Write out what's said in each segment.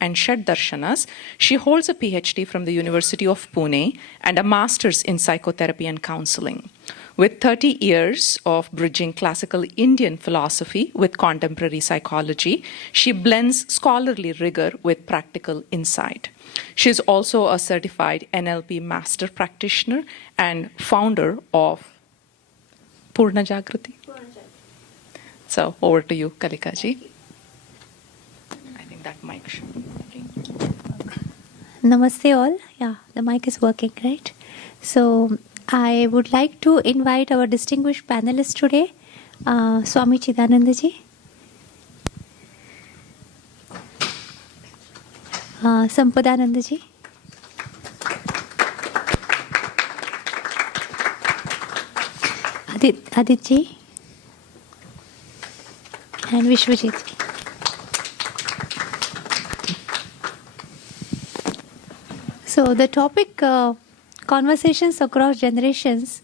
and Shed Darshanas. She holds a PhD from the University of Pune and a master's in psychotherapy and counseling. With 30 years of bridging classical Indian philosophy with contemporary psychology, she blends scholarly rigor with practical insight. She is also a certified NLP master practitioner and founder of Purna Jagrati. So over to you, Kalika ji. I think that mic should be working. Namaste all. Yeah, the mic is working, right? So I would like to invite our distinguished panelists today, Swami Chidananda ji, Sampadananda ji, Aadit ji, and Viswajith. So the topic conversations across generations,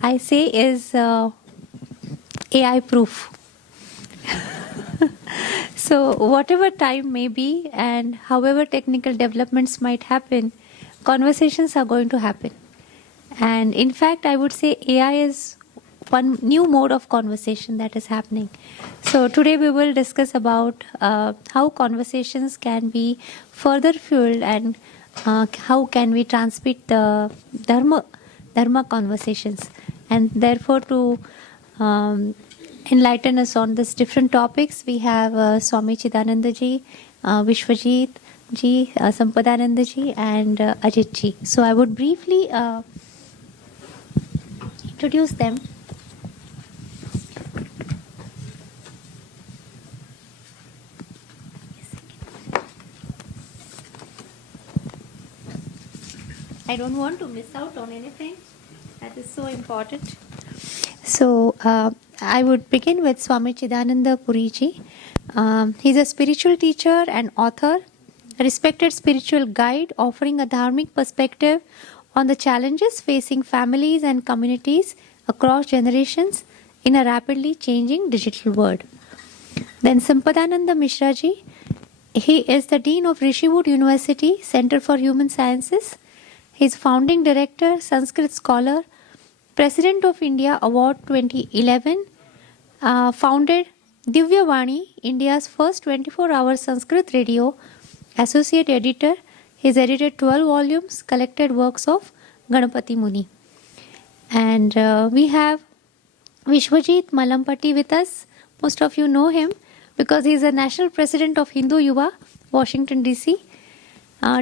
I say, is AI proof. So whatever time may be and however technical developments might happen, conversations are going to happen. And in fact, I would say AI is one new mode of conversation that is happening. So today we will discuss about how conversations can be further fueled and how can we transmit the Dharma conversations. And therefore to enlighten us on these different topics, we have Swami Chidananda ji, Viswajith ji, Sampadananda ji, and Ajit ji. So I would briefly introduce them. I don't want to miss out on anything. That is so important. So I would begin with Swami Chidanandpuri ji. He's a spiritual teacher and author, a respected spiritual guide offering a dharmic perspective on the challenges facing families and communities across generations in a rapidly changing digital world. Then Sampadananda Mishra ji. He is the Dean of Rishihood University, Center for Human Sciences. He is founding director, Sanskrit scholar, President of India Award 2011, founded Divya Vani, India's first 24-hour Sanskrit radio, associate editor. He has edited 12 volumes, collected works of Ganapati Muni. And we have Viswajith Malampati with us. Most of you know him because he is a national president of Hindu YUVA, Washington, D.C.,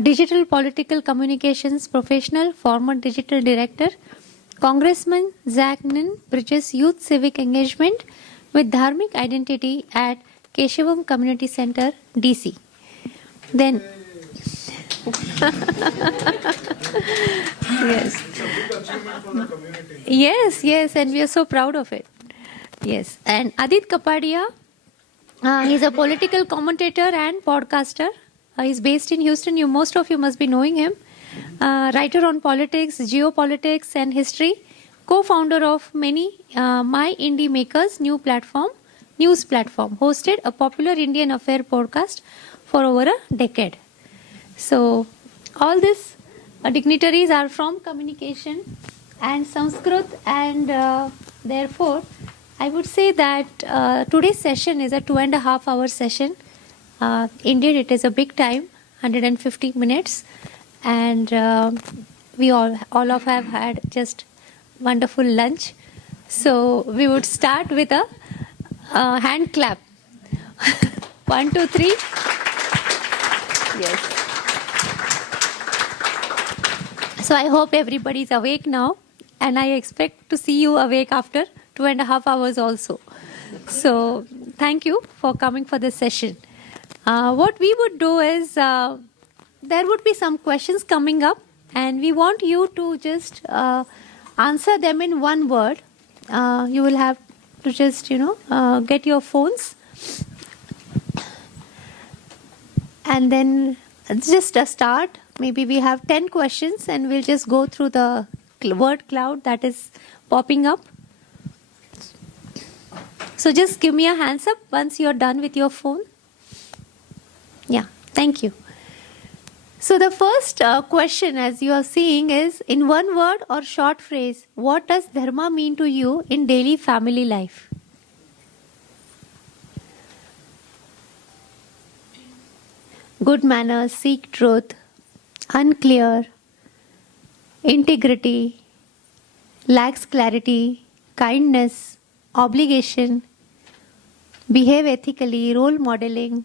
digital political communications professional, former digital director. Congressman Zach Nin bridges youth civic engagement with Dharmic identity at Keshavam Community Center, DC. Then, yes, and we are so proud of it. Yes, and Aadit Kapadia, he's a political commentator and podcaster. He's based in Houston. Most of you must be knowing him. Writer on politics, geopolitics, and history. Co-founder of many My Indie Makers news platform. Hosted a popular Indian affair podcast for over a decade. So all these dignitaries are from communication and Sanskrit, and therefore I would say that today's session is a 2.5-hour session. Indeed, it is a big time, 150 minutes, and we all of have had just wonderful lunch. So we would start with a hand clap. 1, 2, 3. Yes. So I hope everybody is awake now, and I expect to see you awake after 2.5 hours also. So thank you for coming for this session. What we would do is, there would be some questions coming up, and we want you to just answer them in one word. You will have to just, get your phones. And then just a start. Maybe we have 10 questions, and we'll just go through the word cloud that is popping up. So just give me a hands up once you're done with your phone. Yeah, thank you. So the first question, as you are seeing, is in one word or short phrase, what does dharma mean to you in daily family life? Good manners, seek truth, unclear, integrity, lacks clarity, kindness, obligation, behave ethically, role modeling,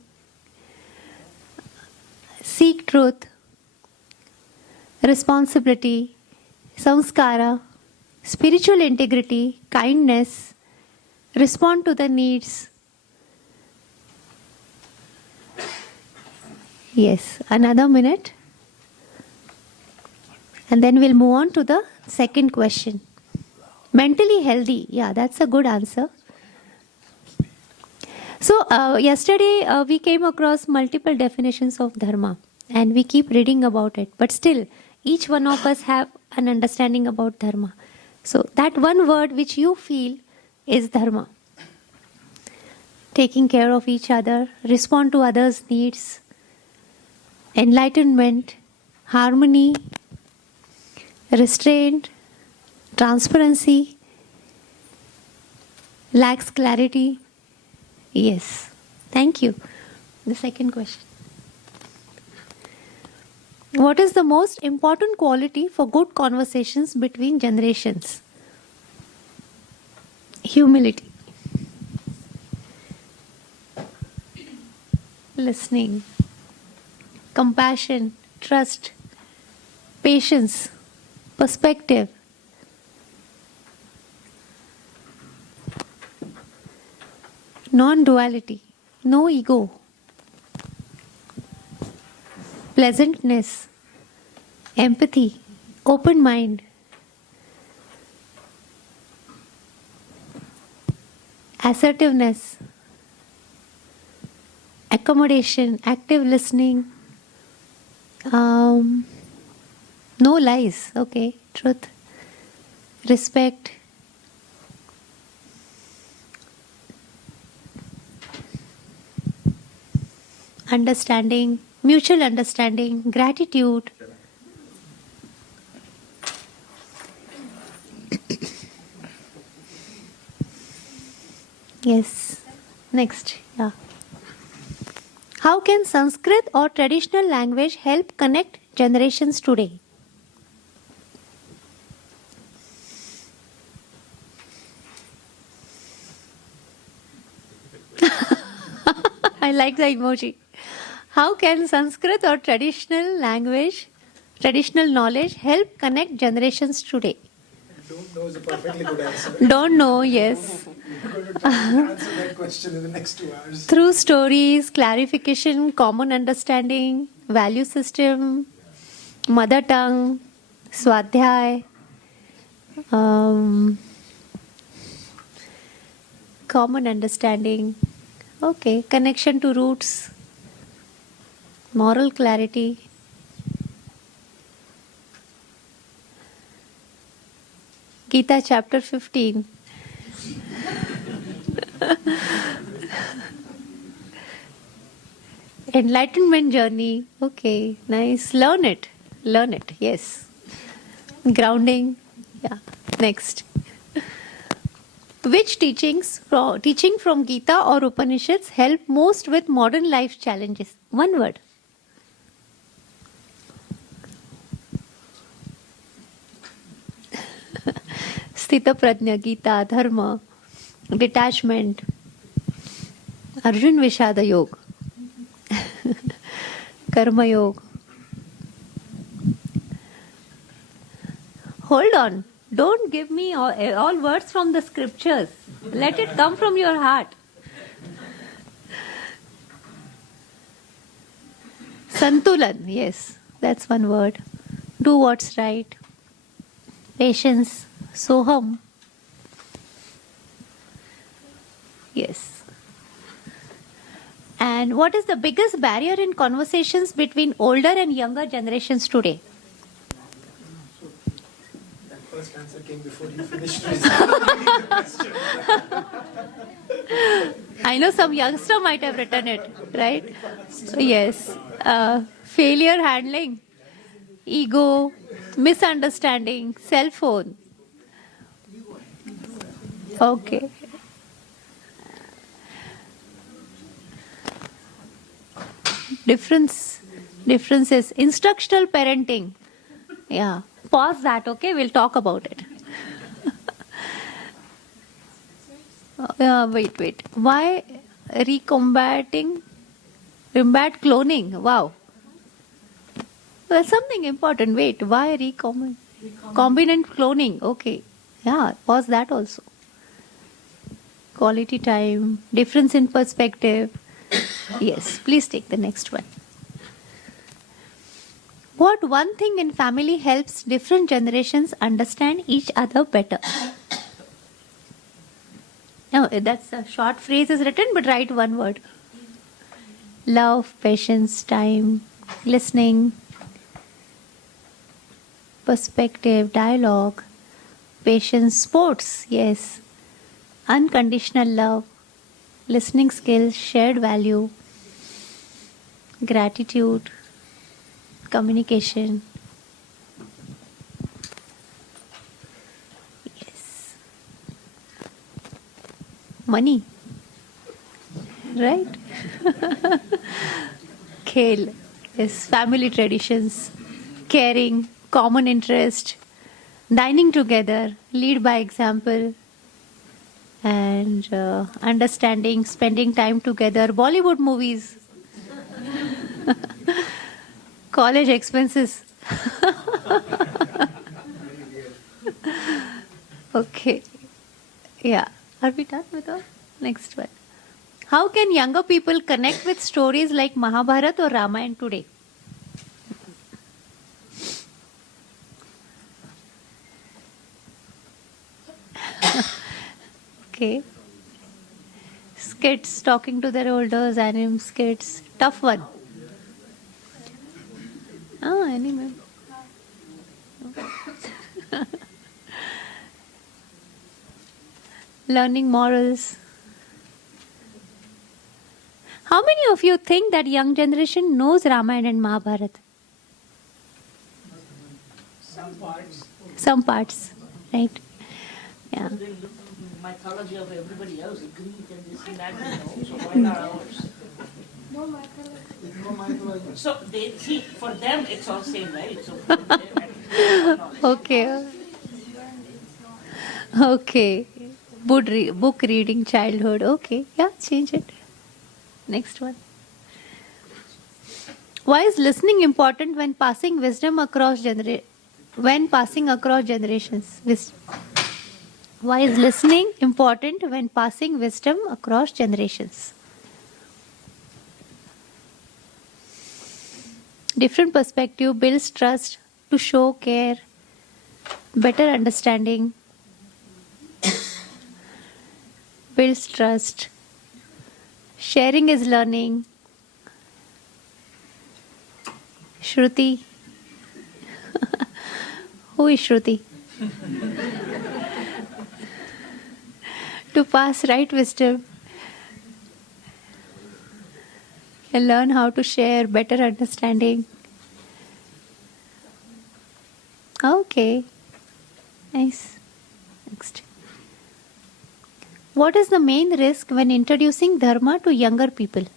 seek truth, responsibility, samskara, spiritual integrity, kindness, respond to the needs. Yes, another minute. And then we'll move on to the second question. Mentally healthy. Yeah, that's a good answer. So, yesterday we came across multiple definitions of dharma and we keep reading about it. But still, each one of us have an understanding about dharma. So, that one word which you feel is dharma. Taking care of each other, respond to others' needs, enlightenment, harmony, restraint, transparency, lacks clarity. Yes. Thank you. The second question. What is the most important quality for good conversations between generations? Humility. Listening. Compassion, trust, patience, perspective. Non-duality, no ego, pleasantness, empathy, open mind, assertiveness, accommodation, active listening, no lies, okay, truth, respect, understanding, mutual understanding, gratitude. Yes. Next. Yeah. How can Sanskrit or traditional language help connect generations today? I like the emoji. How can Sanskrit or traditional language, traditional knowledge help connect generations today? Don't know is a perfectly good answer. Don't know, yes. We're going to answer that question in the next 2 hours. Through stories, clarification, common understanding, value system, mother tongue, swadhyay, common understanding, okay, connection to roots, moral clarity. Gita chapter 15. Enlightenment journey. Okay, nice. Learn it. Learn it. Yes. Grounding. Yeah. Next. Which teaching from Gita or Upanishads help most with modern life challenges? One word. Sthita Prajna, Gita, Dharma, detachment, Arjun Vishada Yoga, Karma Yoga. Hold on. Don't give me all words from the scriptures. Let it come from your heart. Santulan, yes, that's one word. Do what's right. Patience, soham. Yes. And what is the biggest barrier in conversations between older and younger generations today? That first answer came before you finished reading the question. I know some youngster might have written it, right? Yes. Failure handling, ego, misunderstanding, cell phone. Okay. Differences. Instructional parenting. Yeah. Pause that, okay? We'll talk about it. Wait. Why combat cloning? Wow. Well, something important. Wait, why recombinant cloning? Okay. Yeah, pause that also. Quality time, difference in perspective. Yes, please take the next one. What one thing in family helps different generations understand each other better? No, that's a short phrase is written, but write one word. Love, patience, time, listening, perspective, dialogue, patience, sports, yes, unconditional love, listening skills, shared value, gratitude, communication. Yes. Money. Right? Khel. Yes. Family traditions. Caring. Common interest. Dining together. Lead by example. And understanding. Spending time together. Bollywood movies. College expenses. Okay. Yeah. Are we done with the next one? How can younger people connect with stories like Mahabharata or Ramayana today? Okay. Skits, talking to their elders, anime skits. Tough one. Anyway. Learning morals. How many of you think that young generation knows Ramayana and Mahabharata? Some parts, right? Yeah. They look mythology of everybody else, the Greek and this and that, so why not ours? No mythology. So they see, for them it's all same, right? So Okay. Okay. Book reading childhood. Okay. Yeah, change it. Next one. Why is listening important when passing wisdom across generations? Why is listening important when passing wisdom across generations? Different perspective builds trust to show care, better understanding, builds trust. Sharing is learning. Shruti. Who is Shruti? To pass right wisdom and learn how to share better understanding. Okay. Nice. Next. What is the main risk when introducing Dharma to younger people?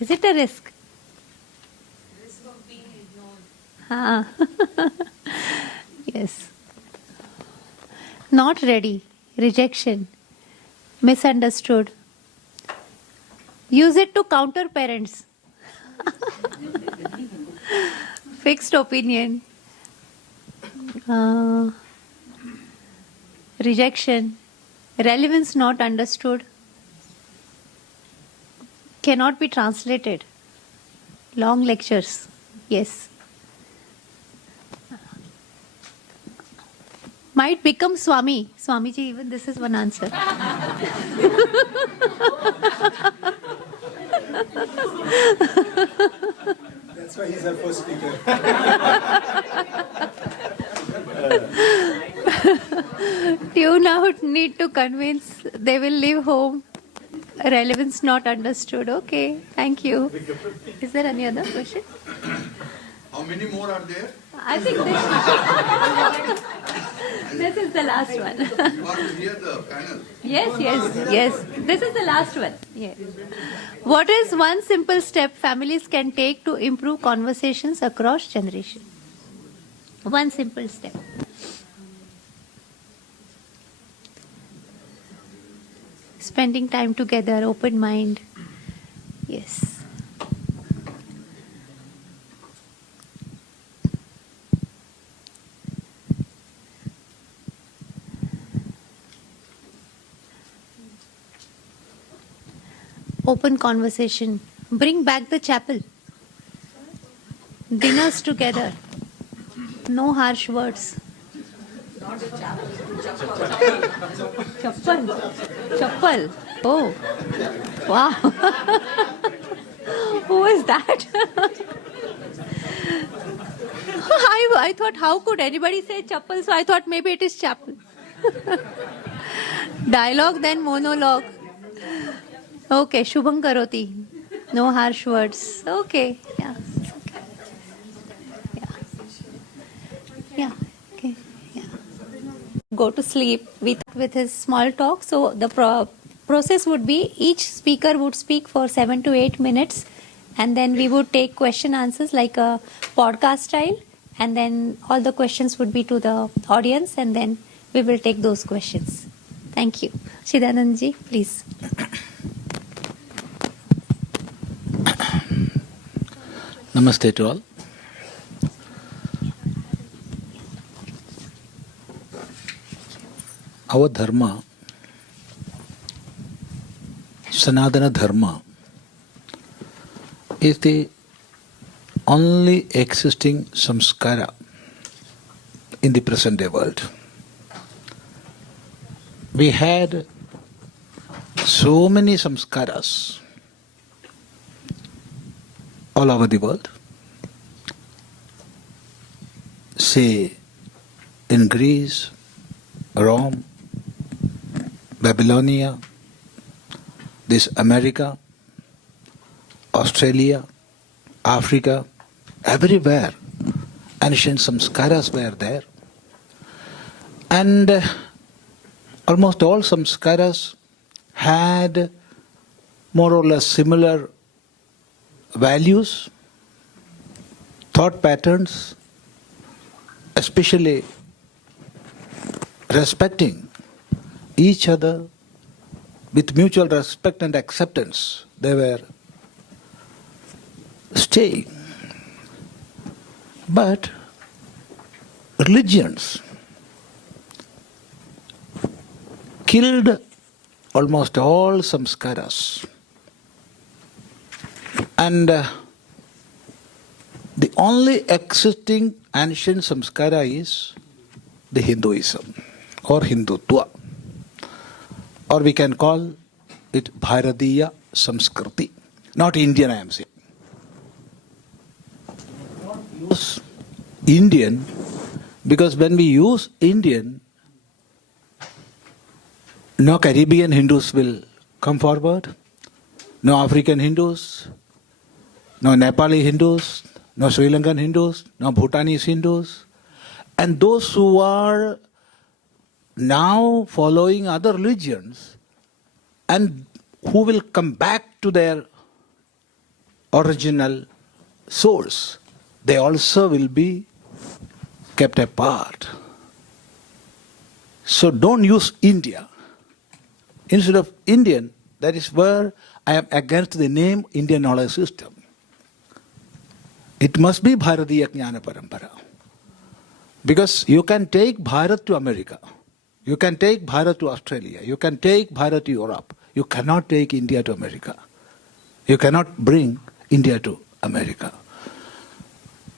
Is it a risk? Risk of being ignored. Yes. Not ready. Rejection. Misunderstood. Use it to counter parents. Fixed opinion. Rejection. Relevance not understood. Cannot be translated. Long lectures. Yes. Might become Swami. Swamiji, even this is one answer. That's why he's our first speaker. Tune out, need to convince. They will leave home. relevance not understood. Okay, thank you. Is there any other question? How many more are there? I think this is the last one. You want to hear the panel? Yes. This is the last one. Yes. What is one simple step families can take to improve conversations across generations? One simple step. Spending time together, open mind. Yes. Open conversation. Bring back the chapel. Dinners together. No harsh words. Chappal. Oh. Wow. Who is that? I thought, how could anybody say chappal? So I thought maybe it is chapel. Dialogue, then monologue. Okay, Shubham Karoti. No harsh words. Okay. Yeah. Okay. Yeah. Go to sleep with his small talk. So the process would be each speaker would speak for 7 to 8 minutes, and then we would take question answers like a podcast style, and then all the questions would be to the audience, and then we will take those questions. Thank you. Chidanandji, please. Namaste to all. Our Dharma, Sanatana Dharma, is the only existing samskara in the present day world. We had so many samskaras all over the world. Say in Greece, Rome, Babylonia, this America, Australia, Africa, everywhere ancient samskaras were there. And almost all samskaras had more or less similar values, thought patterns, especially respecting each other with mutual respect and acceptance. They were staying. But religions killed almost all samskaras. And the only existing ancient samskara is the Hinduism or Hindutva, or we can call it Bharatiya Samskriti, not Indian, I am saying. Use Indian because when we use Indian, no Caribbean Hindus will come forward, no African Hindus, no Nepali Hindus, no Sri Lankan Hindus, no Bhutanese Hindus. And those who are now following other religions and who will come back to their original source, they also will be kept apart. So don't use India. Instead of Indian, that is where I am against the name Indian knowledge system. It must be Bharatiya Jnana Parampara. Because you can take Bharat to America, you can take Bharat to Australia, you can take Bharat to Europe. You cannot take India to America. You cannot bring India to America.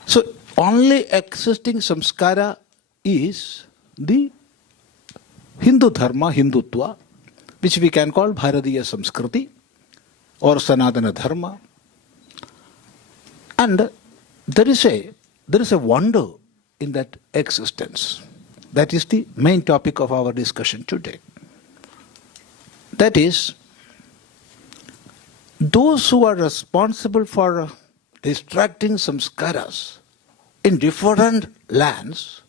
So only existing samskara is the Hindu Dharma, Hindutva, which we can call Bharatiya Samskriti or Sanatana Dharma. And there is a wonder in that existence. That is the main topic of our discussion today. That is, those who are responsible for distracting samskaras in different lands,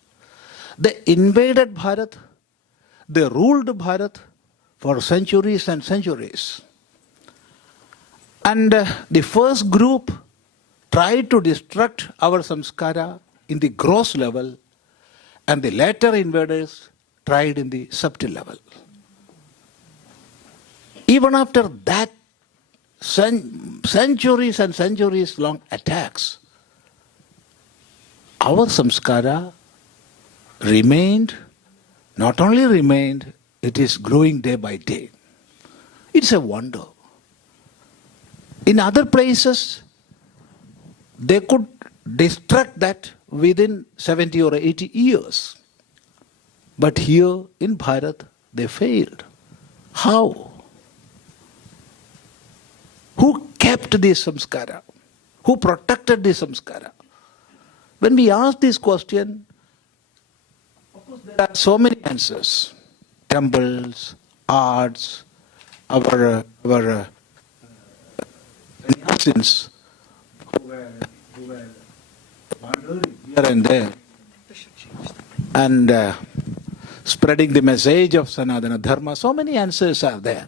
they invaded Bharat, they ruled Bharat for centuries and centuries. And the first group tried to destruct our samskara in the gross level, and the later invaders tried in the subtle level. Even after that centuries and centuries long attacks, our samskara remained, not only remained, it is growing day by day. It's a wonder. In other places, they could destruct that within 70 or 80 years. But here in Bharat, they failed. How? Who kept this samskara? Who protected this samskara? When we ask this question, of course there are so many answers. Temples, arts, our sannyasins who were wandering here and there and spreading the message of Sanatana Dharma. So many answers are there.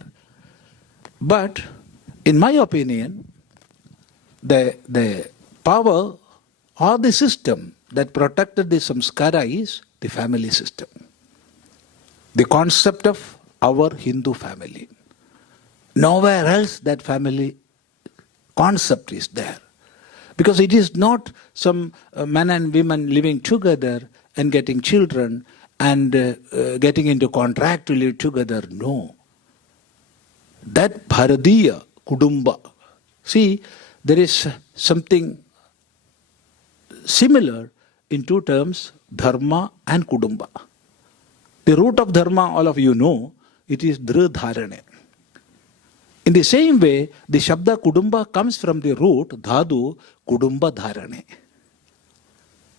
But in my opinion, the power or the system that protected the samskara is the family system. The concept of our Hindu family. Nowhere else that family concept is there. Because it is not some men and women living together and getting children and getting into contract to live together. No. That Bharatiya Kudumba. See, there is something similar in two terms, Dharma and Kudumba. The root of Dharma, all of you know, it is Dharane. In the same way, the Shabda Kudumba comes from the root Dhadu Kudumba Dharane.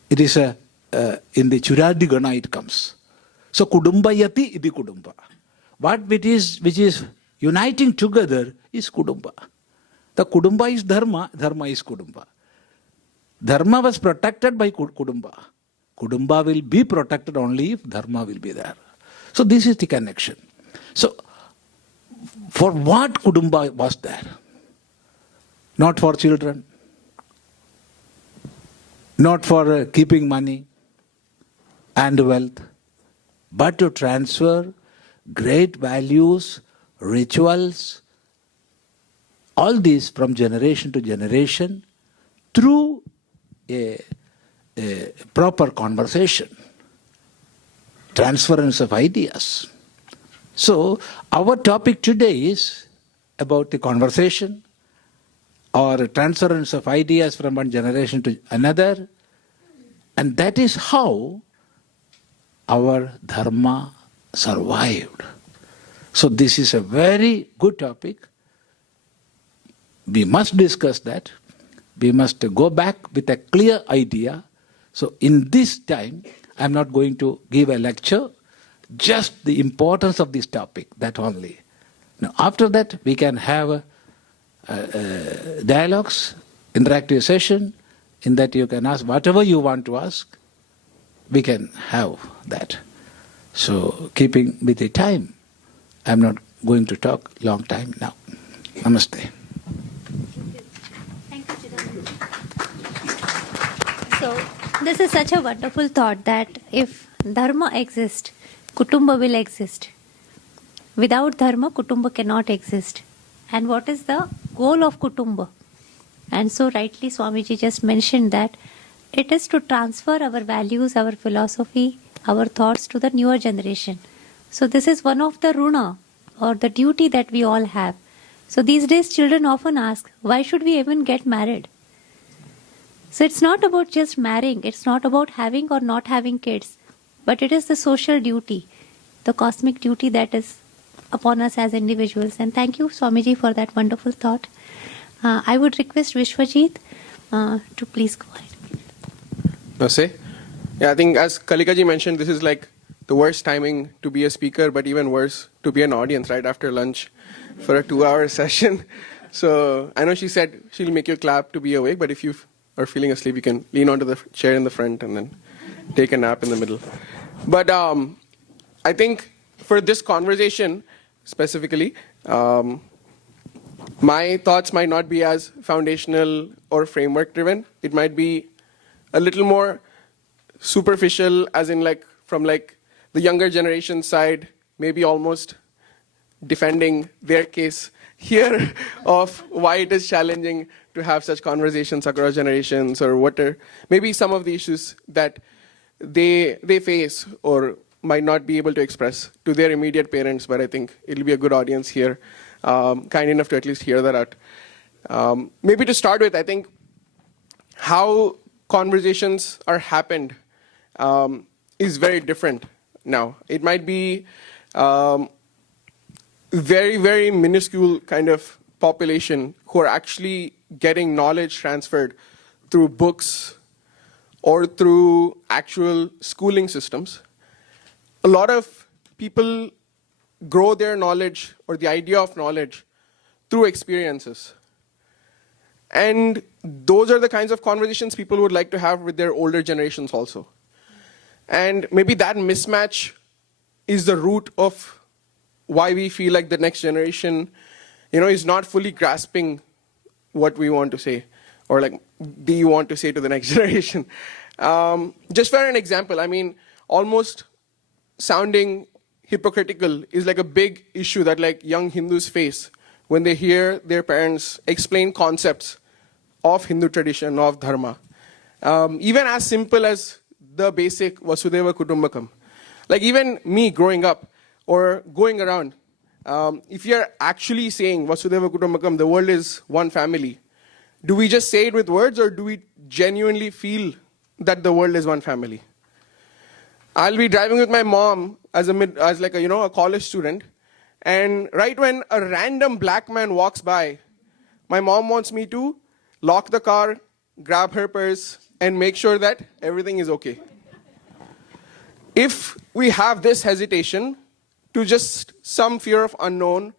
It is in the Churadigana it comes. So Kudumba Yati idi Kudumba. What which is uniting together is Kudumba. The Kudumba is Dharma, Dharma is Kudumba. Dharma was protected by Kudumba. Kudumba will be protected only if Dharma will be there. So this is the connection. So for what Kudumba was there? Not for children, not for keeping money and wealth, but to transfer great values, rituals, all these from generation to generation through a proper conversation, transference of ideas. So our topic today is about the conversation or transference of ideas from one generation to another, and that is how our Dharma survived. So this is a very good topic. We must discuss that. We must go back with a clear idea. So in this time, I am not going to give a lecture, just the importance of this topic, that only. Now after that, we can have dialogues, interactive session, in that you can ask whatever you want to ask, we can have that. So keeping with the time, I am not going to talk long time now. Namaste. Thank you, Chidanand. So, this is such a wonderful thought that if Dharma exists, Kutumba will exist. Without Dharma, Kutumba cannot exist. And what is the goal of Kutumba? And so rightly Swamiji just mentioned that it is to transfer our values, our philosophy, our thoughts to the newer generation. So this is one of the runa or the duty that we all have. So these days children often ask, why should we even get married? So it's not about just marrying, it's not about having or not having kids, but it is the social duty, the cosmic duty that is upon us as individuals. And thank you, Swamiji, for that wonderful thought. I would request Viswajith to please go ahead. Namaste. Yeah, I think as Kalika ji mentioned, this is like the worst timing to be a speaker, but even worse to be an audience right after lunch for a 2-hour session. So I know she said she'll make you clap to be awake, but if you are feeling asleep, you can lean onto the chair in the front and then take a nap in the middle. But I think for this conversation specifically, my thoughts might not be as foundational or framework driven. It might be a little more superficial, as in like from like the younger generation side, maybe almost defending their case here of why it is challenging to have such conversations across generations, or what are maybe some of the issues that they face or might not be able to express to their immediate parents. But I think it'll be a good audience here, kind enough to at least hear that out. Maybe to start with, I think how conversations are happened is very different now. It might be very, very minuscule kind of population who are actually getting knowledge transferred through books or through actual schooling systems. A lot of people grow their knowledge or the idea of knowledge through experiences. And those are the kinds of conversations people would like to have with their older generations also. And maybe that mismatch is the root of why we feel like the next generation, is not fully grasping what we want to say, or like we want to say to the next generation. Just for an example, almost sounding hypocritical is like a big issue that like young Hindus face when they hear their parents explain concepts of Hindu tradition, of Dharma. Even as simple as the basic Vasudeva Kutumbakam. Like even me growing up or going around, if you're actually saying Vasudeva Kutumbakam, the world is one family, do we just say it with words, or do we genuinely feel that the world is one family? I'll be driving with my mom as a college student, and right when a random black man walks by, my mom wants me to lock the car, grab her purse, and make sure that everything is okay. If we have this hesitation to just some fear of unknown,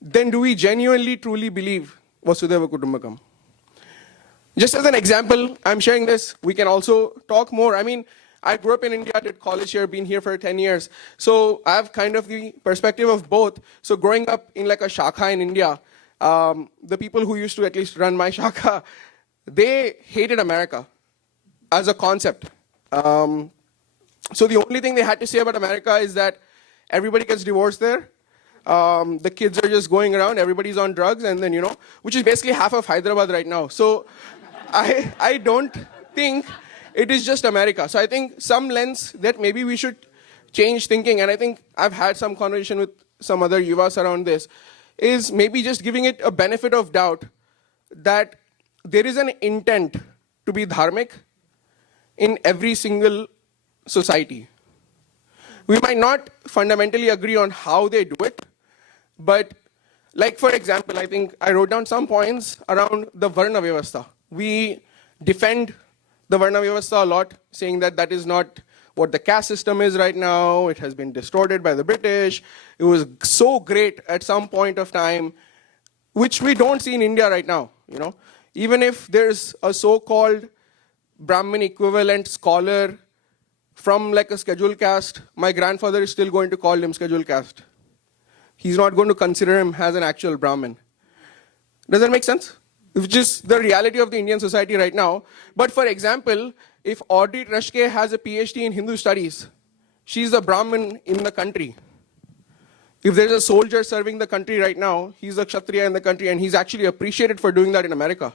then do we genuinely, truly believe Vasudeva Kutumbakam? Just as an example, I'm sharing this, we can also talk more. I grew up in India, did college here, been here for 10 years. So I have kind of the perspective of both. So growing up in like a shakha in India, the people who used to at least run my shakha, they hated America as a concept. So the only thing they had to say about America is that everybody gets divorced there. The kids are just going around, everybody's on drugs, and then, which is basically half of Hyderabad right now. So I don't think it is just America. So I think some lens that maybe we should change thinking, and I think I've had some conversation with some other yuvas around this, is maybe just giving it a benefit of doubt that there is an intent to be dharmic in every single society. We might not fundamentally agree on how they do it, but like for example, I think I wrote down some points around the Varna Vyavastha. We defend the Varna Vyavastha a lot, saying that that is not what the caste system is right now. It has been distorted by the British. It was so great at some point of time, which we don't see in India right now. Even if there's a so-called Brahmin equivalent scholar from like a scheduled caste, my grandfather is still going to call him scheduled caste. He's not going to consider him as an actual Brahmin. Does that make sense? Which is the reality of the Indian society right now. But for example, if Aadit Kapadia has a PhD in Hindu studies, she's a Brahmin in the country. If there's a soldier serving the country right now, he's a Kshatriya in the country, and he's actually appreciated for doing that in America.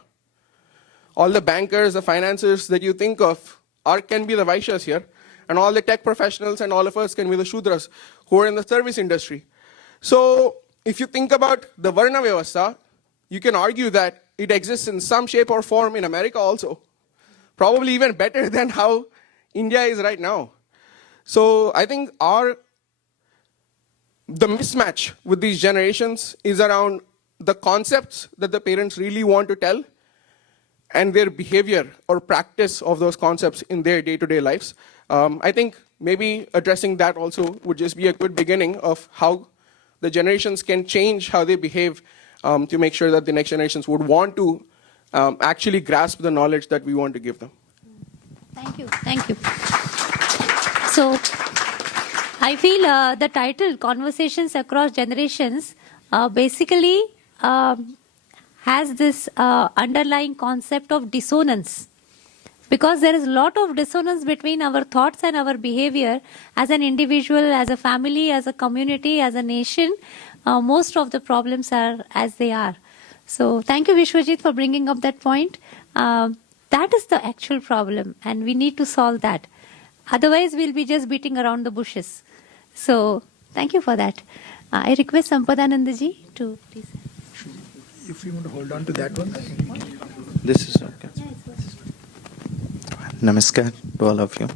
All the bankers, the financiers that you think of can be the Vaishyas here, and all the tech professionals and all of us can be the Shudras who are in the service industry. So if you think about the Varna Vyavastha, you can argue that it exists in some shape or form in America also. Probably even better than how India is right now. So I think the mismatch with these generations is around the concepts that the parents really want to tell and their behavior or practice of those concepts in their day-to-day lives. I think maybe addressing that also would just be a good beginning of how the generations can change how they behave to make sure that the next generations would want to actually grasp the knowledge that we want to give them. Thank you. Thank you. So, I feel the title, Conversations Across Generations, basically has this underlying concept of dissonance. Because there is a lot of dissonance between our thoughts and our behavior as an individual, as a family, as a community, as a nation. Most of the problems are as they are. So thank you, Viswajith, for bringing up that point. That is the actual problem, and we need to solve that. Otherwise, we'll be just beating around the bushes. So thank you for that. I request Sampadananda ji to please. If you want to hold on to that one. This is okay. Namaskar to all of you.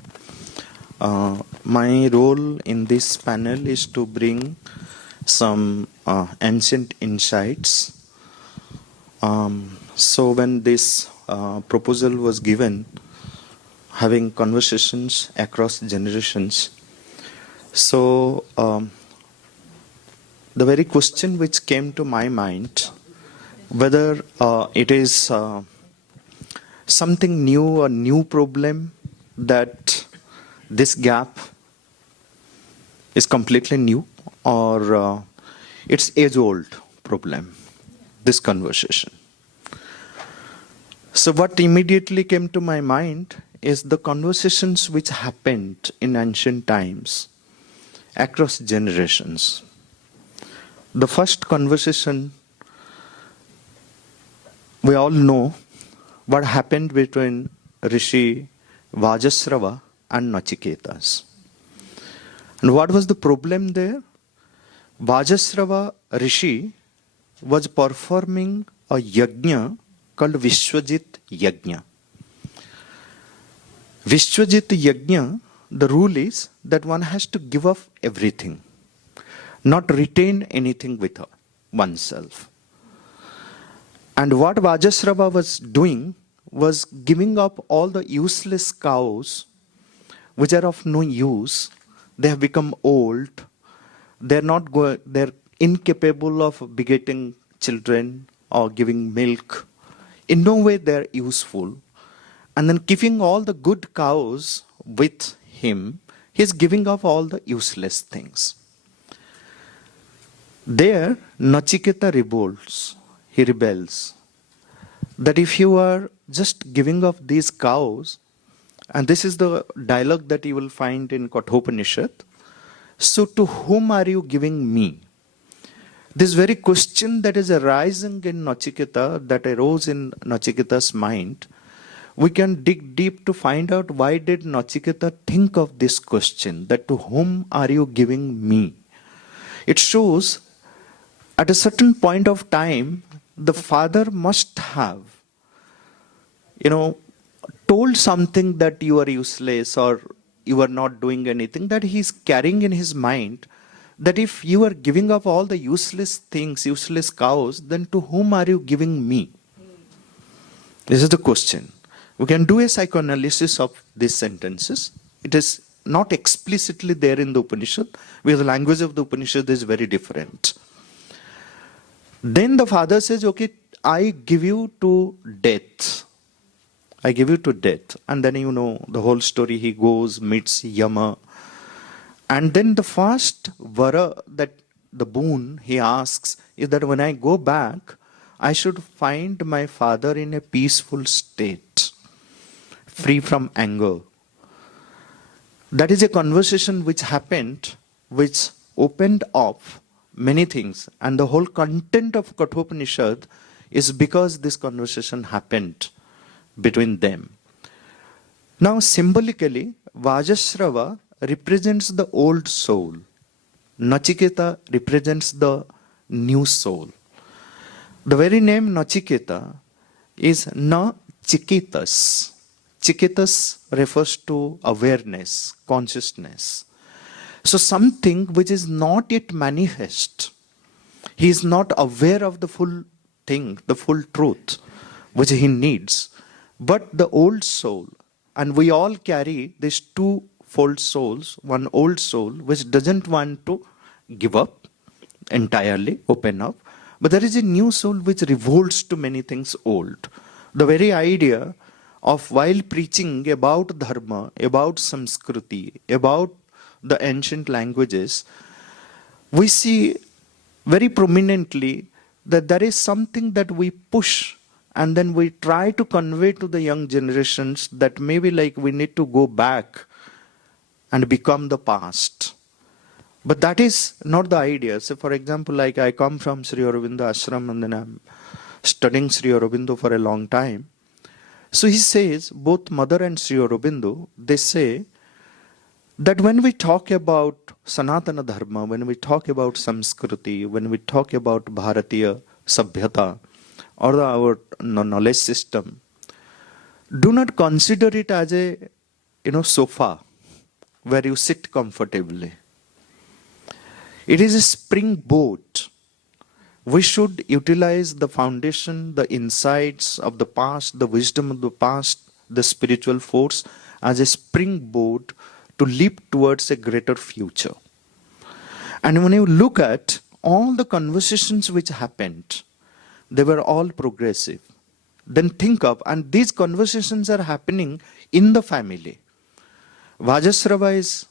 My role in this panel is to bring some ancient insights. So when this proposal was given, having conversations across generations, so the very question which came to my mind, whether it is something new, a new problem, that this gap is completely new, or it's age-old problem, this conversation. So what immediately came to my mind is the conversations which happened in ancient times across generations. The first conversation, we all know what happened between Rishi Vajasrava and Nachiketas. And what was the problem there? Vajasrava Rishi was performing a yajna called Viswajith Yajna. Viswajith Yajna, the rule is that one has to give up everything, not retain anything with oneself. And what Vajasrava was doing was giving up all the useless cows which are of no use. They have become old. They're incapable of begetting children or giving milk. In no way they're useful. And then keeping all the good cows with him, he's giving up all the useless things. There, Nachiketa revolts. He rebels. That if you are just giving up these cows, and this is the dialogue that you will find in Kathopanishad, so to whom are you giving me? This very question that is arising in Nachiketa, that arose in Nachiketa's mind, we can dig deep to find out why did Nachiketa think of this question, that to whom are you giving me? It shows at a certain point of time, the father must have, told something that you are useless or you are not doing anything, that he is carrying in his mind, that if you are giving up all the useless things, useless cows, then to whom are you giving me? This is the question. We can do a psychoanalysis of these sentences. It is not explicitly there in the Upanishad, because the language of the Upanishad is very different. Then the father says, okay, I give you to death. I give you to death. And then the whole story. He goes, meets Yama. And then the first vara, that the boon he asks, is that when I go back, I should find my father in a peaceful state, free from anger. That is a conversation which happened, which opened up many things. And the whole content of Kathopanishad is because this conversation happened between them. Now, symbolically, Vajasrava represents the old soul. Nachiketa represents the new soul. The very name Nachiketa is Na Chiketas. Chiketas refers to awareness, consciousness. So something which is not yet manifest. He is not aware of the full thing, the full truth, which he needs. But the old soul, and we all carry these two-fold souls, one old soul which doesn't want to give up entirely, open up, But there is a new soul which revolts to many things old. The very idea of while preaching about Dharma, about Sanskriti, about the ancient languages, we see very prominently that there is something that we push and then we try to convey to the young generations that maybe like we need to go back and become the past. But that is not the idea. So for example, like I come from Sri Aurobindo Ashram and then I'm studying Sri Aurobindo for a long time. So he says, both Mother and Sri Aurobindo, they say that when we talk about Sanatana Dharma, when we talk about Sanskriti, when we talk about Bharatiya Sabhyata or our knowledge system, do not consider it as a sofa where you sit comfortably. It is a springboard. We should utilize the foundation, the insights of the past, the wisdom of the past, the spiritual force as a springboard to leap towards a greater future. And when you look at all the conversations which happened, they were all progressive. Then think of, and these conversations are happening in the family. Vajasrava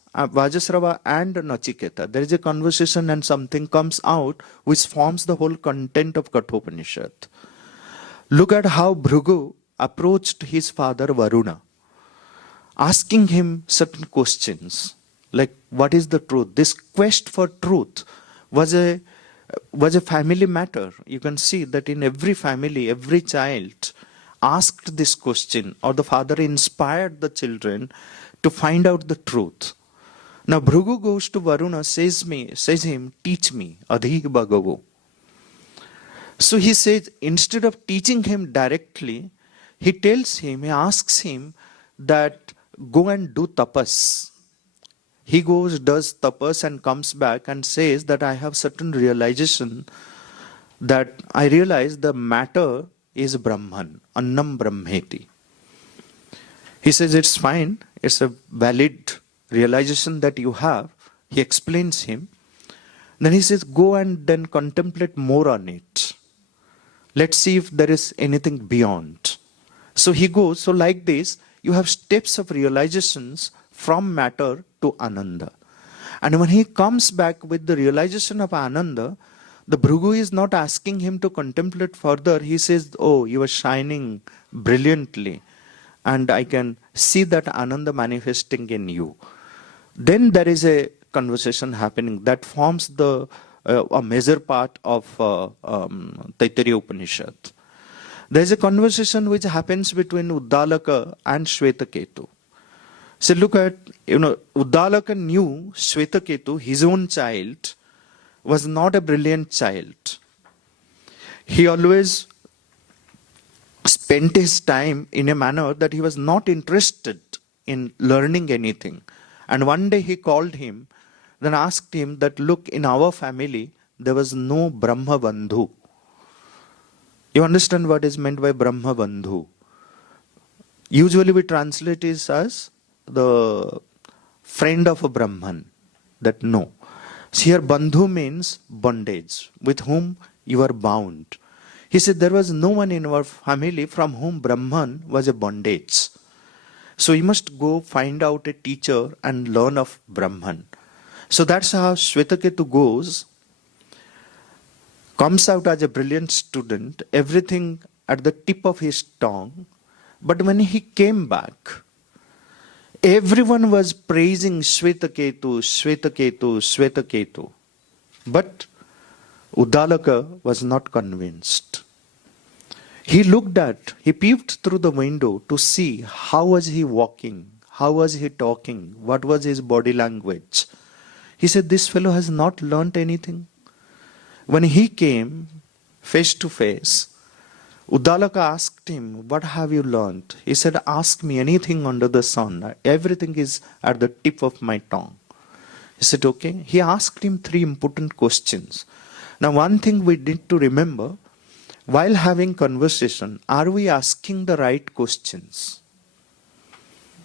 and Nachiketa, there is a conversation and something comes out which forms the whole content of Kathopanishad. Look at how Bhrigu approached his father Varuna, asking him certain questions like what is the truth? This quest for truth was a family matter. You can see that in every family, every child asked this question, or the father inspired the children to find out the truth. Now Bhrigu goes to Varuna, says him, teach me, adhi bhagavo. So he says, instead of teaching him directly, he asks him that go and do tapas. He goes, does tapas and comes back and says that I have certain realization that I realize the matter is Brahman, Annam Brahmeti. He says it's fine, it's a valid realization that you have. He explains him. Then he says, go and then contemplate more on it. Let's see if there is anything beyond. So he goes, so like this, you have steps of realizations from matter to Ananda. And when he comes back with the realization of Ananda, the Bhrigu is not asking him to contemplate further. He says, oh, you are shining brilliantly. And I can see that Ananda manifesting in you. Then there is a conversation happening that forms a major part of Taittiriya Upanishad. There is a conversation which happens between Uddalaka and Shvetaketu. So look at, Uddalaka knew Shvetaketu, his own child, was not a brilliant child. He always spent his time in a manner that he was not interested in learning anything. And one day he called him, then asked him that, look, in our family, there was no Brahma Bandhu. You understand what is meant by Brahma Bandhu? Usually we translate it as the friend of a Brahman. That no. Here Bandhu means bondage, with whom you are bound. He said there was no one in our family from whom Brahman was a bondage. So you must go find out a teacher and learn of Brahman. So that's how Shvetaketu goes, comes out as a brilliant student, everything at the tip of his tongue. But when he came back, everyone was praising Shvetaketu, Shvetaketu, Shvetaketu. But Uddalaka was not convinced. He peeped through the window to see how was he walking, how was he talking, what was his body language. He said, this fellow has not learnt anything. When he came face to face, Uddalaka asked him, what have you learnt? He said, ask me anything under the sun. Everything is at the tip of my tongue. He said, okay. He asked him 3 important questions. Now, one thing we need to remember, while having conversation, are we asking the right questions?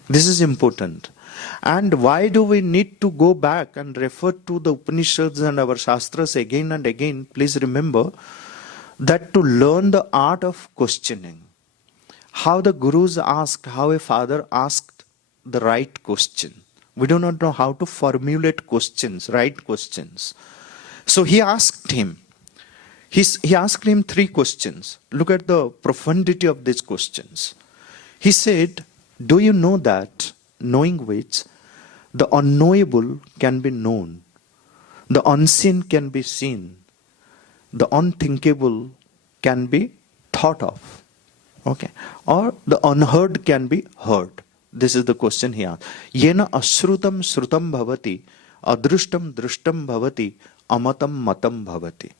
This is important. And why do we need to go back and refer to the Upanishads and our Shastras again and again? Please remember that to learn the art of questioning, how the gurus asked, how a father asked the right question. We do not know how to formulate questions, right questions. So he asked him, he asked him 3 questions. Look at the profundity of these questions. He said, do you know that, knowing which, the unknowable can be known, the unseen can be seen, the unthinkable can be thought of, okay, or the unheard can be heard. This is the question he asked. Yena ashrutam shrutam bhavati, adrushtam drushtam bhavati, amatam matam bhavati.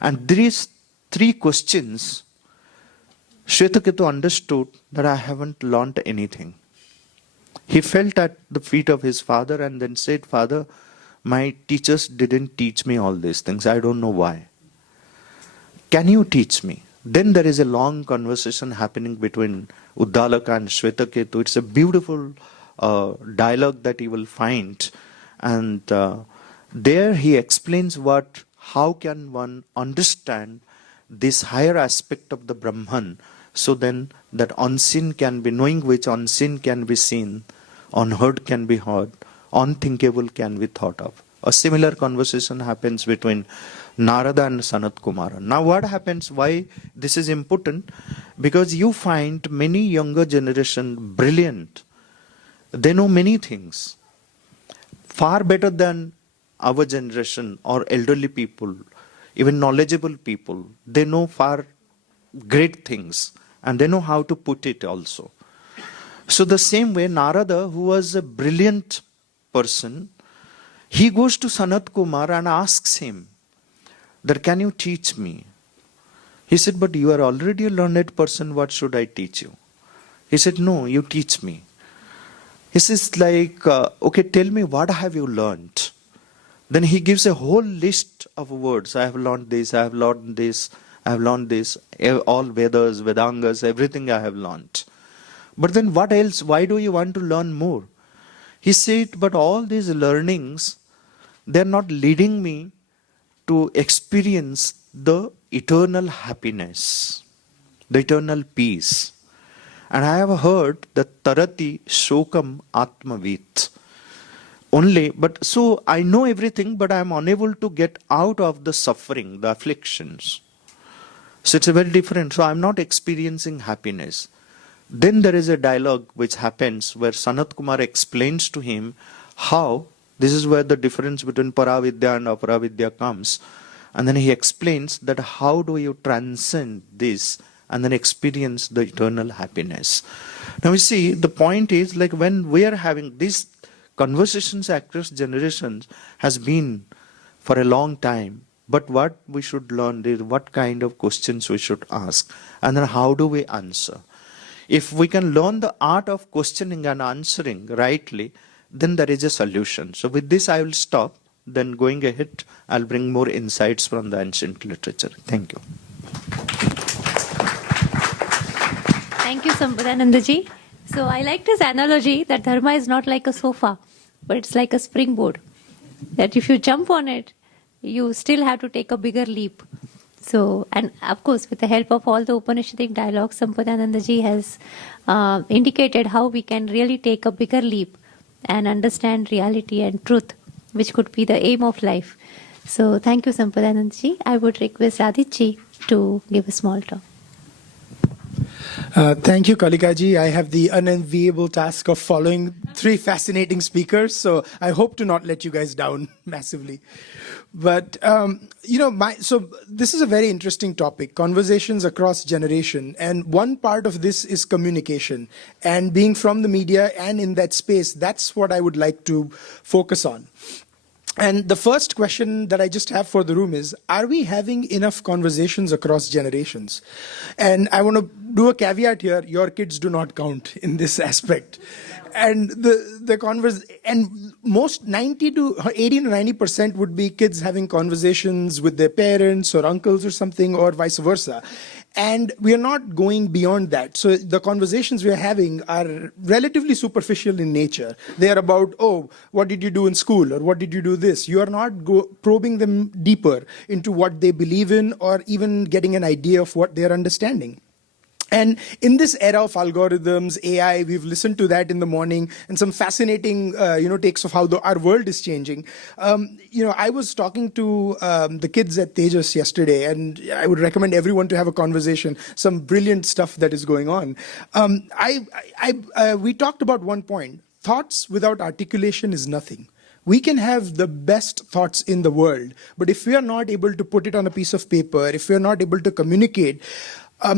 And these 3 questions, Shvetaketu understood that I haven't learnt anything. He felt at the feet of his father and then said, Father, my teachers didn't teach me all these things. I don't know why. Can you teach me? Then there is a long conversation happening between Uddalaka and Shvetaketu. It's a beautiful dialogue that you will find. And there he explains how can one understand this higher aspect of the Brahman, so then that unseen can be, knowing which unseen can be seen, unheard can be heard, unthinkable can be thought of. A similar conversation happens between Narada and Sanat Kumara. Now what happens, why this is important? Because you find many younger generation brilliant. They know many things, far better than our generation or elderly people, even knowledgeable people. They know far great things and they know how to put it also. So the same way Narada, who was a brilliant person, he goes to Sanat Kumar and asks him that, can you teach me? He said, but you are already a learned person, what should I teach you? He said, no, you teach me. He says like, okay, tell me, what have you learned? Then he gives a whole list of words. I have learned this, I have learned this, I have learned this, all Vedas, Vedangas, everything I have learned. But then what else? Why do you want to learn more? He said, but all these learnings, they are not leading me to experience the eternal happiness, the eternal peace. And I have heard that Tarati Shokam Atmavit. Only, but so I know everything, but I am unable to get out of the suffering, the afflictions. So it's a very different. So I am not experiencing happiness. Then there is a dialogue which happens where Sanat Kumar explains to him how, this is where the difference between Paravidya and Aparavidya comes. And then he explains that how do you transcend this and then experience the eternal happiness. Now you see, the point is like when we are having these conversations across generations has been for a long time. But what we should learn is what kind of questions we should ask and then how do we answer. If we can learn the art of questioning and answering rightly, then there is a solution. So with this I will stop. Then going ahead, I'll bring more insights from the ancient literature. Thank you. Thank you, Sampadananda ji. So I like this analogy that Dharma is not like a sofa, but it's like a springboard. That if you jump on it, you still have to take a bigger leap. So, and of course, with the help of all the Upanishadic dialogues, Sampadananda ji has indicated how we can really take a bigger leap and understand reality and truth, which could be the aim of life. So, thank you, Sampadananda ji. I would request Aadit ji to give a small talk. Thank you, Kalika ji. I have the unenviable task of following 3 fascinating speakers, so I hope to not let you guys down massively. But, so this is a very interesting topic, conversations across generation. And one part of this is communication. And being from the media and in that space, that's what I would like to focus on. And the first question that I just have for the room is, are we having enough conversations across generations? And I want to do a caveat here, your kids do not count in this aspect. And most 80 to 90% would be kids having conversations with their parents or uncles or something, or vice versa. And we are not going beyond that. So the conversations we are having are relatively superficial in nature. They are about, oh, what did you do in school? Or what did you do this? You are not probing them deeper into what they believe in or even getting an idea of what they are understanding. And in this era of algorithms, AI, we've listened to that in the morning, and some fascinating, takes of how our world is changing. I was talking to the kids at Tejas yesterday, and I would recommend everyone to have a conversation. Some brilliant stuff that is going on. We talked about one point: thoughts without articulation is nothing. We can have the best thoughts in the world, but if we are not able to put it on a piece of paper, if we are not able to communicate,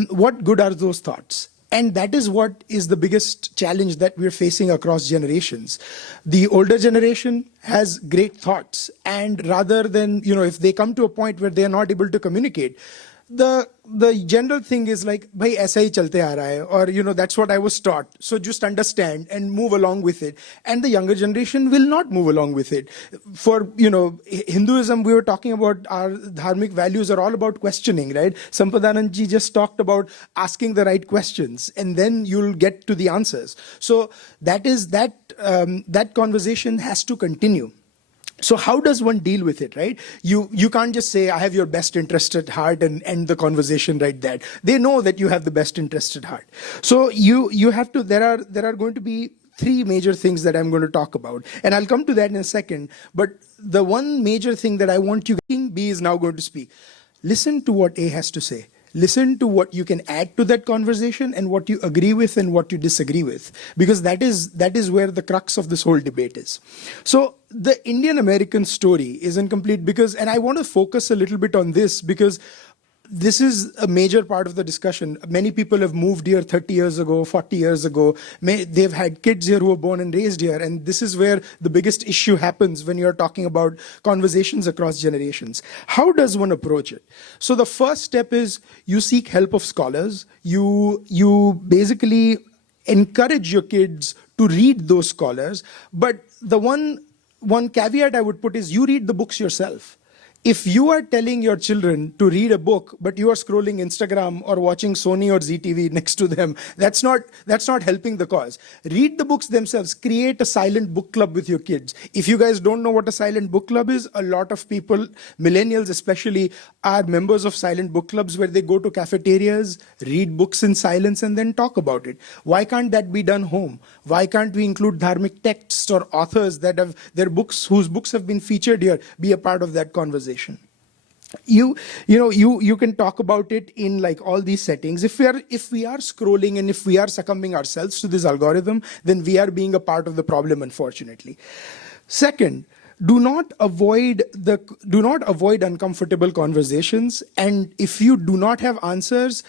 what good are those thoughts? And that is what is the biggest challenge that we're facing across generations. The older generation has great thoughts, and rather than, if they come to a point where they are not able to communicate, the general thing is like, bhai aisa hi chalte aa raha hai, or that's what I was taught, so just understand and move along with it. And the younger generation will not move along with it. For Hinduism, we were talking about our dharmic values are all about questioning, right? Sampadananda ji just talked about asking the right questions, and then you'll get to the answers. So that conversation has to continue. So how does one deal with it, right? You can't just say, I have your best interest at heart, and end the conversation right there. They know that you have the best interest at heart. So you have to, there are going to be three major things that I'm going to talk about. And I'll come to that in a second. But the one major thing that I want you, King B is now going to speak. Listen to what A has to say. Listen to what you can add to that conversation and what you agree with and what you disagree with, because that is where the crux of this whole debate is. So the Indian-American story is incomplete because, and I want to focus a little bit on this because this is a major part of the discussion. Many people have moved here 30 years ago, 40 years ago. They've had kids here who were born and raised here. And this is where the biggest issue happens when you're talking about conversations across generations. How does one approach it? So the first step is you seek help of scholars. You basically encourage your kids to read those scholars. But the one caveat I would put is you read the books yourself. If you are telling your children to read a book, but you are scrolling Instagram or watching Sony or ZTV next to them, that's not helping the cause. Read the books themselves. Create a silent book club with your kids. If you guys don't know what a silent book club is, a lot of people, millennials especially, are members of silent book clubs where they go to cafeterias, read books in silence, and then talk about it. Why can't that be done home? Why can't we include dharmic texts or authors that have their books, whose books have been featured here, be a part of that conversation? You can talk about it in like all these settings. If we are scrolling and if we are succumbing ourselves to this algorithm, then we are being a part of the problem, unfortunately. Second, do not avoid uncomfortable conversations. And if you do not have answers,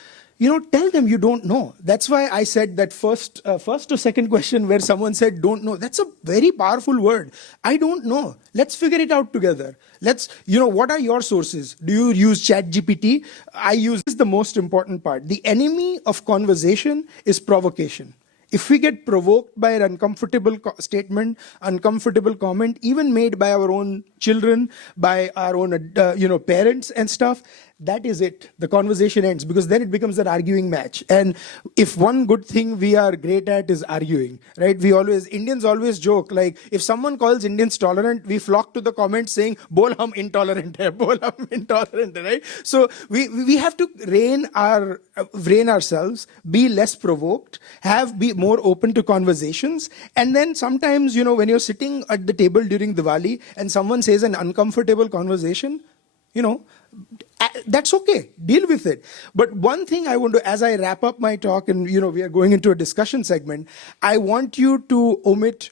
tell them you don't know. That's why I said that first or second question where someone said don't know. That's a very powerful word. I don't know. Let's figure it out together. What are your sources? Do you use ChatGPT? This is the most important part. The enemy of conversation is provocation. If we get provoked by an uncomfortable statement, uncomfortable comment, even made by our own children, by our own parents and stuff, that is it. The conversation ends, because then it becomes an arguing match. And if one good thing we are great at is arguing, right? Indians always joke, like if someone calls Indians tolerant, we flock to the comments saying, bol hum intolerant hai, bol hum intolerant hai, right? So we have to rein ourselves, be less provoked, be more open to conversations. And then sometimes, when you're sitting at the table during Diwali and someone says an uncomfortable conversation, that's okay. Deal with it. But one thing I want to, as I wrap up my talk and, we are going into a discussion segment, I want you to omit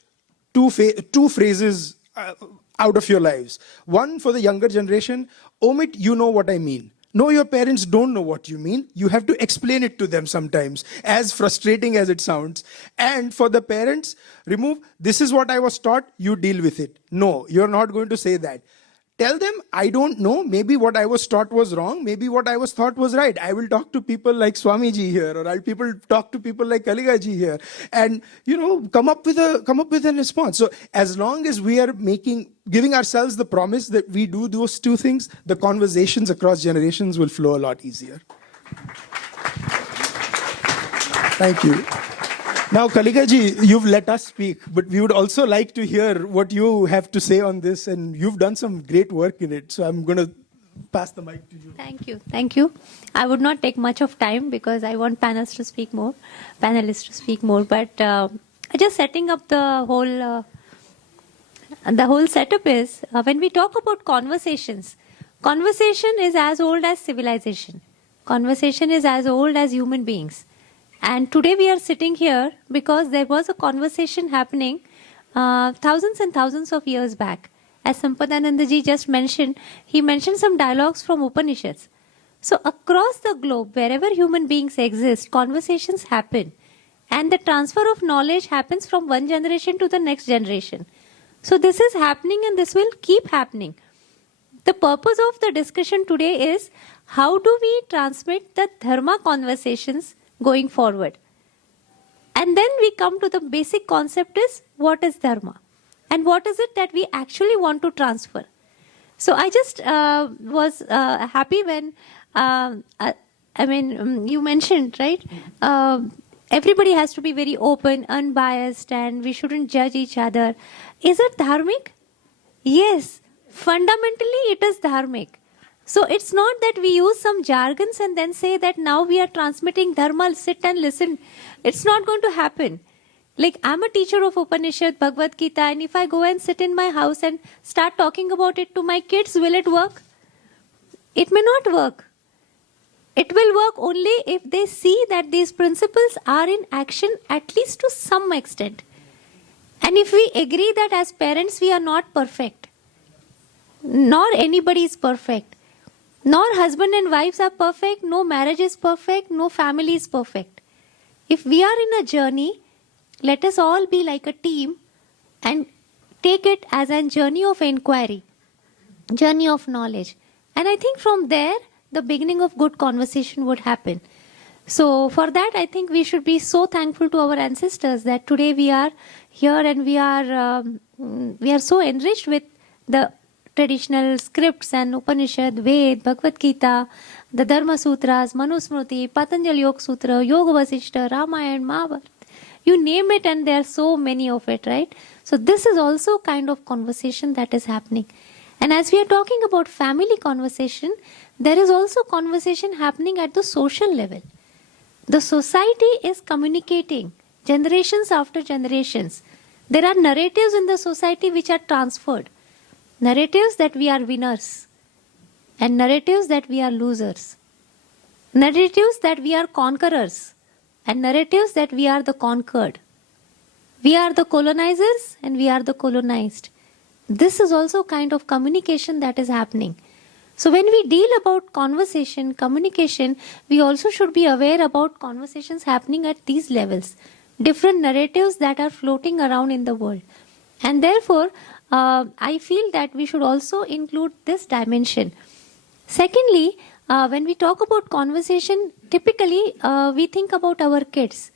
two phrases out of your lives. One, for the younger generation, omit, you know what I mean. No, your parents don't know what you mean. You have to explain it to them sometimes, as frustrating as it sounds. And for the parents, remove, this is what I was taught, you deal with it. No, you're not going to say that. Tell them, I don't know, maybe what I was taught was wrong, maybe what I was taught was right. I will talk to people like Swami ji here, or I'll talk to people like Kalika ji here, and come up with a response. So as long as we are giving ourselves the promise that we do those two things, the conversations across generations will flow a lot easier. Thank you. Now, Kalika ji, you've let us speak, but we would also like to hear what you have to say on this, and you've done some great work in it. So I'm going to pass the mic to you. Thank you. Thank you. I would not take much of time because I want panelists to speak more. But just setting up the whole setup is when we talk about conversations, conversation is as old as civilization. Conversation is as old as human beings. And today we are sitting here because there was a conversation happening thousands and thousands of years back. As Sampadananda ji just mentioned, he mentioned some dialogues from Upanishads. So across the globe, wherever human beings exist, conversations happen. And the transfer of knowledge happens from one generation to the next generation. So this is happening and this will keep happening. The purpose of the discussion today is how do we transmit the Dharma conversations going forward. And then we come to the basic concept is what is Dharma and what is it that we actually want to transfer. So I just was happy when, you mentioned, right? Everybody has to be very open, unbiased, and we shouldn't judge each other. Is it dharmic? Yes. Fundamentally, it is dharmic. So it's not that we use some jargons and then say that now we are transmitting dharma, sit and listen. It's not going to happen. Like I'm a teacher of Upanishad, Bhagavad Gita, and if I go and sit in my house and start talking about it to my kids, will it work? It may not work. It will work only if they see that these principles are in action at least to some extent. And if we agree that as parents we are not perfect, nor anybody is perfect, nor husband and wives are perfect, no marriage is perfect, no family is perfect. If we are in a journey, let us all be like a team and take it as a journey of inquiry, journey of knowledge. And I think from there, the beginning of good conversation would happen. So for that, I think we should be so thankful to our ancestors that today we are here and we are so enriched with the traditional scripts and Upanishad, Ved, Bhagavad Gita, the Dharma Sutras, Manusmriti, Patanjali Yoga Sutra, Yoga Vasishta, Ramayana, Mahabharata. You name it and there are so many of it, right? So this is also kind of conversation that is happening. And as we are talking about family conversation, there is also conversation happening at the social level. The society is communicating generations after generations. There are narratives in the society which are transferred. Narratives that we are winners and narratives that we are losers. Narratives that we are conquerors and narratives that we are the conquered. We are the colonizers and we are the colonized. This is also kind of communication that is happening. So when we deal about conversation, communication, we also should be aware about conversations happening at these levels. Different narratives that are floating around in the world. And therefore, I feel that we should also include this dimension. Secondly, when we talk about conversation, typically we think about our kids.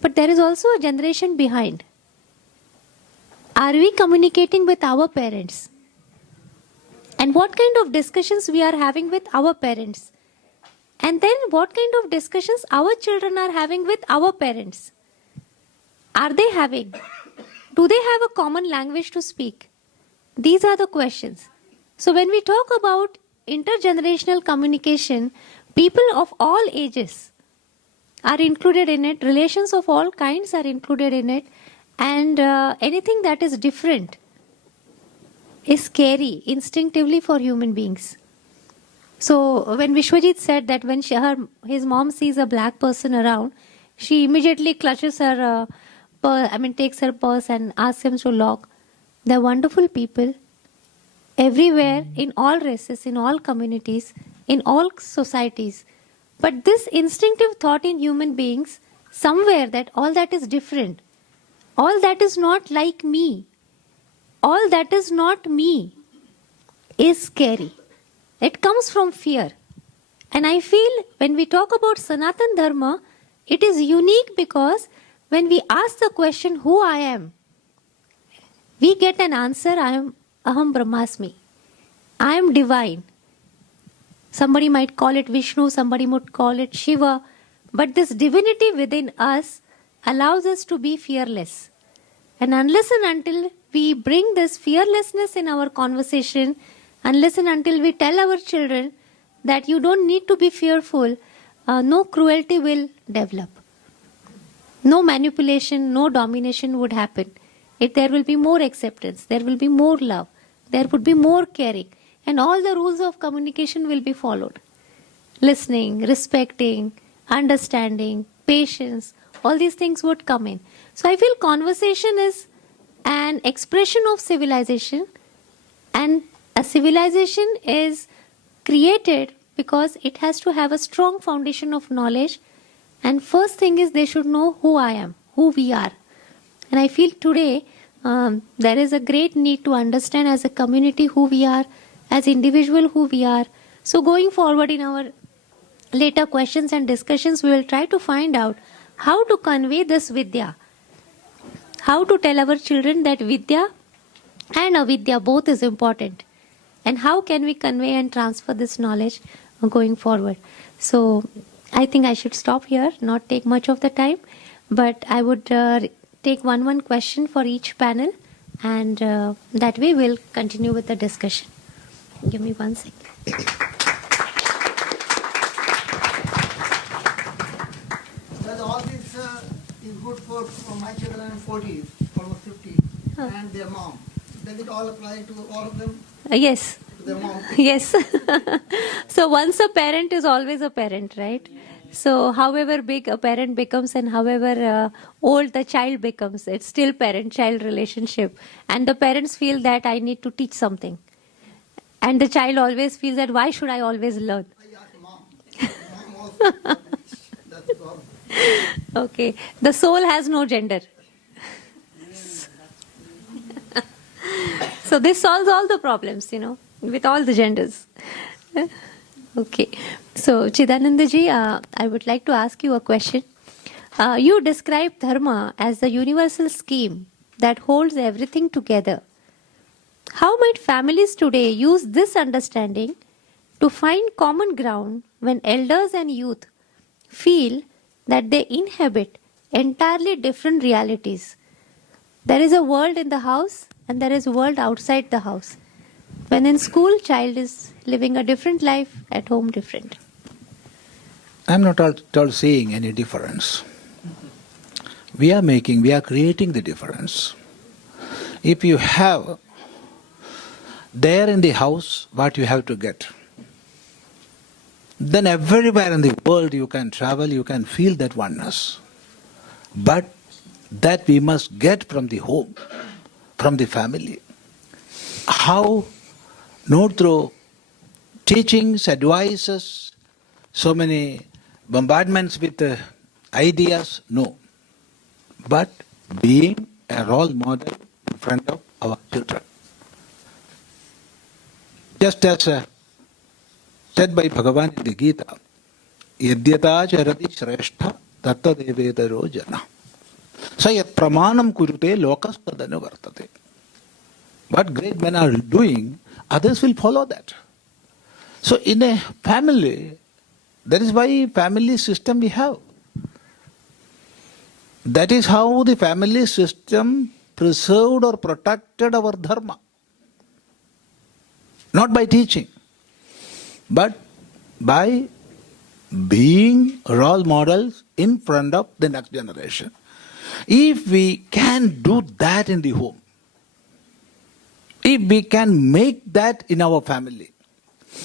But there is also a generation behind. Are we communicating with our parents? And what kind of discussions we are having with our parents? And then what kind of discussions our children are having with our parents? Are they having? Do they have a common language to speak? These are the questions. So when we talk about intergenerational communication, people of all ages are included in it, relations of all kinds are included in it, and anything that is different is scary instinctively for human beings. So when Viswajith said that when his mom sees a black person around, she immediately clutches her takes her purse and asks him to lock. They're wonderful people everywhere, in all races, in all communities, in all societies. But this instinctive thought in human beings, somewhere that all that is different, all that is not like me, all that is not me, is scary. It comes from fear. And I feel when we talk about Sanatan Dharma, it is unique because when we ask the question, who I am, we get an answer, I am Aham Brahmasmi. I am divine. Somebody might call it Vishnu, somebody might call it Shiva, But this divinity within us allows us to be fearless. And unless and until we bring this fearlessness in our conversation, unless and until we tell our children that you don't need to be fearful, no cruelty will develop. No manipulation, no domination would happen. There will be more acceptance, there will be more love, there would be more caring, and all the rules of communication will be followed. Listening, respecting, understanding, patience, all these things would come in. So I feel conversation is an expression of civilization, and a civilization is created because it has to have a strong foundation of knowledge. And first thing is they should know who I am, who we are. And I feel today there is a great need to understand as a community who we are, as individual who we are. So going forward in our later questions and discussions, we will try to find out how to convey this Vidya. How to tell our children that Vidya and Avidya both is important. And how can we convey and transfer this knowledge going forward. So I think I should stop here, not take much of the time. But I would take one question for each panel, and that way we'll continue with the discussion. Give me 1 second. Well, all this is good for my children in 40s, almost 50, and their mom. Does it all apply to all of them? Yes. To their mom? Yes. So once a parent is always a parent, right? So however big a parent becomes and however old the child becomes, it's still parent-child relationship. And the parents feel that I need to teach something. And the child always feels that why should I always learn? I asked mom. Mom also. That's the problem. Okay. The soul has no gender. So this solves all the problems, with all the genders. Okay. So Chidananda ji, I would like to ask you a question. You describe Dharma as the universal scheme that holds everything together. How might families today use this understanding to find common ground when elders and youth feel that they inhabit entirely different realities? There is a world in the house and there is a world outside the house. When in school, child is living a different life, at home different. I'm not at all seeing any difference. We are creating the difference. If you have there in the house what you have to get, then everywhere in the world you can travel, you can feel that oneness. But that we must get from the home, from the family. How? Not through teachings, advices, so many bombardments with ideas, no. But being a role model in front of our children. Just as said by Bhagavan in the Gita, Yadyata charati shrestha tatta devedaro jana. Sayat pramanam kurute lokas tadanu vartate. What great men are doing, others will follow that. So in a family, that is why family system we have. That is how the family system preserved or protected our dharma. Not by teaching, but by being role models in front of the next generation. If we can do that in the home, if we can make that in our family,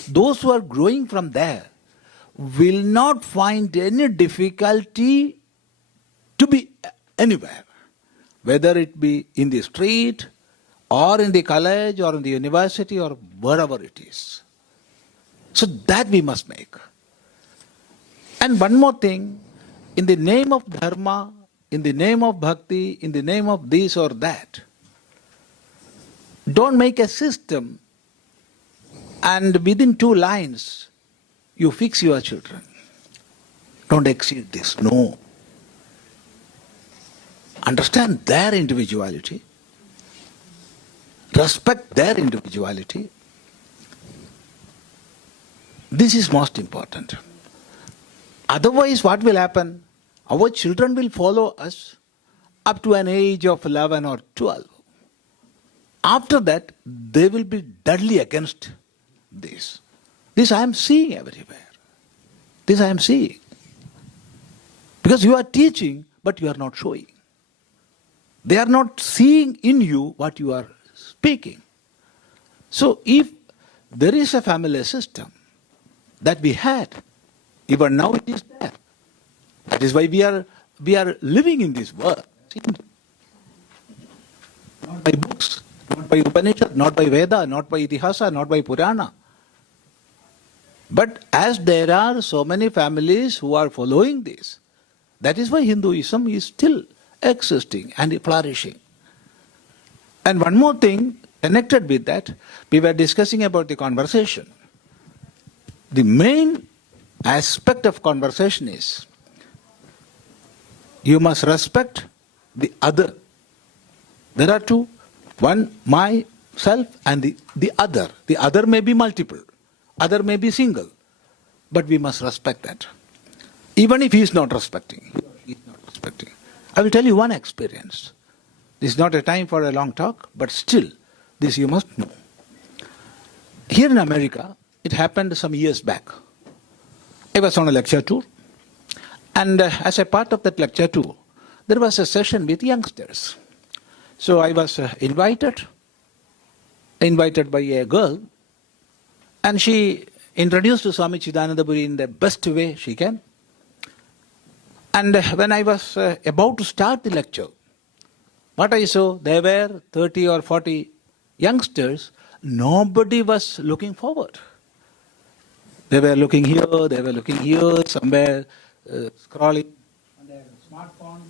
those who are growing from there will not find any difficulty to be anywhere, whether it be in the street or in the college or in the university or wherever it is. So that we must make. And one more thing, in the name of dharma, in the name of bhakti, in the name of this or that, don't make a system and within 2 lines you fix your children. Don't exceed this. No. Understand their individuality. Respect their individuality. This is most important. Otherwise, what will happen? Our children will follow us up to an age of 11 or 12. After that, they will be deadly against this. This I am seeing everywhere. This I am seeing. Because you are teaching, but you are not showing. They are not seeing in you what you are speaking. So if there is a family system that we had, even now it is there. That is why we are living in this world. Not by books, not by Upanishad, not by Veda, not by Itihasa, not by Purana. But as there are so many families who are following this, that is why Hinduism is still existing and flourishing. And one more thing connected with that, we were discussing about the conversation. The main aspect of conversation is you must respect the other. There are two, one myself and the other. The other may be multiple, other may be single, but we must respect that. Even if he is not respecting. I will tell you one experience. This is not a time for a long talk, but still, this you must know. Here in America, it happened some years back. I was on a lecture tour, and as a part of that lecture tour, there was a session with youngsters. So I was invited by a girl, and she introduced to Swami Chidanandpuri in the best way she can. And when I was about to start the lecture, what I saw, there were 30 or 40 youngsters. Nobody was looking forward. They were looking here, they were looking here, somewhere scrolling on their smartphone.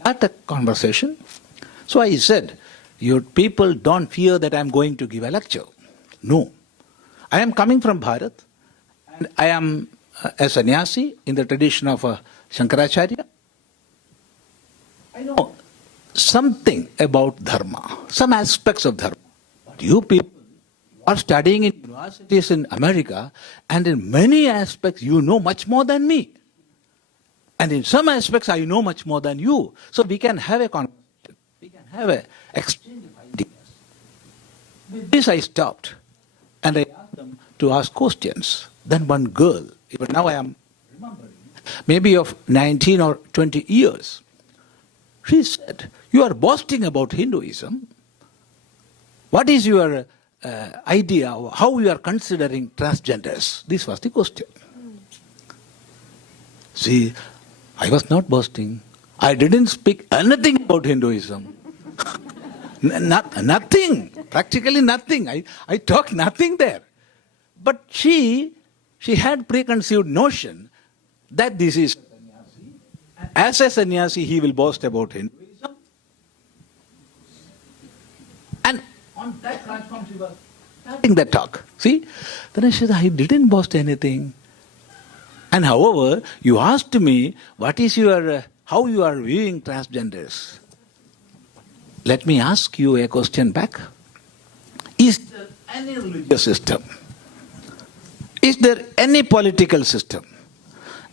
Start a conversation. So I said, you people don't fear that I'm going to give a lecture. No. I am coming from Bharat, and I am a sannyasi in the tradition of Shankaracharya. I know something about Dharma, some aspects of Dharma. But you people are studying in universities in America, and in many aspects you know much more than me. And in some aspects I know much more than you. So we can have a conversation, we can have an exchange of ideas. With this I stopped, and I asked them to ask questions. Then one girl, even now I am remembering, maybe of 19 or 20 years, she said, you are boasting about Hinduism. What is your idea of how you are considering transgenders? This was the question. See, I was not boasting. I didn't speak anything about Hinduism. Nothing, practically nothing. I talked nothing there. But she had preconceived notion that this is sannyasi. As a sannyasi, he will boast about Hinduism. And on that platform, she was starting that talk. See? Then I said, I didn't boast anything. And however, you asked me, what is your, how you are viewing transgenders? Let me ask you a question back. Is there any religious system? Is there any political system?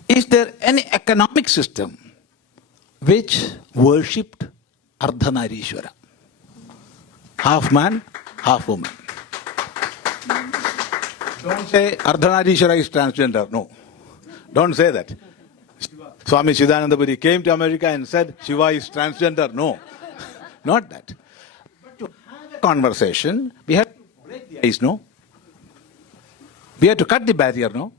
Is there any economic system which worshipped Ardhanarishwara? Half man, half woman. Don't say Ardhanarishwara is transgender. No. Don't say that. Swami Chidanandpuri came to America and said Shiva is transgender. No. Not that. But to have a conversation, we have to break the ice, no? We have to cut the barrier, no?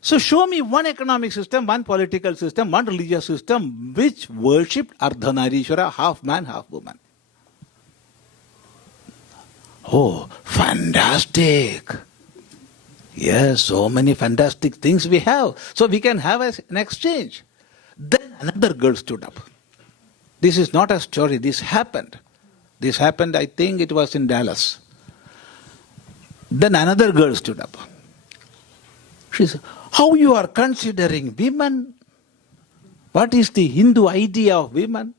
So show me one economic system, one political system, one religious system which worshipped Ardhanarishwara, half man, half woman. Oh, fantastic. Yes, so many fantastic things we have. So we can have an exchange. Then another girl stood up. This is not a story, this happened. This happened, I think it was in Dallas. Then another girl stood up. She said, how you are considering women? What is the Hindu idea of women?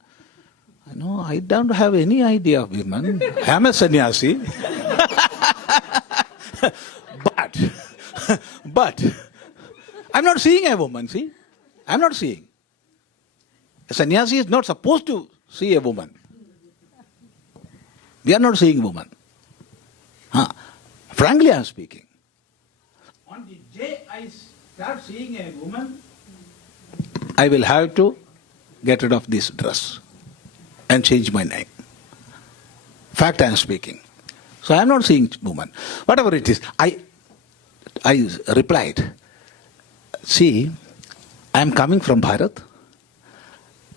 No, I don't have any idea of women. I am a sannyasi. But I'm not not seeing a woman, see? I'm not seeing. A sannyasi is not supposed to see a woman. We are not seeing woman. Frankly, I'm speaking. On the day I start seeing a woman, I will have to get rid of this dress and change my name. Fact, I am speaking. So I am not seeing woman. Whatever it is, I replied, see, I am coming from Bharat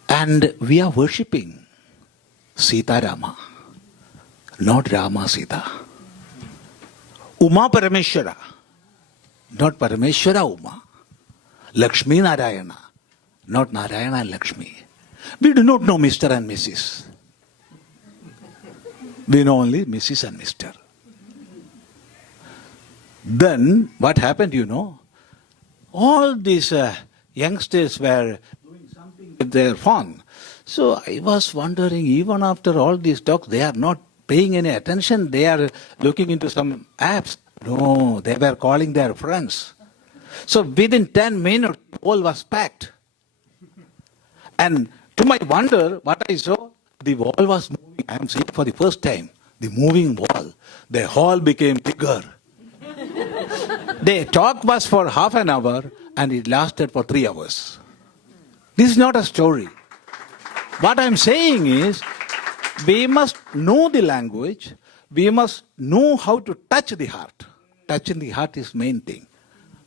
and we are worshipping Sita Rama, not Rama Sita. Uma Parameshwara, not Parameshwara Uma. Lakshmi Narayana, not Narayana and Lakshmi. We do not know Mr. and Mrs. We know only Mrs. and Mr. Then what happened, you know? All these youngsters were doing something with their phone. So I was wondering, even after all these talks, they are not paying any attention. They are looking into some apps. No, they were calling their friends. So within 10 minutes, the wall was packed. And to my wonder, what I saw, the wall was moving. I am seeing for the first time, the moving wall. The hall became bigger. The talk was for half an hour and it lasted for 3 hours. This is not a story. What I am saying is, we must know the language. We must know how to touch the heart. Touching the heart is main thing.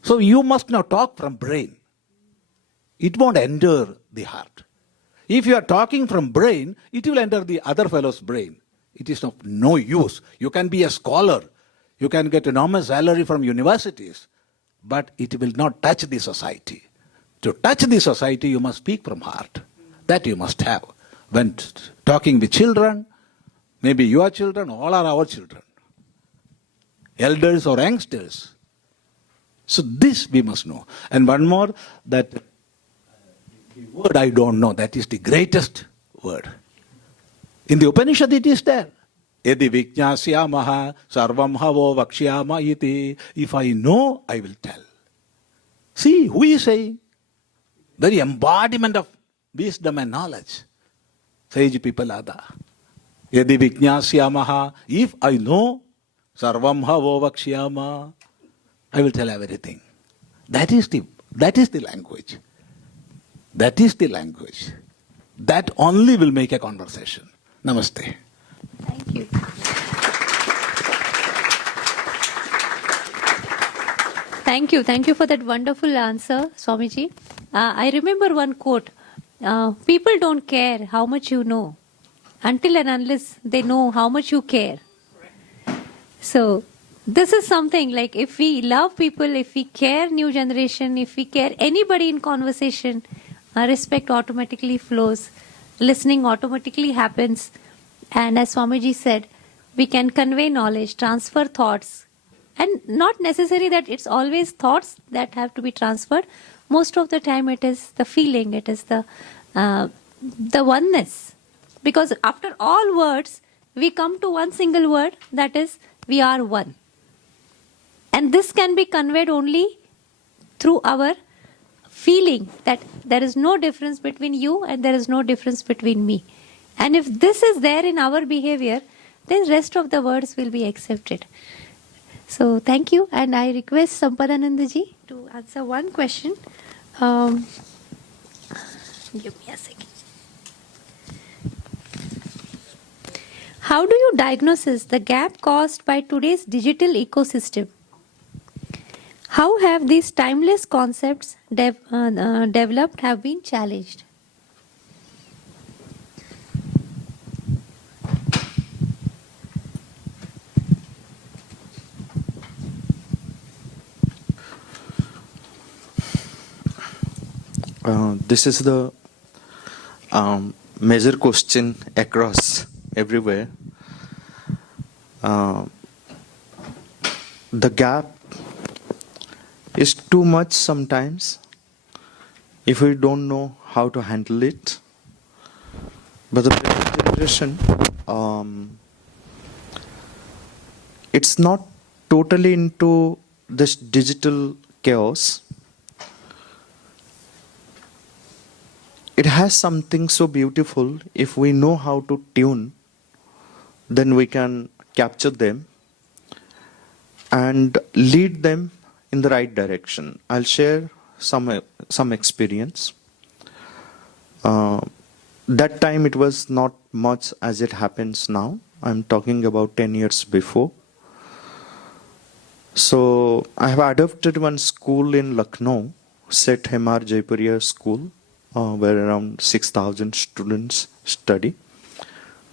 So you must now talk from brain. It won't enter the heart. If you are talking from brain, it will enter the other fellow's brain. It is of no use. You can be a scholar. You can get enormous salary from universities. But it will not touch the society. To touch the society, you must speak from heart. That you must have. When talking with children, maybe your children, all are our children. Elders or youngsters. So this we must know. And one more, that the word I don't know, that is the greatest word. In the Upanishad it is there. Yadi vijñāsyāmaha sarvam havo vakshyāma iti. If I know, I will tell. See, who is saying? Very embodiment of wisdom and knowledge. Sage people are there. Yadi vijñāsyāmaha, if I know, sarvam havo vakshyāma, I will tell everything. That is the language. That is the language. That only will make a conversation. Namaste. Thank you. Thank you. Thank you for that wonderful answer, Swamiji. I remember one quote. People don't care how much you know until and unless they know how much you care. So, this is something like if we love people, if we care new generation, if we care anybody in conversation, respect automatically flows, listening automatically happens. And as Swamiji said, we can convey knowledge, transfer thoughts. And not necessary that it's always thoughts that have to be transferred. Most of the time it is the feeling, it is the oneness. Because after all words, we come to one single word, that is, we are one. And this can be conveyed only through our feeling that there is no difference between you and there is no difference between me. And if this is there in our behavior, then rest of the words will be accepted. So thank you, and I request Sampadananda ji to answer one question. Give me a second. How do you diagnose the gap caused by today's digital ecosystem? How have these timeless concepts developed have been challenged? This is the major question across everywhere. The gap is too much sometimes if we don't know how to handle it. But the present generation, it's not totally into this digital chaos. it has something so beautiful. If we know how to tune, then we can capture them and lead them in the right direction. I'll share some experience. That time it was not much as it happens now. I'm talking about 10 years before. So I have adopted one school in Lucknow, Set Hemar Jaipuriya School, where around 6,000 students study.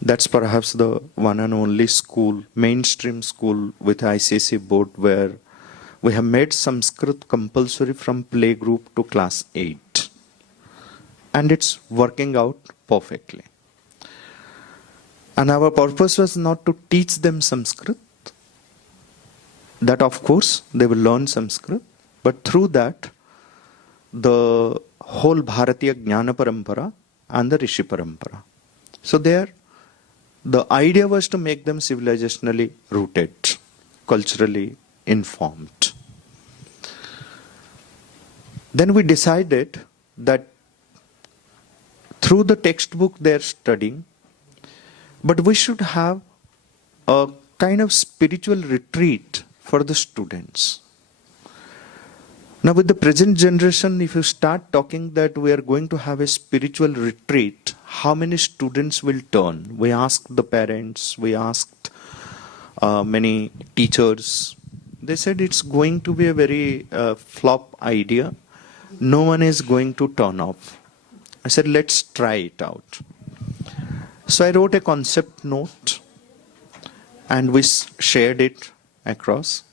That's perhaps the one and only school, mainstream school with ICSE board, where we have made Sanskrit compulsory from playgroup to class 8. And it's working out perfectly. And our purpose was not to teach them Sanskrit. That, of course, they will learn Sanskrit. But through that, the whole Bharatiya Jnana Parampara and the Rishi Parampara. So there, the idea was to make them civilizationally rooted, culturally informed. Then we decided that through the textbook they're studying, but we should have a kind of spiritual retreat for the students. Now with the present generation, if you start talking that we are going to have a spiritual retreat, how many students will turn? We asked the parents, we asked many teachers. They said it's going to be a very flop idea. No one is going to turn up. I said, let's try it out. So I wrote a concept note and we shared it across.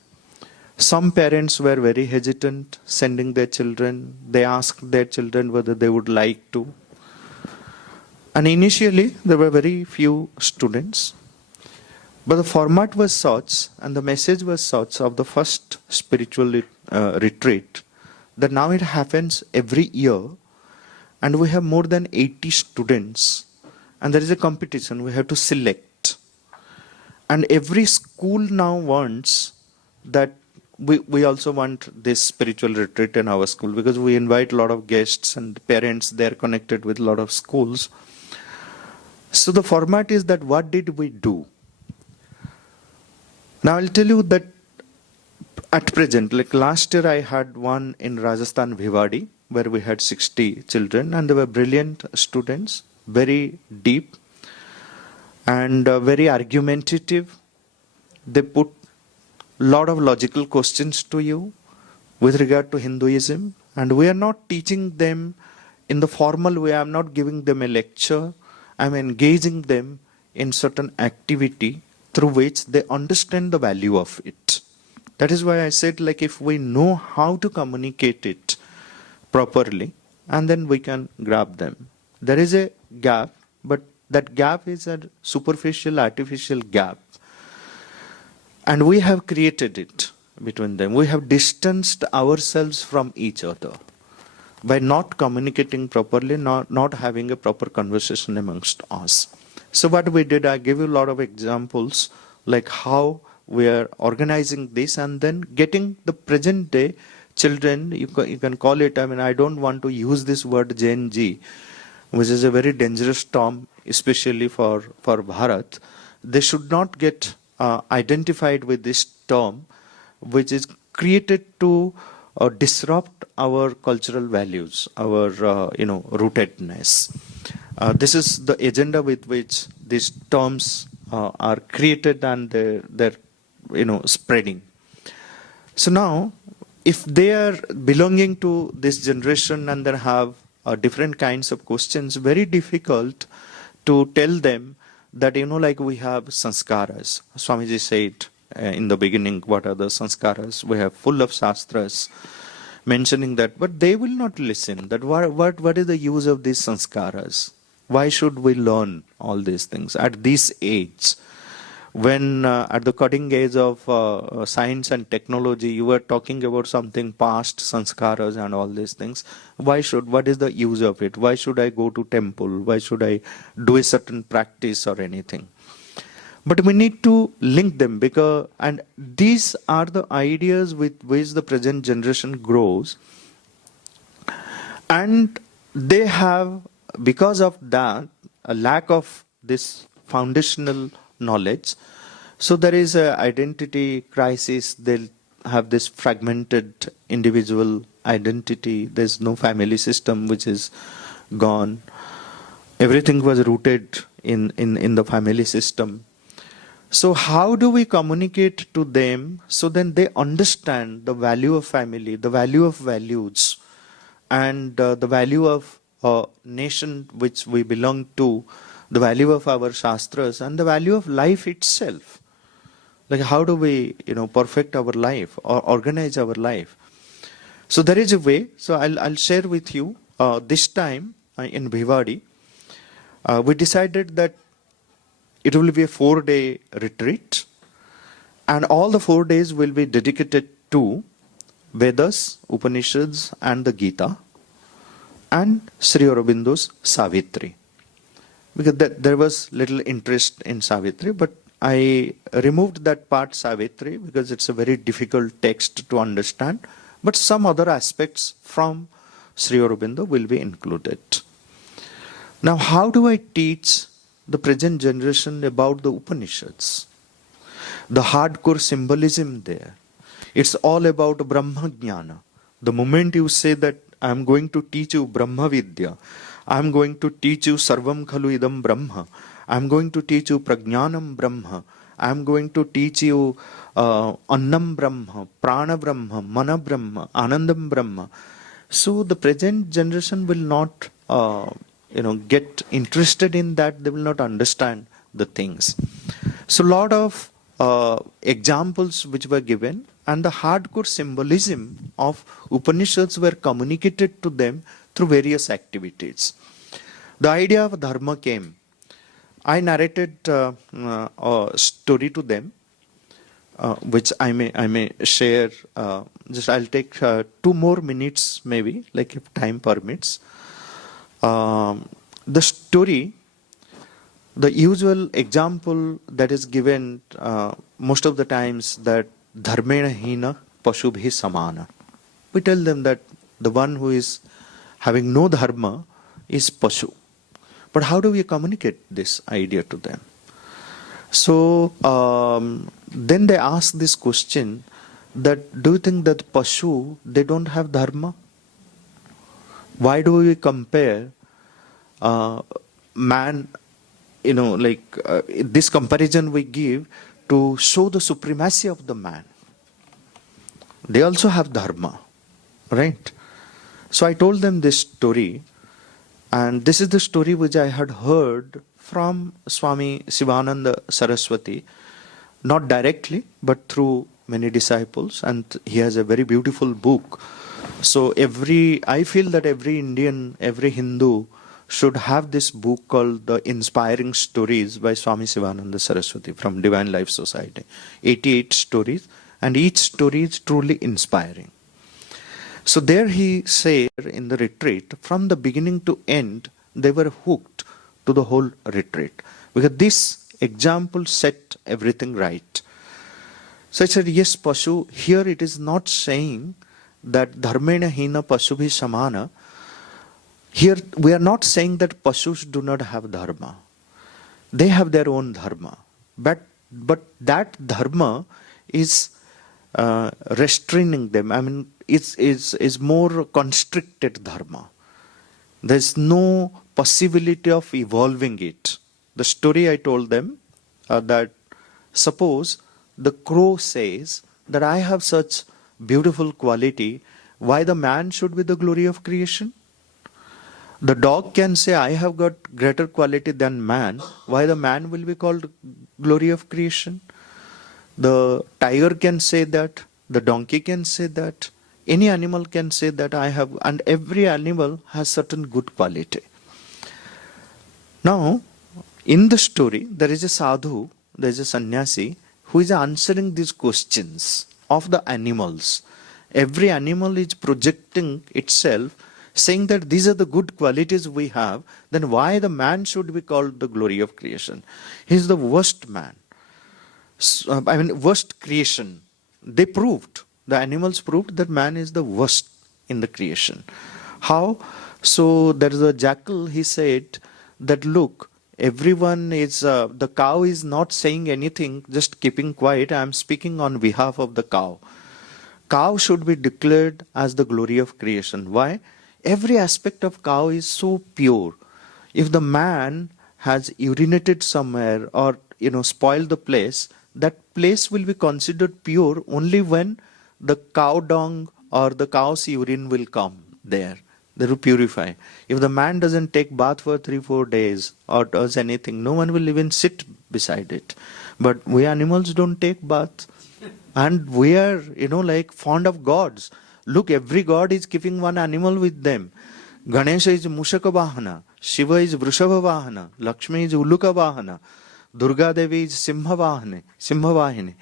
Some parents were very hesitant sending their children. They asked their children whether they would like to. And initially, there were very few students. But the format was such and the message was such of the first spiritual retreat that now it happens every year and we have more than 80 students and there is a competition. We have to select. And every school now wants that we also want this spiritual retreat in our school because we invite a lot of guests and parents. They're connected with a lot of schools. So the format is that what did we do? Now I'll tell you that at present, like last year I had one in Rajasthan, Bhiwadi, where we had 60 children and they were brilliant students, very deep and very argumentative. They put a lot of logical questions to you with regard to Hinduism, and we are not teaching them in the formal way. I'm not giving them a lecture. I'm engaging them in certain activity through which they understand the value of it. That is why I said, like, if we know how to communicate it properly, and then we can grab them. There is a gap, but that gap is a superficial, artificial gap. And we have created it between them. We have distanced ourselves from each other by not communicating properly, not having a proper conversation amongst us. So what we did, I gave you a lot of examples, like how we are organizing this and then getting the present day children, you can call it, I mean, I don't want to use this word Gen Z, which is a very dangerous term, especially for Bharat. They should not get identified with this term, which is created to disrupt our cultural values, our rootedness. This is the agenda with which these terms are created and they're spreading. So now, if they are belonging to this generation and they have different kinds of questions, very difficult to tell them that, like we have sanskaras. Swamiji said in the beginning, what are the sanskaras? We have full of shastras mentioning that, but they will not listen. That what is the use of these sanskaras? Why should we learn all these things at this age? When at the cutting edge of science and technology, you were talking about something past, sanskaras and all these things. What is the use of it? Why should I go to temple? Why should I do a certain practice or anything? But we need to link them and these are the ideas with which the present generation grows. And they have because of that, a lack of this foundational knowledge, so there is a identity crisis. They'll have this fragmented individual identity. There's no family system which is gone. Everything was rooted in the family system. So how do we communicate to them so then they understand the value of family, the value of values, and the value of a nation which we belong to, the value of our shastras, and the value of life itself? Like how do we, perfect our life or organize our life? So there is a way. So I'll share with you. This time in Bhiwadi, we decided that it will be a 4-day retreat, and all the 4 days will be dedicated to Vedas, Upanishads, and the Gita, and Sri Aurobindo's Savitri. Because there was little interest in Savitri, but I removed that part Savitri because it's a very difficult text to understand, but some other aspects from Sri Aurobindo will be included. Now, how do I teach the present generation about the Upanishads? The hardcore symbolism there. It's all about Brahma Jnana. The moment you say that I'm going to teach you Brahma Vidya, I'm going to teach you Sarvam Khalu Idam Brahma, I'm going to teach you Prajnanam Brahma, I'm going to teach you Annam Brahma, Prana Brahma, Mana Brahma, Anandam Brahma. So the present generation will not get interested in that. They will not understand the things. So a lot of examples which were given, and the hardcore symbolism of Upanishads were communicated to them through various activities. The idea of Dharma came. I narrated a story to them, which I may share. Just I'll take 2 more minutes, maybe, like if time permits. The story, the usual example that is given most of the times, that Dharmena hina pashubhi samana. We tell them that the one who is having no dharma is pashu. But how do we communicate this idea to them? So then they ask this question, that do you think that pashu, they don't have dharma? Why do we compare man, this comparison we give to show the supremacy of the man? They also have dharma, right? So I told them this story, and this is the story which I had heard from Swami Sivananda Saraswati, not directly, but through many disciples, and he has a very beautiful book. So I feel that every Indian, every Hindu should have this book called The Inspiring Stories by Swami Sivananda Saraswati from Divine Life Society. 88 stories, and each story is truly inspiring. So there he said in the retreat, from the beginning to end, they were hooked to the whole retreat, because this example set everything right. So I said, yes, Pashu, here it is not saying that Dharmena hina Pashubhi samana. Here we are not saying that Pashus do not have dharma. They have their own dharma. But that dharma is restraining them. I mean, it's more constricted dharma. There's no possibility of evolving it. The story I told them, that suppose the crow says that I have such beautiful quality, why the man should be the glory of creation? The dog can say, I have got greater quality than man, why the man will be called glory of creation? The tiger can say that, the donkey can say that, any animal can say that I have, and every animal has certain good quality. Now, in the story, there is a sadhu, there is a sannyasi, who is answering these questions of the animals. Every animal is projecting itself, saying that these are the good qualities we have, then why the man should be called the glory of creation? He is the worst man. Worst creation. They proved, the animals proved that man is the worst in the creation. How? So there is a jackal, he said that look, everyone is, the cow is not saying anything, just keeping quiet. I am speaking on behalf of the cow. Cow should be declared as the glory of creation. Why? Every aspect of cow is so pure. If the man has urinated somewhere or spoiled the place, that place will be considered pure only when the cow dung or the cow's urine will come there. They will purify. If the man doesn't take bath for 3-4 days or does anything, no one will even sit beside it. But we animals don't take bath. And we are, like fond of gods. Look, every god is keeping one animal with them. Ganesha is Mushaka Vahana, Shiva is Vrishabha Vahana, Lakshmi is Uluka Vahana, Durga Devi is Simha Vahini.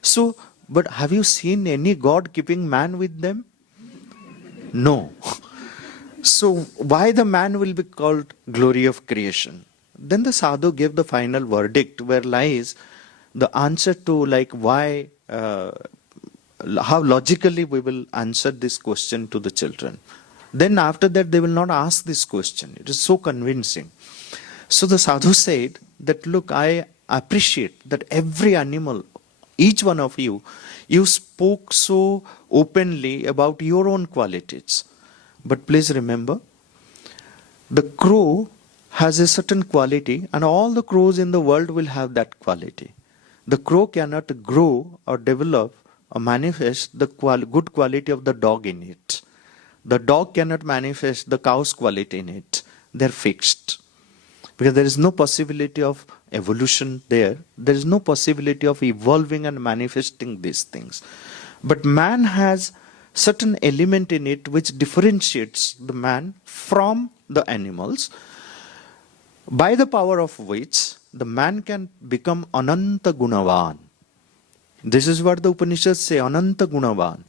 So, but have you seen any god keeping man with them? No. So, why the man will be called glory of creation? Then the sadhu gave the final verdict where lies the answer to like why, how logically we will answer this question to the children. Then after that they will not ask this question. It is so convincing. So the sadhu said that look, I appreciate that every animal, each one of you, you spoke so openly about your own qualities. But please remember, the crow has a certain quality and all the crows in the world will have that quality. The crow cannot grow or develop or manifest the good quality of the dog in it. The dog cannot manifest the cow's quality in it. They're fixed. Because there is no possibility of evolution there. There is no possibility of evolving and manifesting these things. But man has certain element in it which differentiates the man from the animals, by the power of which the man can become Ananta Gunavan. This is what the Upanishads say, Ananta Gunavan.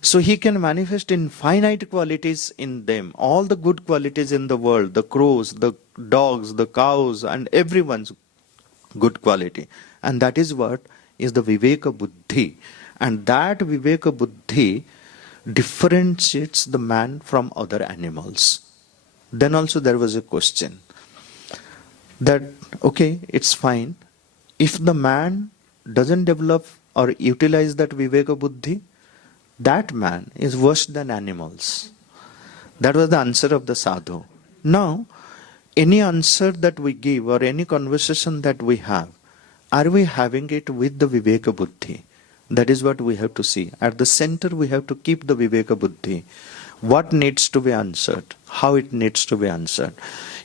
So he can manifest infinite qualities in them, all the good qualities in the world, the crows, the dogs, the cows, and everyone's good quality. And that is what is the Viveka Buddhi. And that Viveka Buddhi differentiates the man from other animals. Then also there was a question that, okay, it's fine. If the man doesn't develop or utilize that Viveka Buddhi, that man is worse than animals. That was the answer of the sadhu. Now, any answer that we give or any conversation that we have, are we having it with the Viveka Buddhi? That is what we have to see. At the center we have to keep the Viveka Buddhi. What needs to be answered? How it needs to be answered?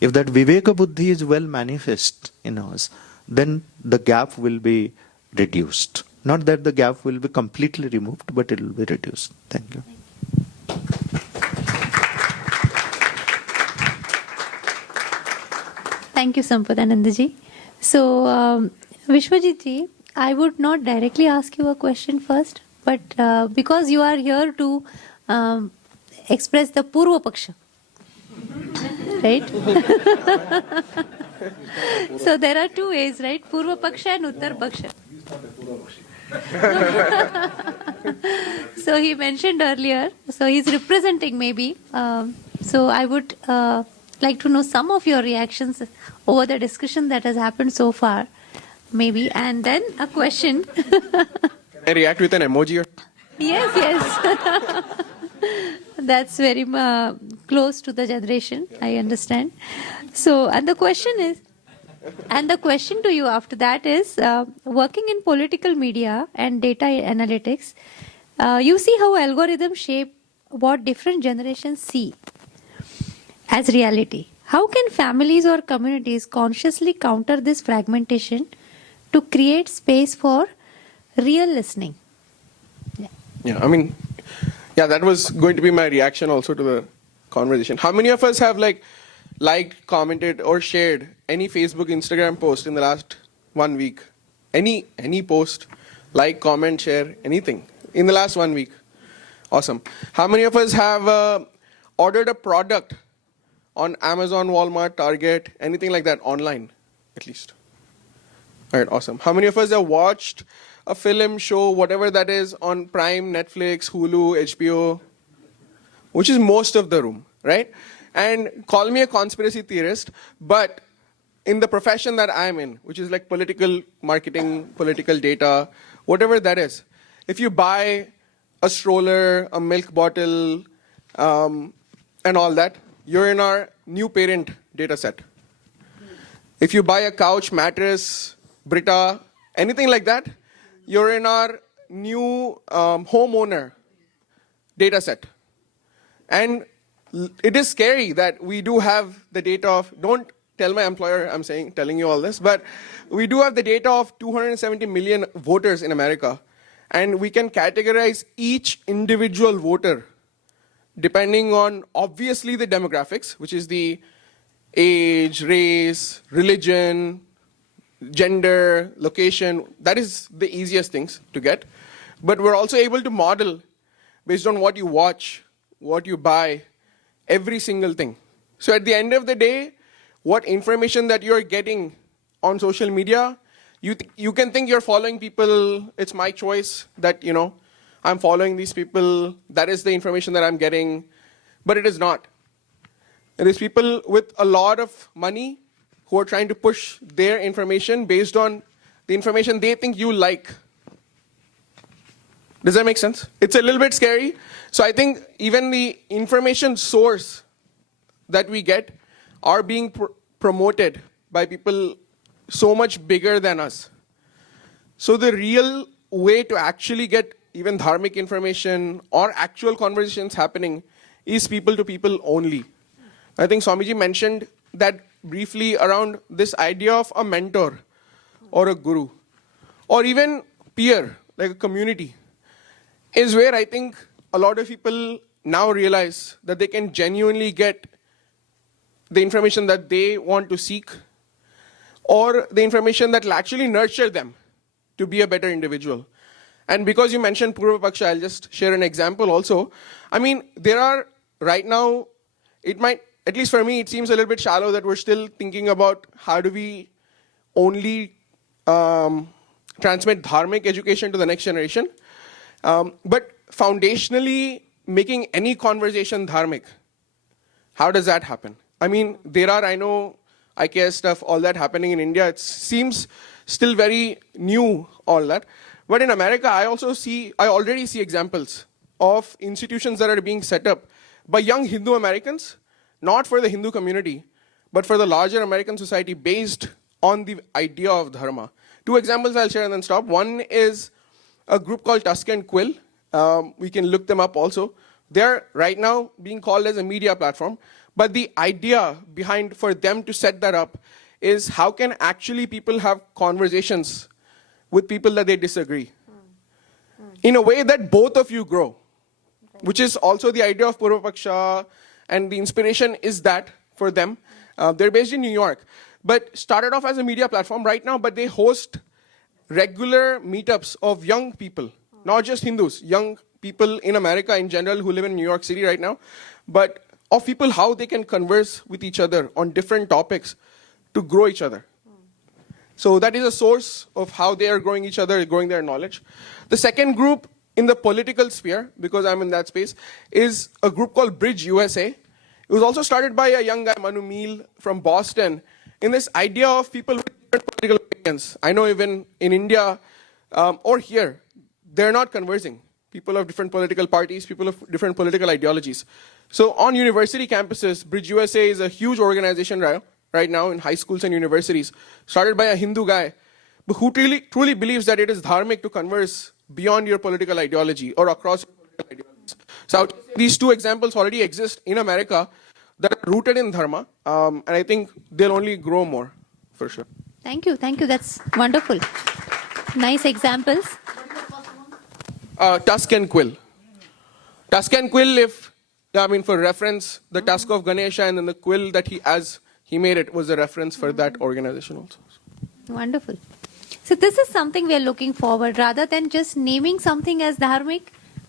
If that Viveka Buddhi is well manifest in us, then the gap will be reduced. Not that the gap will be completely removed, but it will be reduced. Thank you. Thank you, Sampadananda ji. So, Vishwajit ji, I would not directly ask you a question first, but because you are here to express the Purva Paksha, right? So there are two ways, right? Purva Paksha and Uttar Paksha. So he mentioned earlier, so he's representing maybe. So I would like to know some of your reactions over the discussion that has happened so far, maybe, and then a question. Can I react with an emoji? Or? Yes. That's very close to the generation, I understand. So, and the question to you after that is, working in political media and data analytics, you see how algorithms shape what different generations see as reality. How can families or communities consciously counter this fragmentation to create space for real listening? Yeah, I mean, yeah, that was going to be my reaction also to the conversation. How many of us have liked, commented, or shared any Facebook, Instagram post in the last 1 week? Any post, like, comment, share, anything in the last 1 week? Awesome. How many of us have ordered a product on Amazon, Walmart, Target, anything like that, online, at least? All right, awesome. How many of us have watched a film, show, whatever that is, on Prime, Netflix, Hulu, HBO, which is most of the room, right? and call me a conspiracy theorist, but in the profession that I'm in, which is like political marketing, political data, whatever that is, if you buy a stroller, a milk bottle, and all that, you're in our new parent data set. If you buy a couch, mattress, Brita, anything like that, you're in our new homeowner data set. And it is scary that we do have the data of, don't tell my employer I'm telling you all this, but we do have the data of 270 million voters in America. And we can categorize each individual voter depending on, obviously, the demographics, which is the age, race, religion, gender, location. That is the easiest things to get. But we're also able to model based on what you watch, what you buy, every single thing. So at the end of the day, what information that you're getting on social media, you can think you're following people, it's my choice that, I'm following these people, that is the information that I'm getting, but it is not. It is people with a lot of money who are trying to push their information based on the information they think you like. Does that make sense? It's a little bit scary. So I think even the information source that we get are being promoted by people so much bigger than us. So the real way to actually get even dharmic information or actual conversations happening is people to people only. I think Swamiji mentioned that briefly around this idea of a mentor or a guru or even peer, like a community, is where I think a lot of people now realize that they can genuinely get the information that they want to seek or the information that will actually nurture them to be a better individual. And because you mentioned Purva Paksha, I'll just share an example also. I mean, there are right now, it might, at least for me, it seems a little bit shallow that we're still thinking about how do we only transmit dharmic education to the next generation. But foundationally, making any conversation dharmic, how does that happen? I mean, there are, I know, IKS stuff, all that happening in India. It seems still very new, all that. But in America, I already see examples of institutions that are being set up by young Hindu Americans, not for the Hindu community, but for the larger American society based on the idea of Dharma. Two examples I'll share and then stop. One is a group called Tusk and Quill. We can look them up also. They're right now being called as a media platform. But the idea behind for them to set that up is how can actually people have conversations with people that they disagree in a way that both of you grow, which is also the idea of Purva Paksha, and the inspiration is that for them. They're based in New York, but started off as a media platform right now, but they host regular meetups of young people, not just Hindus, young people in America in general who live in New York City right now, but of people how they can converse with each other on different topics to grow each other. So that is a source of how they are growing each other, growing their knowledge. The second group in the political sphere, because I'm in that space, is a group called Bridge USA. It was also started by a young guy, Manu Meel, from Boston, in this idea of people with different political opinions. I know even in India or here, they're not conversing. People of different political parties, people of different political ideologies. So on university campuses, Bridge USA is a huge organization right now in high schools and universities, started by a Hindu guy, but who truly believes that it is dharmic to converse beyond your political ideology or across political ideologies. So these two examples already exist in America that are rooted in Dharma, and I think they'll only grow more, for sure. Thank you. That's wonderful. Nice examples. Tusk and Quill. Tusk and Quill, for reference, the tusk of Ganesha and then the quill that he made it was a reference for that organization also. Wonderful. So this is something we are looking forward, rather than just naming something as dharmic,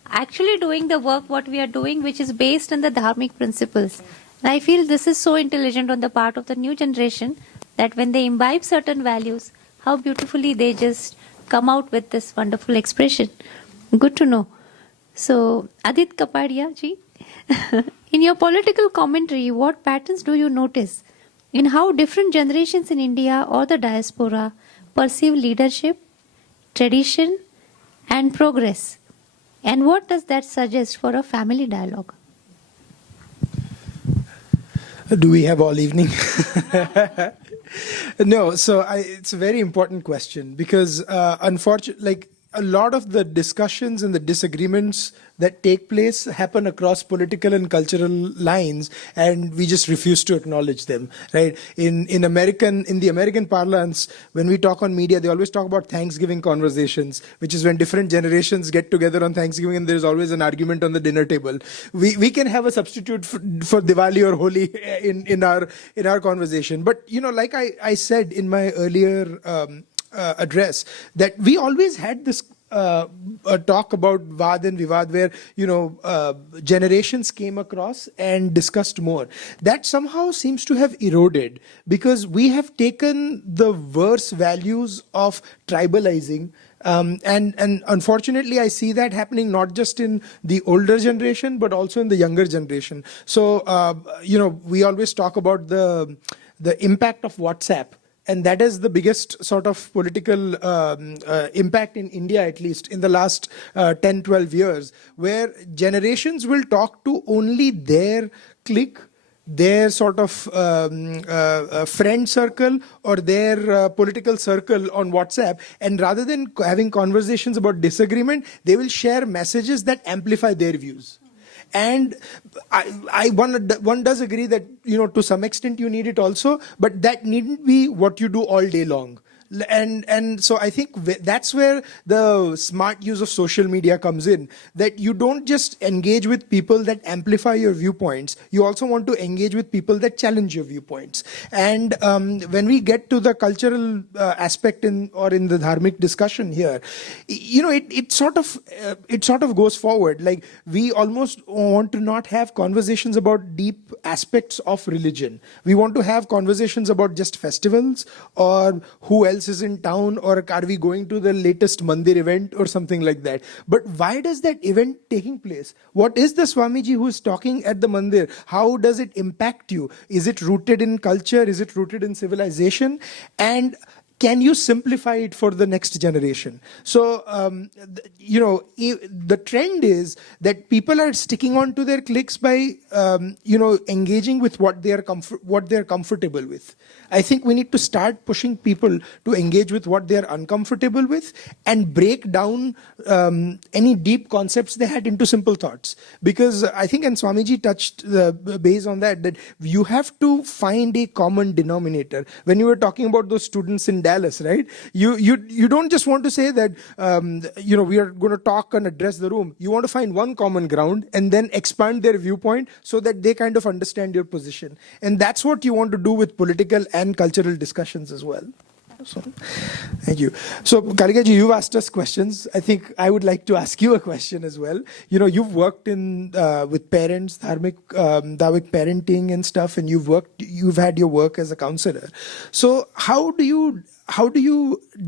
actually doing the work what we are doing, which is based on the dharmic principles. And I feel this is so intelligent on the part of the new generation that when they imbibe certain values, how beautifully they just come out with this wonderful expression. Good to know. So, Aadit Kapadia ji, In your political commentary, what patterns do you notice in how different generations in India or the diaspora perceive leadership, tradition, and progress? And what does that suggest for a family dialogue? Do we have all evening? No, so it's a very important question because unfortunately, like a lot of the discussions and the disagreements that take place happen across political and cultural lines, and we just refuse to acknowledge them, right? In the American parlance, when we talk on media, they always talk about Thanksgiving conversations, which is when different generations get together on Thanksgiving and there's always an argument on the dinner table. We can have a substitute for Diwali or Holi in our conversation. But, you know, like I said in my earlier address, that we always had this talk about Vad and Vivad where, you know, generations came across and discussed more. That somehow seems to have eroded because we have taken the worse values of tribalizing. And unfortunately, I see that happening not just in the older generation, but also in the younger generation. So, you know, we always talk about the impact of WhatsApp. And that is the biggest sort of political impact in India, at least in the last 10, 12 years, where generations will talk to only their clique, their sort of friend circle or their political circle on WhatsApp. And rather than having conversations about disagreement, they will share messages that amplify their views. And one does agree that, you know, to some extent you need it also, but that needn't be what you do all day long. And so I think that's where the smart use of social media comes in, that you don't just engage with people that amplify your viewpoints, you also want to engage with people that challenge your viewpoints. And when we get to the cultural aspect in the Dharmic discussion here, you know, it sort of goes forward. Like we almost want to not have conversations about deep aspects of religion. We want to have conversations about just festivals or who else is in town, or are we going to the latest mandir event or something like that. But why does that event taking place? What is the Swamiji who is talking at the mandir? How does it impact you? Is it rooted in culture? Is it rooted in civilization? And can you simplify it for the next generation? So, you know, the trend is that people are sticking on to their cliques by, you know, engaging with what they're comfortable with. I think we need to start pushing people to engage with what they're uncomfortable with and break down any deep concepts they had into simple thoughts. Because I think, and Swamiji touched the base on that you have to find a common denominator. When you were talking about those students in Dallas, right? You don't just want to say that, you know, we are going to talk and address the room. You want to find one common ground and then expand their viewpoint so that they kind of understand your position. And that's what you want to do with political and cultural discussions as well. So, thank you. So, Kalika ji, you've asked us questions. I think I would like to ask you a question as well. You know, you've worked in with parents, Dharmic parenting and stuff, and you've had your work as a counselor. So, how do you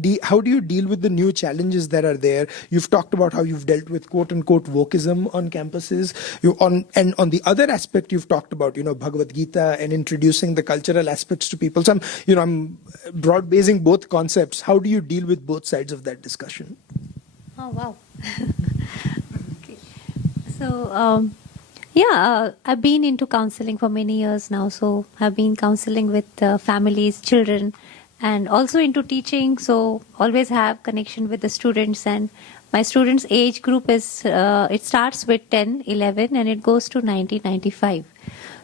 deal with the new challenges that are there? You've talked about how you've dealt with quote unquote wokeism on campuses. And on the other aspect, you've talked about, you know, Bhagavad Gita and introducing the cultural aspects to people. So I'm broad basing both concepts. How do you deal with both sides of that discussion? Oh, wow. Okay. So, I've been into counseling for many years now. So I've been counseling with families, children, and also into teaching. So always have connection with the students. And my students' age group is, it starts with 10, 11, and it goes to 1995.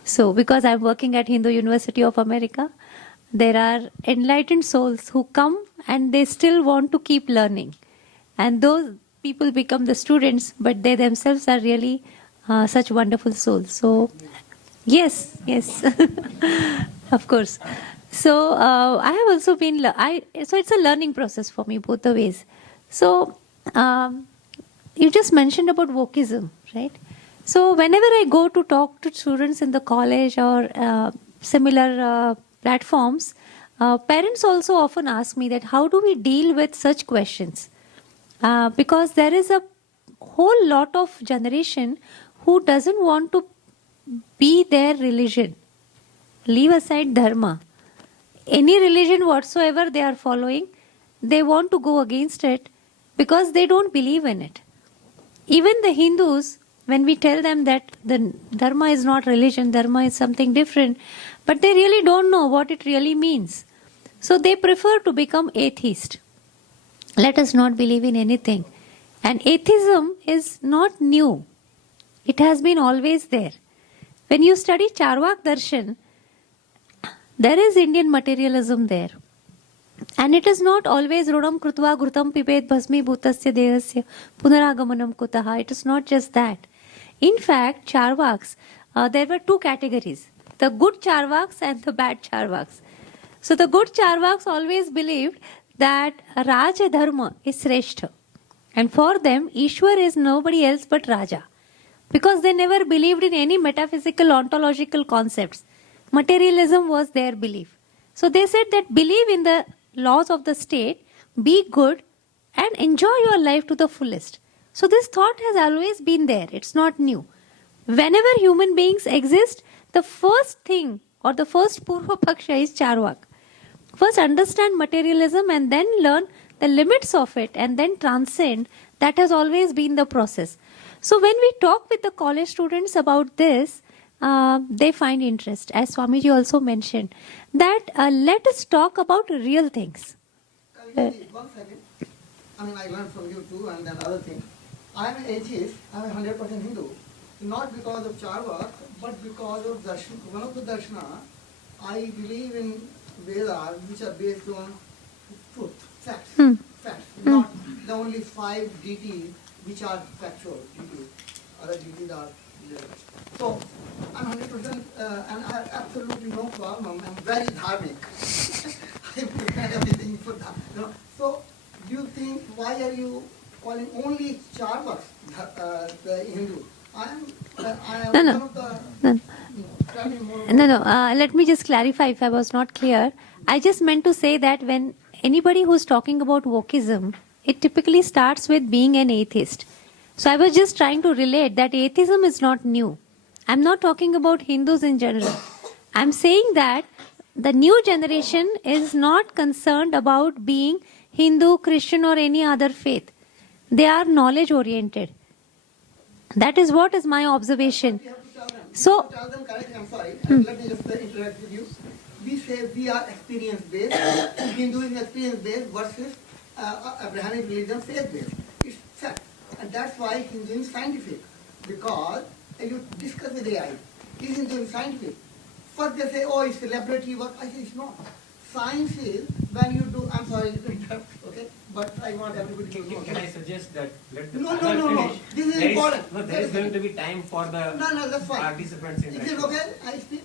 So because I'm working at Hindu University of America, there are enlightened souls who come and they still want to keep learning. And those people become the students, but they themselves are really such wonderful souls. So, yes, of course. So, I have also been, so it's a learning process for me both the ways. So, you just mentioned about wokeism, right? So, whenever I go to talk to students in the college or similar platforms, parents also often ask me that how do we deal with such questions? Because there is a whole lot of generation who doesn't want to be their religion. Leave aside Dharma. Any religion whatsoever they are following, they want to go against it because they don't believe in it. Even the Hindus, when we tell them that the Dharma is not religion, Dharma is something different, but they really don't know what it really means. So they prefer to become atheist. Let us not believe in anything. And atheism is not new. It has been always there. When you study Charvak Darshan, there is Indian materialism there. And it is not always Rudam Krutva Grutam Pipet Bhasmi Bhutasya Dehasya Punaragamanam Kutaha. It is not just that. In fact, Charvaks, there were two categories. The good Charvaks and the bad Charvaks. So the good Charvaks always believed that Raja Dharma is Sreshta. And for them, Ishwar is nobody else but Raja. Because they never believed in any metaphysical, ontological concepts. Materialism was their belief. So they said that believe in the laws of the state, be good, and enjoy your life to the fullest. So this thought has always been there. It's not new. Whenever human beings exist, the first thing or the first Purva Paksha is Charvak. First understand materialism and then learn the limits of it and then transcend. That has always been the process. So when we talk with the college students about this, they find interest. As Swamiji also mentioned, that let us talk about real things. One second. I mean, I learned from you too, and then other things. I am an atheist. I am 100% Hindu. Not because of Charvak, but because of Darshan. One of the Darshana, I believe in Vedas, which are based on truth, facts. Facts. Not the only 5 deities which are factual deities. Other deities are there. So, I'm 100%, and I have absolutely no problem. I'm very dharmic. I prepare everything for that. You know? So, do you think, why are you calling only Charvaks the Hindu? I am one of the... No. Let me just clarify if I was not clear. I just meant to say that when anybody who's talking about wokeism, it typically starts with being an atheist. So I was just trying to relate that atheism is not new. I'm not talking about Hindus in general. I'm saying that the new generation is not concerned about being Hindu, Christian or any other faith. They are knowledge oriented. That is what is my observation. So, tell them correctly, I'm sorry, let me just interact with you. We say we are experience-based, Hinduism experience-based versus Abrahamic religion faith-based. It's fact. And that's why Hinduism is scientific. Because you discuss with AI, is Hinduism scientific? First they say, oh, it's a laboratory work. I say it's not. Science is when you do, I'm sorry to interrupt, okay? But I want everybody to know. Can I suggest that let the No. finish? This is important. There is going to be time for the That's fine. participants in Is it okay? I speak?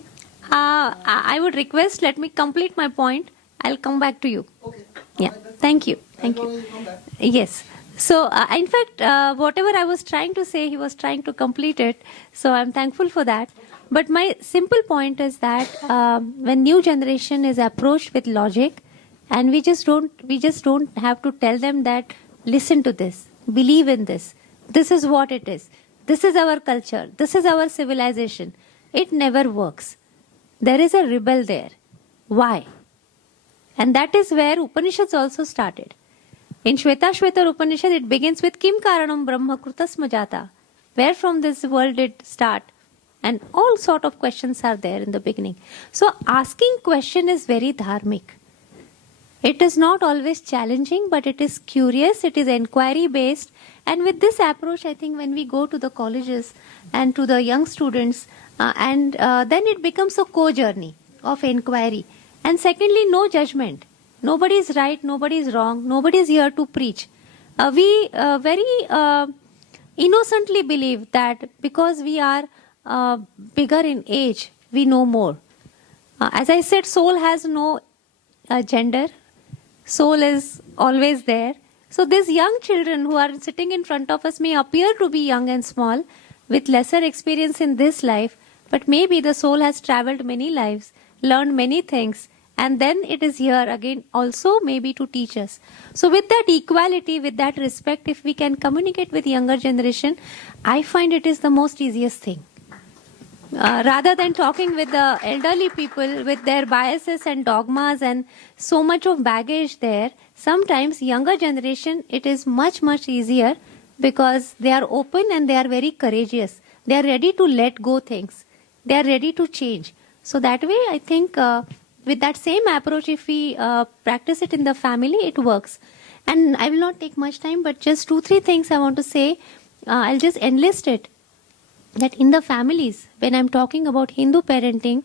I would request, let me complete my point. I'll come back to you. Okay. Yeah. Thank you. Yes. So, in fact, whatever I was trying to say, he was trying to complete it. So, I'm thankful for that. But my simple point is that when new generation is approached with logic, and we just don't have to tell them that listen to this, believe in this. This is what it is. This is our culture. This is our civilization. It never works. There is a rebel there. Why? And that is where Upanishads also started. In Shvetashvetar Upanishad, it begins with Kim Karanam Brahma Krutasma Jata. Where from this world did start? And all sort of questions are there in the beginning. So asking question is very dharmic. It is not always challenging, but it is curious, it is inquiry based. And with this approach, I think when we go to the colleges and to the young students, then it becomes a co-journey of inquiry. And secondly, no judgment. Nobody is right, nobody is wrong, nobody is here to preach. We very innocently believe that because we are bigger in age, we know more. As I said, soul has no gender. Soul is always there. So these young children who are sitting in front of us may appear to be young and small with lesser experience in this life, but maybe the soul has traveled many lives, learned many things, and then it is here again also maybe to teach us. So with that equality, with that respect, if we can communicate with younger generation, I find it is the most easiest thing. rather than talking with the elderly people with their biases and dogmas and so much of baggage there, sometimes younger generation, it is much, much easier because they are open and they are very courageous. They are ready to let go things. They are ready to change. So that way, I think with that same approach, if we practice it in the family, it works. And I will not take much time, but just 2-3 things I want to say. I'll just enlist it. That in the families, when I'm talking about Hindu parenting,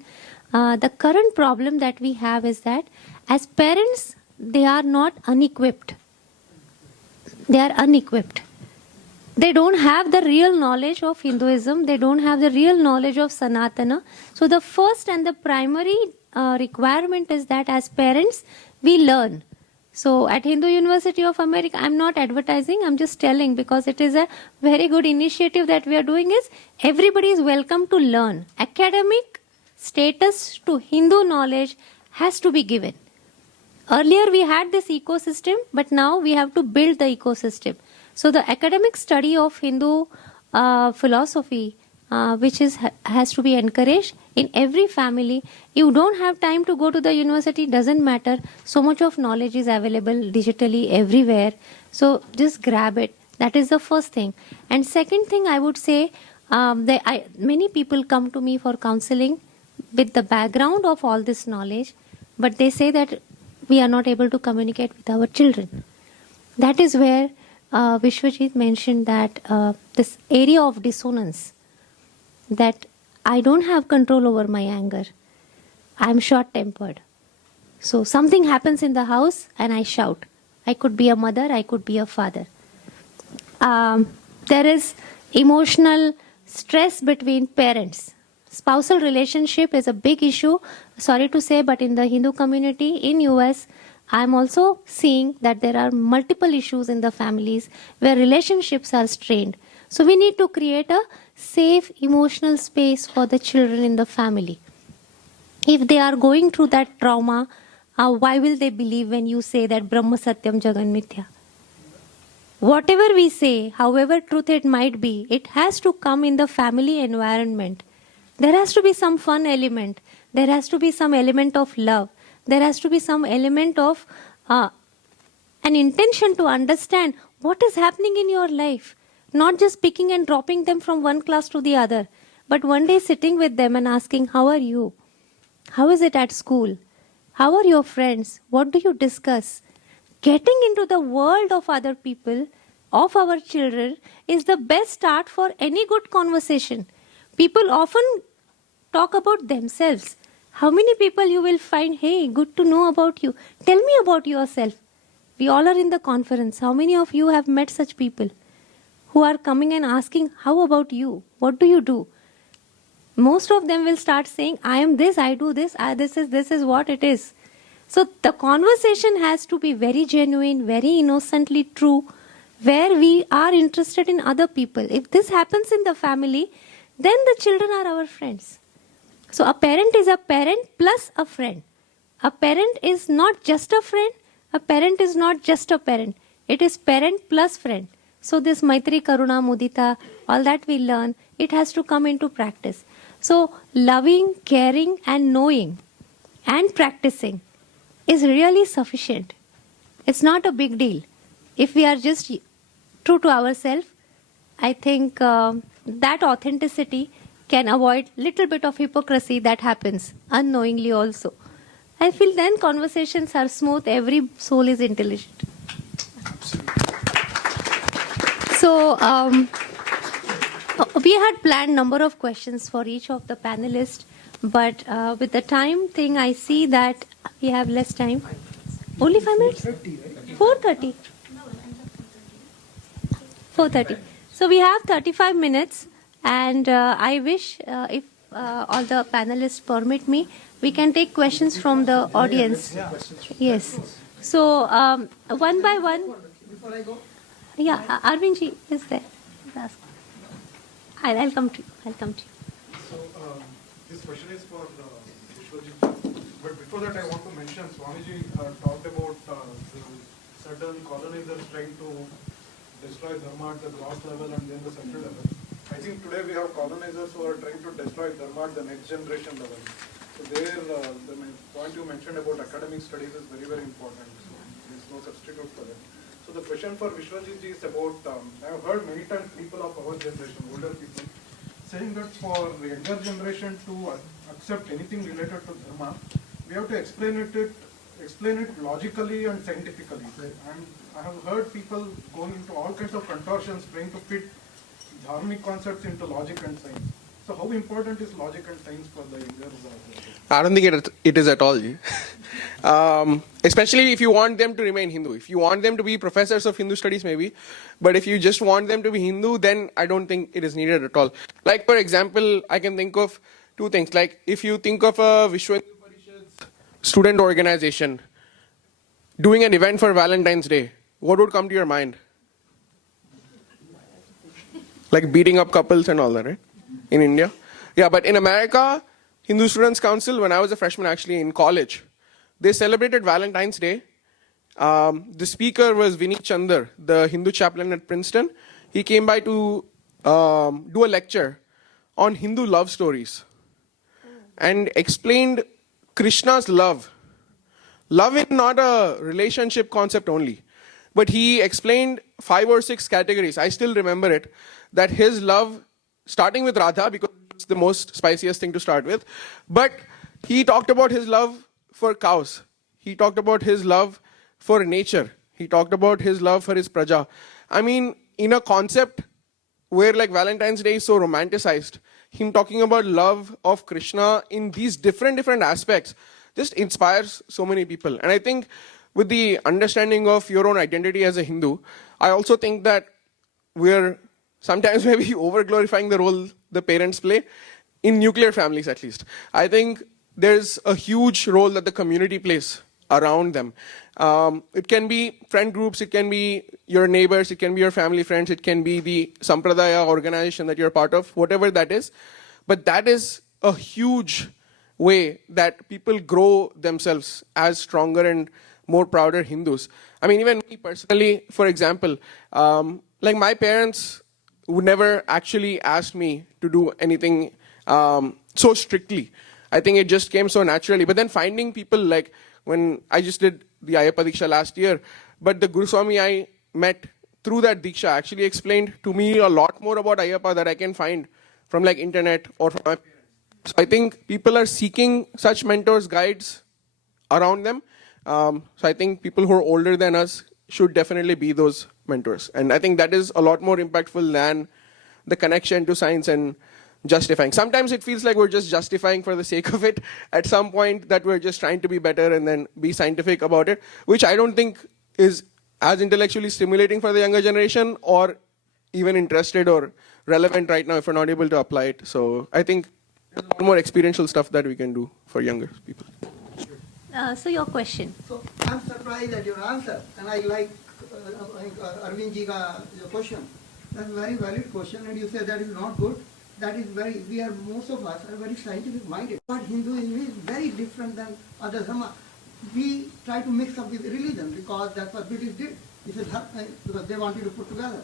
the current problem that we have is that as parents, they are not unequipped. They are unequipped. They don't have the real knowledge of Hinduism. They don't have the real knowledge of Sanatana. So the first and the primary requirement is that as parents, we learn. So at Hindu University of America, I'm not advertising, I'm just telling because it is a very good initiative that we are doing is everybody is welcome to learn. Academic status to Hindu knowledge has to be given. Earlier we had this ecosystem, but now we have to build the ecosystem. So the academic study of Hindu philosophy, which has to be encouraged in every family. You don't have time to go to the university, doesn't matter. So much of knowledge is available digitally everywhere. So just grab it. That is the first thing. And second thing I would say, many people come to me for counseling with the background of all this knowledge, but they say that we are not able to communicate with our children. That is where Viswajith mentioned that this area of dissonance, that I don't have control over my anger. I'm short-tempered. So something happens in the house and I shout. I could be a mother, I could be a father. There is emotional stress between parents. Spousal relationship is a big issue. Sorry to say, but in the Hindu community in US, I'm also seeing that there are multiple issues in the families where relationships are strained. So we need to create a safe emotional space for the children in the family. If they are going through that trauma, why will they believe when you say that Brahma Satyam Jagan Mithya? Whatever we say, however truth it might be, it has to come in the family environment. There has to be some fun element. There has to be some element of love. There has to be some element of an intention to understand what is happening in your life. Not just picking and dropping them from one class to the other, but one day sitting with them and asking, how are you? How is it at school? How are your friends? What do you discuss? Getting into the world of other people, of our children, is the best start for any good conversation. People often talk about themselves. How many people you will find, hey, good to know about you. Tell me about yourself. We all are in the conference. How many of you have met such people who are coming and asking, how about you? What do you do? Most of them will start saying, I am this, I do this, this is what it is. So the conversation has to be very genuine, very innocently true, where we are interested in other people. If this happens in the family, then the children are our friends. So a parent is a parent plus a friend. A parent is not just a friend. A parent is not just a parent. It is parent plus friend. So this Maitri, Karuna, Mudita, all that we learn, it has to come into practice. So loving, caring and knowing and practicing is really sufficient. It's not a big deal. If we are just true to ourselves, I think that authenticity can avoid little bit of hypocrisy that happens unknowingly also. I feel then conversations are smooth, every soul is intelligent. So we had planned number of questions for each of the panelists, but with the time thing, I see that we have less time. Only 5 minutes? 4:30. 4:30. So we have 35 minutes, and I wish if all the panelists permit me, we can take questions from the audience. Yes. So one by one. Before I go, Yeah, Arvindji is there. Ask. I'll come to you. I'll come to you. So this question is for Viswajith. But before that, I want to mention Swamiji talked about the certain colonizers trying to destroy Dharma at the gross level and then the central level. I think today we have colonizers who are trying to destroy Dharma at the next generation level. So there, the point you mentioned about academic studies is very, very important. So there is no substitute for that. So the question for Viswajith is about, I have heard many times people of our generation, older people, saying that for the younger generation to accept anything related to Dharma, we have to explain it logically and scientifically. And I have heard people going into all kinds of contortions trying to fit Dharmic concepts into logic and science. So how important is logic and science for the younger generation? I don't think it is at all. Especially if you want them to remain Hindu. If you want them to be professors of Hindu studies, maybe. But if you just want them to be Hindu, then I don't think it is needed at all. Like, for example, I can think of two things. Like, if you think of a Viswajith student organization doing an event for Valentine's Day, what would come to your mind? Like beating up couples and all that, right? In India. Yeah, but in America, Hindu Students Council, when I was a freshman actually in college, they celebrated Valentine's Day. The speaker was Vinny Chandar, the Hindu chaplain at Princeton. He came by to do a lecture on Hindu love stories and explained Krishna's love. Love is not a relationship concept only, but he explained 5 or 6 categories. I still remember it, that his love, starting with Radha, because it's the most spiciest thing to start with, but he talked about his love for cows. He talked about his love for nature. He talked about his love for his praja. I mean, in a concept where like Valentine's Day is so romanticized, him talking about love of Krishna in these different aspects just inspires so many people. And I think with the understanding of your own identity as a Hindu, I also think that we're sometimes maybe over-glorifying the role the parents play, in nuclear families at least. I think there's a huge role that the community plays around them. It can be friend groups, it can be your neighbors, it can be your family friends, it can be the Sampradaya organization that you're part of, whatever that is. But that is a huge way that people grow themselves as stronger and more prouder Hindus. I mean, even me personally, for example, like my parents would never actually ask me to do anything so strictly. I think it just came so naturally. But then finding people like when I just did the Ayyappa Diksha last year, but the Guru Swami I met through that Diksha actually explained to me a lot more about Ayyappa that I can find from like internet or from my parents. So I think people are seeking such mentors, guides around them. So I think people who are older than us should definitely be those mentors. And I think that is a lot more impactful than the connection to science and justifying. Sometimes it feels like we're just justifying for the sake of it at some point, that we're just trying to be better and then be scientific about it, which I don't think is as intellectually stimulating for the younger generation or even interested or relevant right now if we're not able to apply it. So I think there's a lot more experiential stuff that we can do for younger people. So your question. So I'm surprised at your answer, and I like Arvind ji ka your question. That's a very valid question, and you say that is not good. That is very, most of us are very scientific minded. But Hinduism is very different than other dharma. We try to mix up with religion because that's what British did. Because they wanted to put together.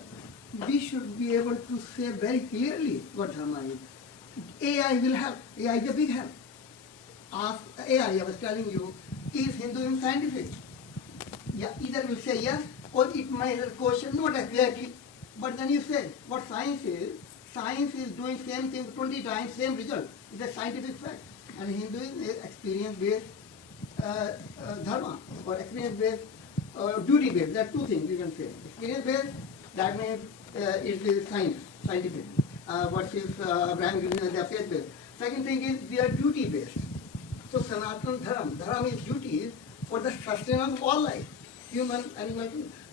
We should be able to say very clearly what dharma is. AI will help. AI is a big help. Ask AI, I was telling you, is Hinduism scientific? Yeah, either will say yes, or it might question, not exactly. But then you say, what science is doing same thing 20 times, same result. It's a scientific fact. And Hinduism is experience-based dharma, or experience-based, duty-based. There are two things you can say. Experience-based, that means it is scientific. Versus Abraham, they are faith-based. Second thing is, we are duty-based. So Sanatana Dharma is duties for the sustenance of all life, human, animal.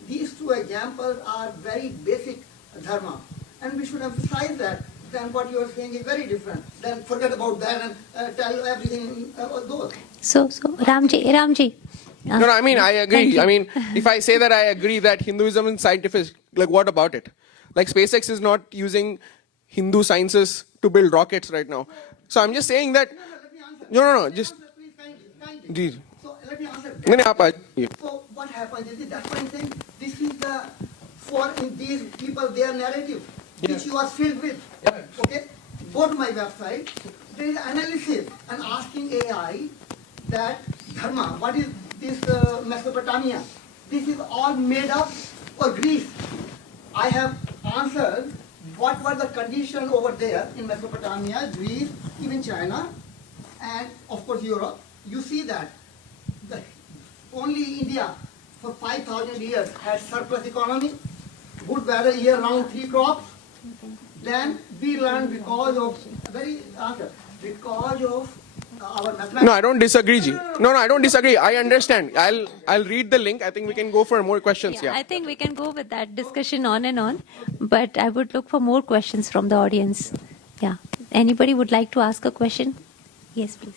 These two examples are very basic dharma. And we should emphasize that. Then what you are saying is very different. Then forget about that and tell everything about those. So Ramji. No, I mean, I agree. I mean, if I say that I agree that Hinduism is scientific, like what about it? Like SpaceX is not using Hindu sciences to build rockets right now. So I'm just saying that... No, just... Kindly. So let me answer. So what happens is, that's why I'm saying, this is for in these people, their narrative. which you are filled with. Okay? Go to my website. There is analysis and asking AI that Dharma, what is this Mesopotamia? This is all made up for Greece. I have answered what were the conditions over there in Mesopotamia, Greece, even China, and of course Europe. You see that only India for 5,000 years had surplus economy, good weather year round, 3 crops. Then we learned because of our mathematics. No, I don't disagree, Ji. No, I don't disagree. I understand. I'll read the link. I think we can go for more questions. Yeah. I think we can go with that discussion on and on, but I would look for more questions from the audience. Yeah. Anybody would like to ask a question? Yes, please.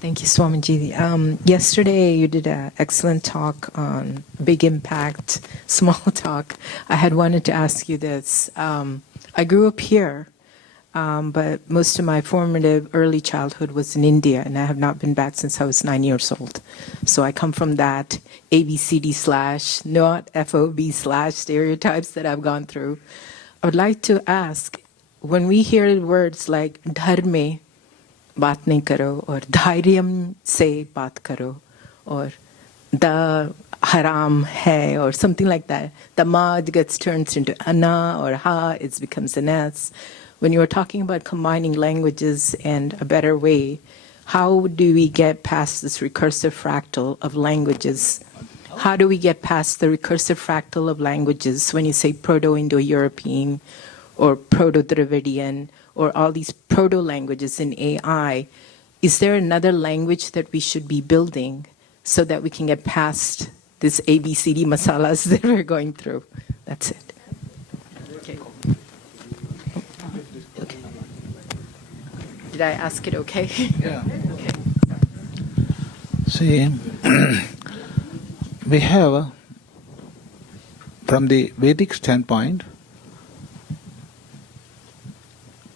Thank you, Swamiji. Yesterday you did an excellent talk on big impact, small talk. I had wanted to ask you this. I grew up here, but most of my formative early childhood was in India, and I have not been back since I was 9 years old. So I come from that ABCD / not FOB / stereotypes that I've gone through. I would like to ask, when we hear words like Dharma, बात नहीं करो और धैर्यम से बात करो or the haram hai or something like that, the mad gets turned into ana or ha, it becomes an s. When you are talking about combining languages and a better way, how do we get past this recursive fractal of languages? How do we get past the recursive fractal of languages when you say Proto-Indo-European or Proto-Dravidian or all these proto-languages in AI? Is there another language that we should be building so that we can get past this ABCD masalas that we're going through? That's it. Okay. Okay. Did I ask it okay? Yeah. Okay. See, we have, from the Vedic standpoint,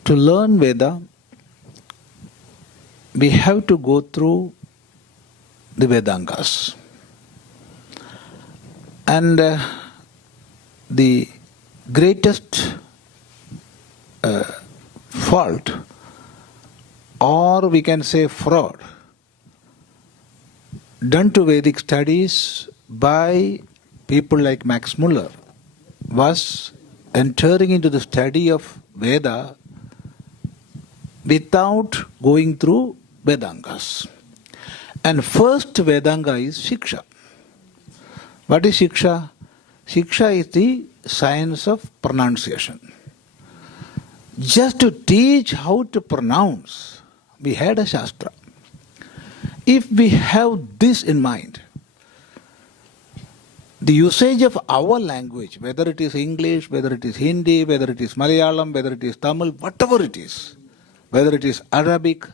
to learn Veda, we have to go through the Vedangas. And the greatest fault, or we can say fraud, done to Vedic studies by people like Max Muller was entering into the study of Veda without going through Vedangas. And first Vedanga is Shiksha. What is Shiksha? Shiksha is the science of pronunciation. Just to teach how to pronounce, we had a Shastra. If we have this in mind, the usage of our language, whether it is English, whether it is Hindi, whether it is Malayalam, whether it is Tamil, whatever it is, whether it is Arabic,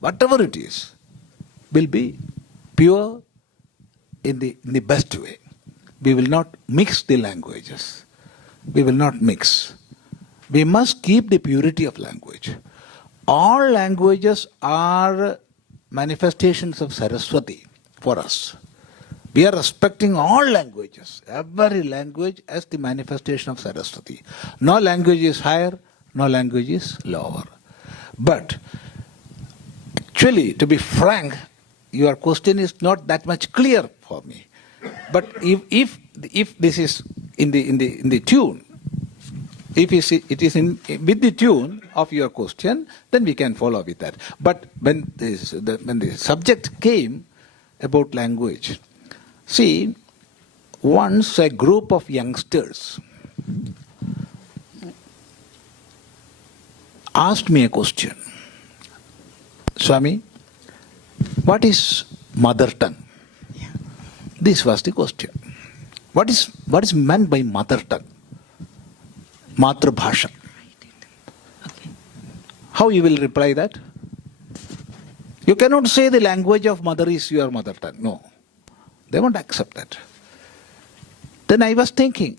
whatever it is, will be pure in the best way. We will not mix the languages. We will not mix. We must keep the purity of language. All languages are manifestations of Saraswati for us. We are respecting all languages, every language as the manifestation of Saraswati. No language is higher, no language is lower. But actually, to be frank, your question is not that much clear for me. But if this is in the tune, if it is with the tune of your question, then we can follow with that. But when the subject came about language, see, once a group of youngsters asked me a question. Swami, what is mother tongue? This was the question. What is meant by mother tongue? Matra Bhasha. How you will reply that? You cannot say the language of mother is your mother tongue. No. They won't accept that. Then I was thinking.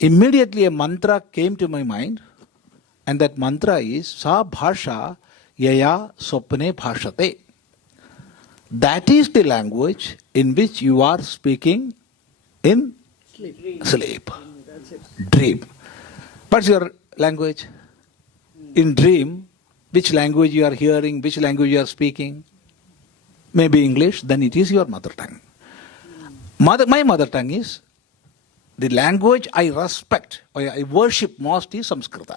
Immediately a mantra came to my mind. And that mantra is Sa Bhasha Yaya Sopne Bhashate. That is the language in which you are speaking in Sleep. Dream. What's your language? In dream, which language you are hearing, which language you are speaking? Maybe English, then it is your mother tongue. My mother tongue is, the language I respect or I worship most is Sanskrita.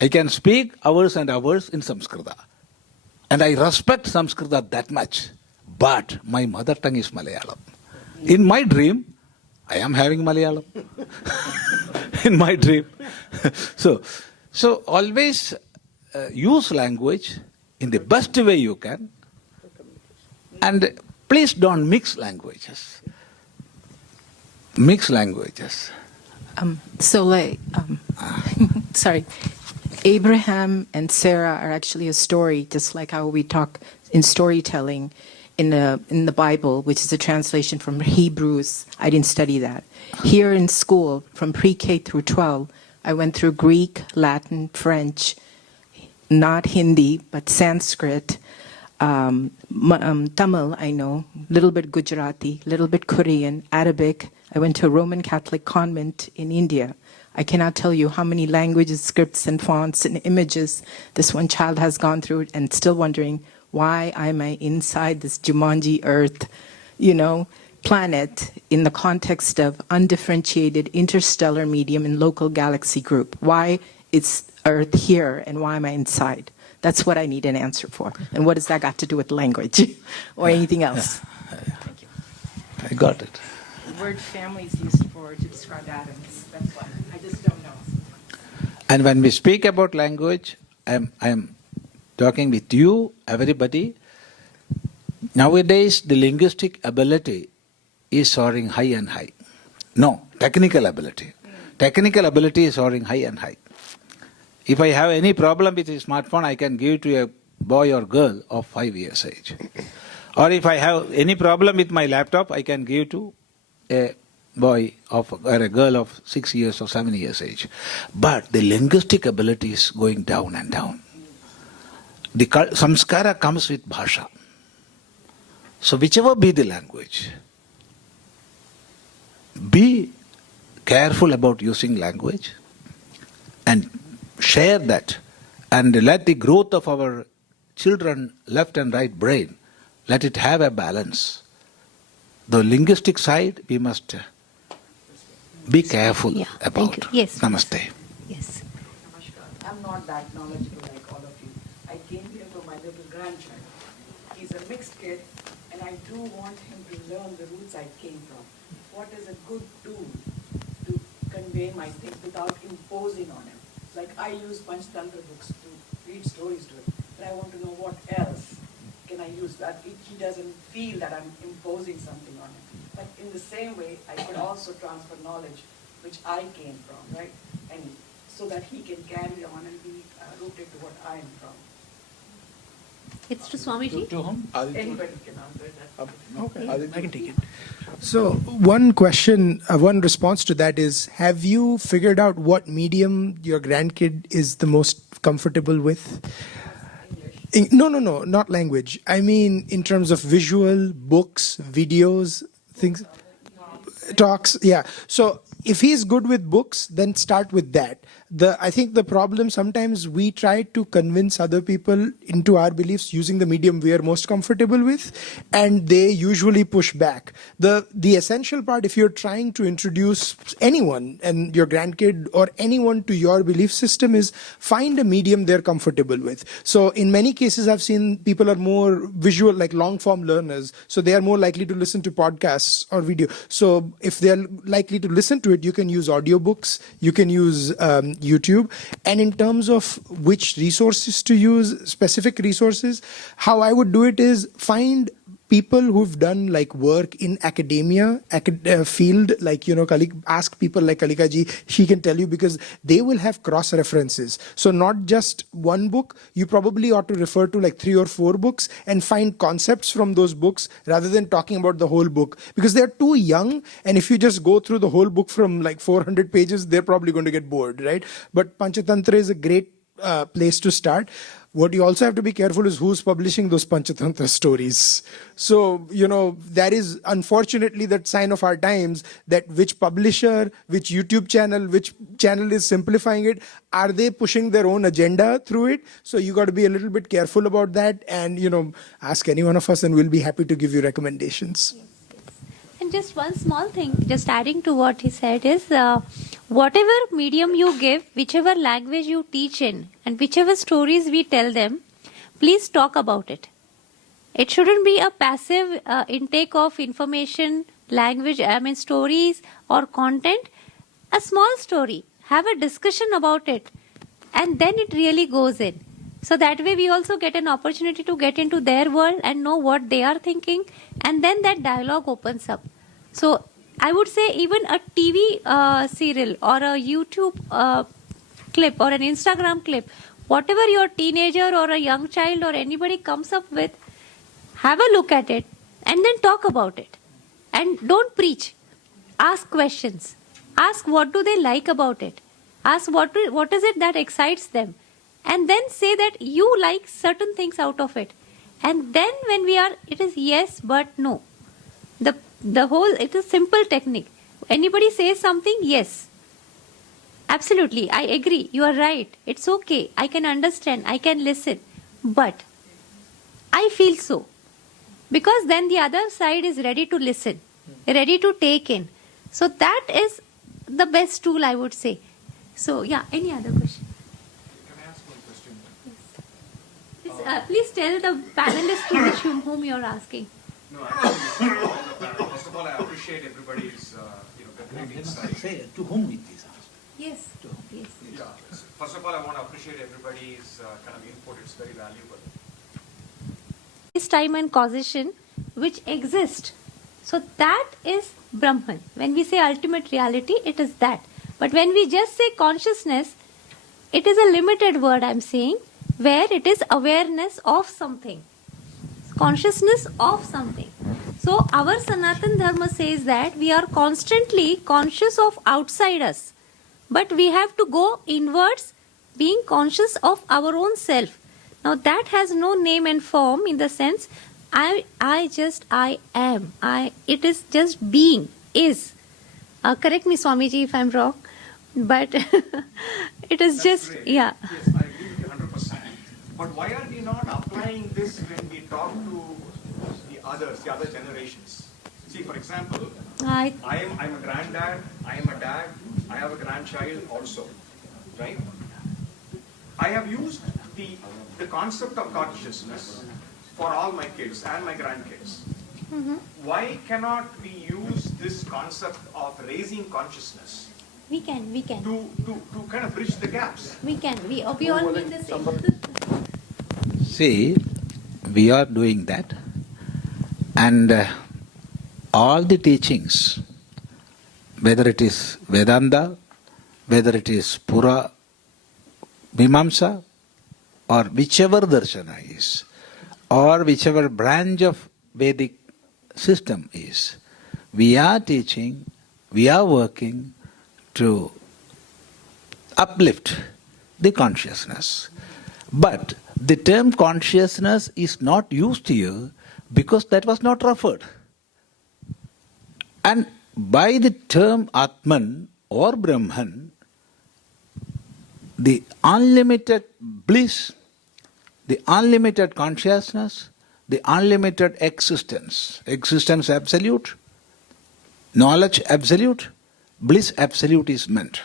I can speak hours and hours in Sanskrita. And I respect Sanskrita that much. But my mother tongue is Malayalam. In my dream, I am having Malayalam. In my dream. So always use language in the best way you can. And please don't mix languages. Mix languages. Sorry. Abraham and Sarah are actually a story, just like how we talk in storytelling in the Bible, which is a translation from Hebrews. I didn't study that. Here in school, from pre-K through 12, I went through Greek, Latin, French, not Hindi, but Sanskrit, Tamil, I know, little bit Gujarati, little bit Korean, Arabic. I went to a Roman Catholic convent in India. I cannot tell you how many languages, scripts, and fonts and images this one child has gone through and still wondering, why am I inside this Jumanji Earth, planet in the context of undifferentiated interstellar medium and local galaxy group? Why is Earth here and why am I inside? That's what I need an answer for. And what does that got to do with language or anything else? Thank you. I got it. The word family is used to describe atoms. That's why. I just don't know. And when we speak about language, I am talking with you, everybody. Nowadays, the linguistic ability is soaring high and high. No, technical ability. Technical ability is soaring high and high. If I have any problem with a smartphone, I can give it to a boy or girl of 5 years age. Or if I have any problem with my laptop, I can give to a boy or a girl of 6 years or 7 years age. But the linguistic ability is going down and down. The samskara comes with bhasha. So whichever be the language, be careful about using language and share that and let the growth of our children, left and right brain, let it have a balance. The linguistic side, we must be careful about. Yes. Namaste. Yes. I'm not that knowledgeable like all of you. I came here for my little grandchild. He's a mixed kid, and I do want him to learn the roots I came from. What is a good tool to convey my things without imposing on him? Like I use Panchtantra books to read stories to him, but I want to know what else can I use that he doesn't feel that I'm imposing something on him. But in the same way, I could also transfer knowledge which I came from, right? And so that he can carry on and be rooted to what I am from. It's to Swamiji. To whom? Anybody can answer that. Okay, I can take it. So one question, one response to that is, have you figured out what medium your grandkid is the most comfortable with? No, not language. I mean, in terms of visual, books, videos, things, talks. Yeah. So if he's good with books, then start with that. I think the problem sometimes we try to convince other people into our beliefs using the medium we are most comfortable with, and they usually push back. The essential part, if you're trying to introduce anyone and your grandkid or anyone to your belief system, is find a medium they're comfortable with. So in many cases, I've seen people are more visual, like long form learners. So they are more likely to listen to podcasts or video. So if they're likely to listen to it, you can use audiobooks, you can use YouTube. And in terms of which resources to use, specific resources, how I would do it is find people who've done like work in academia, field, like, ask people like Kalika ji, she can tell you, because they will have cross references. So not just one book, you probably ought to refer to like 3 or 4 books and find concepts from those books rather than talking about the whole book, because they're too young. And if you just go through the whole book from like 400 pages, they're probably going to get bored, right? But Panchatantra is a great place to start. What you also have to be careful is who's publishing those Panchatantra stories. So, that is unfortunately that sign of our times, that which publisher, which YouTube channel, which channel is simplifying it, are they pushing their own agenda through it? So you got to be a little bit careful about that and, ask any one of us and we'll be happy to give you recommendations. And just one small thing, just adding to what he said is, whatever medium you give, whichever language you teach in, and whichever stories we tell them, please talk about it. It shouldn't be a passive intake of information, language, stories or content. A small story, have a discussion about it, and then it really goes in. So that way we also get an opportunity to get into their world and know what they are thinking, and then that dialogue opens up. So I would say even a TV serial or a YouTube clip or an Instagram clip, whatever your teenager or a young child or anybody comes up with, have a look at it and then talk about it. And don't preach. Ask questions. Ask what do they like about it. Ask what is it that excites them. And then say that you like certain things out of it. And then when it is yes but no. It is simple technique. Anybody says something, yes. Absolutely, I agree, you are right. It's okay, I can understand, I can listen. But I feel so. Because then the other side is ready to listen, ready to take in. So that is the best tool, I would say. So, yeah, any other question? Can I ask one question? Yes. Please tell the panelists to whom you are asking. No, actually, first of all, I appreciate everybody's great insight. Say to whom it is asked. Yes. Yes. Yeah. First of all, I want to appreciate everybody's kind of input. It's very valuable. This time and causation which exist. So that is Brahman. When we say ultimate reality, it is that. But when we just say consciousness, it is a limited word I'm saying, where it is awareness of something. Consciousness of something. So our Sanatan Dharma says that we are constantly conscious of outside us. But we have to go inwards, being conscious of our own self. Now that has no name and form in the sense, I am. It is just being, is. Correct me Swamiji if I'm wrong. But it is just, great. yeah. Yes, I agree with you 100%. But why are we not applying this when we talk to the other generations? See, for example, I'm a granddad, I am a dad, I have a grandchild also, right? I have used the concept of consciousness for all my kids and my grandkids. Mm-hmm. Why cannot we use this concept of raising consciousness? We can. To kind of bridge the gaps. We all mean the same. See, we are doing that, and all the teachings, whether it is Vedanta, whether it is Pura Mimamsa, or whichever darshana is, or whichever branch of Vedic system is, we are teaching, we are working to uplift the consciousness. But the term consciousness is not used here because that was not referred. And by the term Atman or Brahman, the unlimited bliss, the unlimited consciousness, the unlimited existence absolute, knowledge absolute, bliss absolute is meant.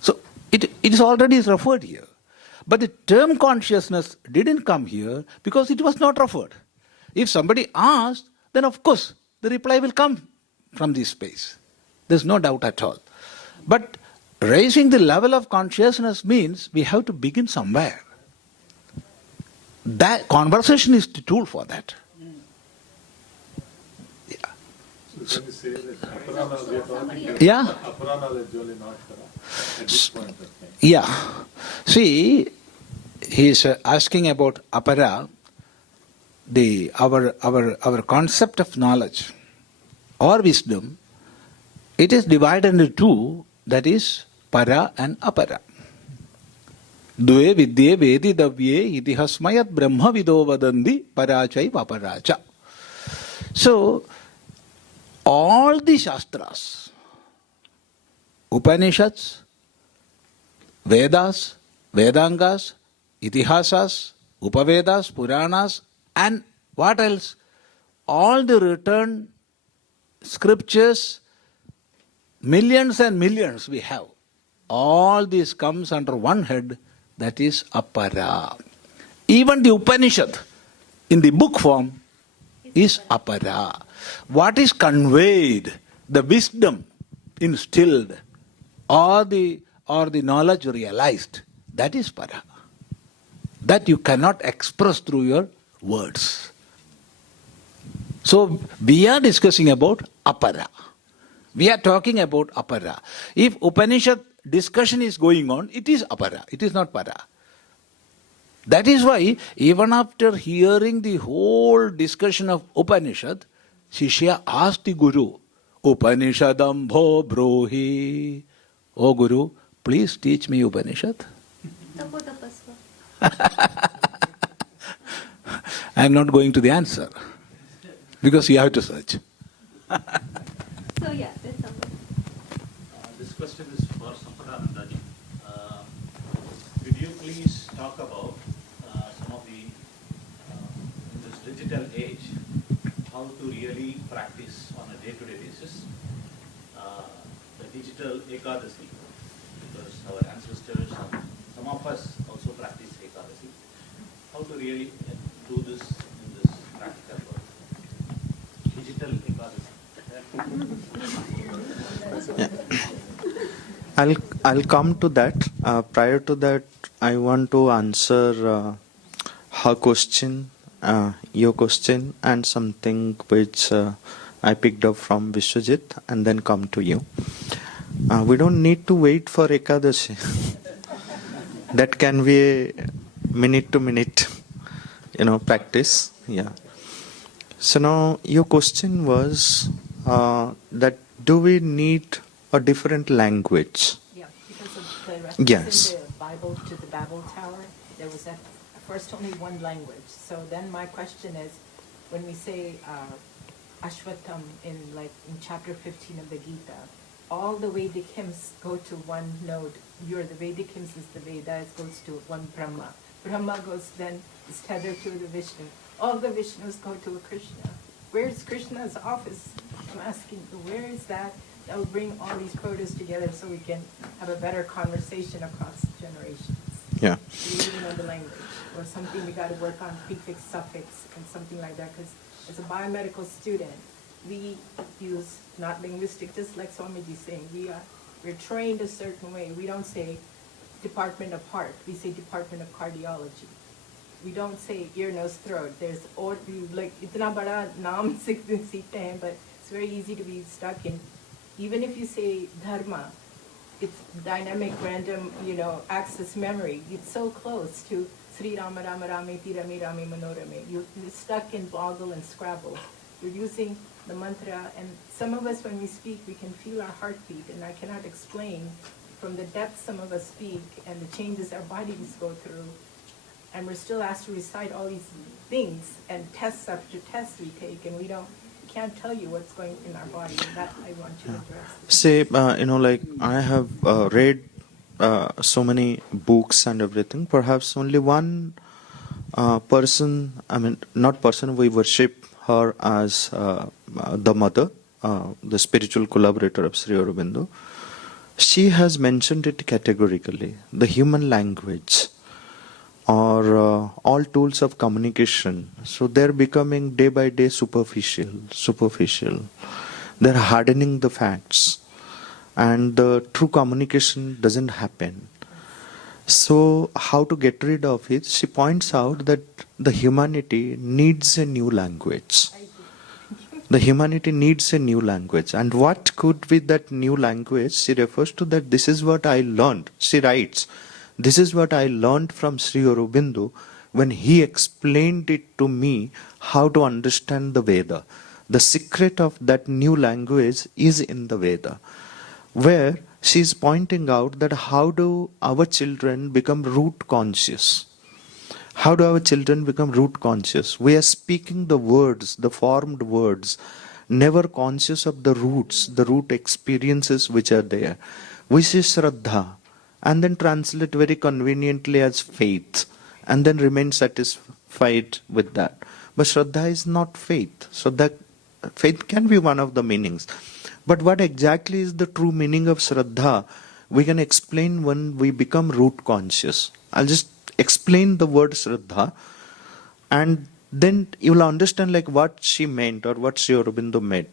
So it is already referred here. But the term consciousness didn't come here because it was not referred. If somebody asked, then of course the reply will come from this space. There's no doubt at all. But raising the level of consciousness means we have to begin somewhere. That conversation is the tool for that. So can you say that aparana we are talking about? Yeah. Aparana is really not at this point of time. Yeah. See, he is asking about apara, our concept of knowledge or wisdom. It is divided into two, that is para and apara. Dve vidye vedidavye itihasmayat brahma vido vadandi parachai vaparacha. So, all the Shastras, Upanishads, Vedas, Vedangas, Itihasas, Upavedas, Puranas, and what else? All the written scriptures, millions and millions we have. All this comes under one head, that is apara. Even the Upanishad in the book form is apara. What is conveyed, the wisdom instilled, or the knowledge realized, that is para. That you cannot express through your words. So we are discussing about apara. We are talking about apara. If Upanishad discussion is going on, it is apara, it is not para. That is why even after hearing the whole discussion of Upanishad, Shishya asked the Guru, Upanishadambho brohi. Oh Guru, please teach me Upanishad. I am not going to the answer, because you have to search. So yeah, that's something. This question is for Sampadananda. Could you please talk about some of the, in this digital age, how to really practice on a day-to-day basis the digital Ekadasi, because our ancestors, some of us also practice Ekadasi. How to really do this in this practical world? Digital Ekadasi. Yeah. I'll come to that. Prior to that, I want to answer her question, your question, and something which I picked up from Viswajith, and then come to you. We don't need to wait for Ekadashi. That can be a minute-to-minute, practice. Yeah. So now your question was that do we need a different language? Yeah, because of the reference Yes. in the Bible to the Babel Tower, there was at first only one language. So then my question is, when we say Ashwatam in chapter 15 of the Gita, all the Vedic hymns go to one node. The Vedic hymns is the Vedas, goes to one Brahma. Brahma goes then is tethered to the Vishnu. All the Vishnus go to a Krishna. Where's Krishna's office? I'm asking, where is that? That will bring all these quotas together so we can have a better conversation across generations. Yeah. We even know the language. Or something we got to work on, prefix, suffix, and something like that. Because as a biomedical student, we use not linguistic, just like Swamiji is saying. We're trained a certain way. We don't say department of heart. We say department of cardiology. We don't say ear, nose, throat. There's itna bada naam seekte hain, but it's very easy to be stuck in. Even if you say Dharma, it's dynamic, random, access memory. It's so close to Sri Rama Rama Rameti Rame Rame Manorame. You're stuck in Boggle and Scrabble. You're using the mantra, and some of us, when we speak, we can feel our heartbeat, and I cannot explain from the depth some of us speak and the changes our bodies go through. And we're still asked to recite all these things, and tests after tests we take, and we can't tell you what's going in our body. And that I want you to address. Say, I have read so many books and everything. Perhaps only one person, not person, we worship her as the mother, the spiritual collaborator of Sri Aurobindo. She has mentioned it categorically. The human language, or all tools of communication. So they're becoming day by day superficial. They're hardening the facts. And the true communication doesn't happen. So how to get rid of it? She points out that the humanity needs a new language. The humanity needs a new language. And what could be that new language? She refers to that, this is what I learned. She writes, this is what I learned from Sri Aurobindo when he explained it to me how to understand the Veda. The secret of that new language is in the Veda, where she's pointing out that how do our children become root conscious? How do our children become root conscious? We are speaking the words, the formed words, never conscious of the roots, the root experiences which are there. We say Shraddha and then translate very conveniently as faith and then remain satisfied with that. But Shraddha is not faith. So that faith can be one of the meanings. But what exactly is the true meaning of Shraddha? We can explain when we become root conscious. I'll just explain the word Shraddha and then you will understand like what she meant or what Sri Aurobindo meant.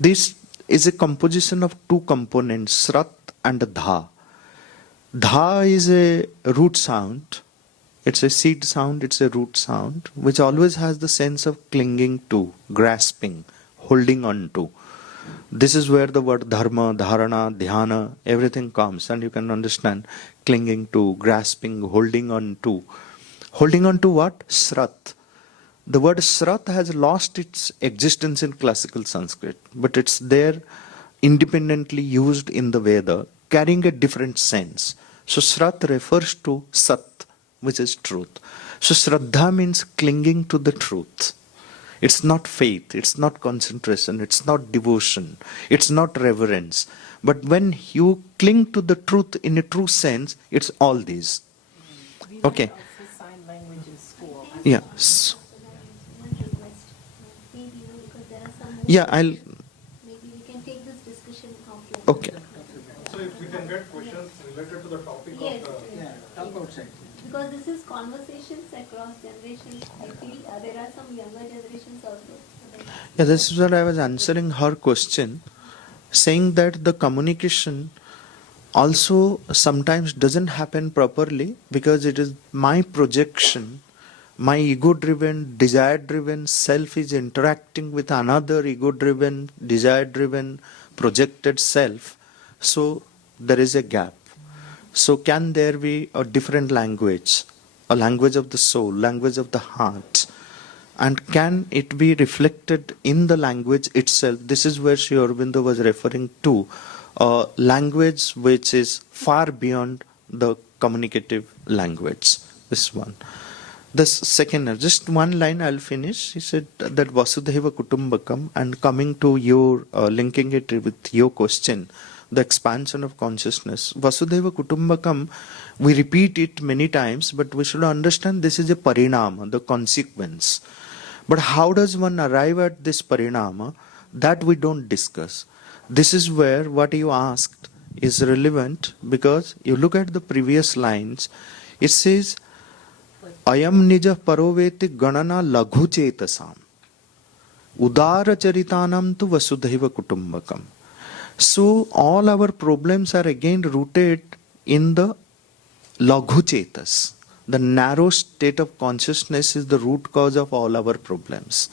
This is a composition of two components, Srat and Dha. Dha is a root sound. It's a seed sound, it's a root sound, which always has the sense of clinging to, grasping, holding on to. This is where the word Dharma, Dharana, Dhyana, everything comes, and you can understand clinging to, grasping, holding on to. Holding on to what? Srat. The word Srat has lost its existence in classical Sanskrit, but it's there independently used in the Veda, carrying a different sense. So Srat refers to Sat, which is truth. So Shraddha means clinging to the truth. It's not faith, it's not concentration, it's not devotion, it's not reverence. But when you cling to the truth in a true sense, it's all these. Okay. Yeah. Yeah, I'll. Maybe we can take this discussion offline. Okay. So if we can get questions related to the topic Yes, of the... Talk outside. because this is conversations across generations. I feel there are some younger generations also. Yeah, this is what I was answering her question, saying that the communication also sometimes doesn't happen properly because it is my projection, my ego-driven, desire-driven self is interacting with another ego-driven, desire-driven, projected self. So there is a gap. So can there be a different language, a language of the soul, language of the heart? And can it be reflected in the language itself? This is where Sri Aurobindo was referring to, a language which is far beyond the communicative language. This one. The second, just one line I'll finish. He said that Vasudhaiva Kutumbakam, and coming to your, linking it with your question, the expansion of consciousness. Vasudhaiva Kutumbakam, we repeat it many times, but we should understand this is a parinama, the consequence. But how does one arrive at this parinama? That we don't discuss. This is where what you asked is relevant, because you look at the previous lines, it says, Ayam nija paroveti ganana laghu chetasam. Udara charitanam tu vasudhaiva kutumbakam. So all our problems are again rooted in the laghu chetas. The narrow state of consciousness is the root cause of all our problems.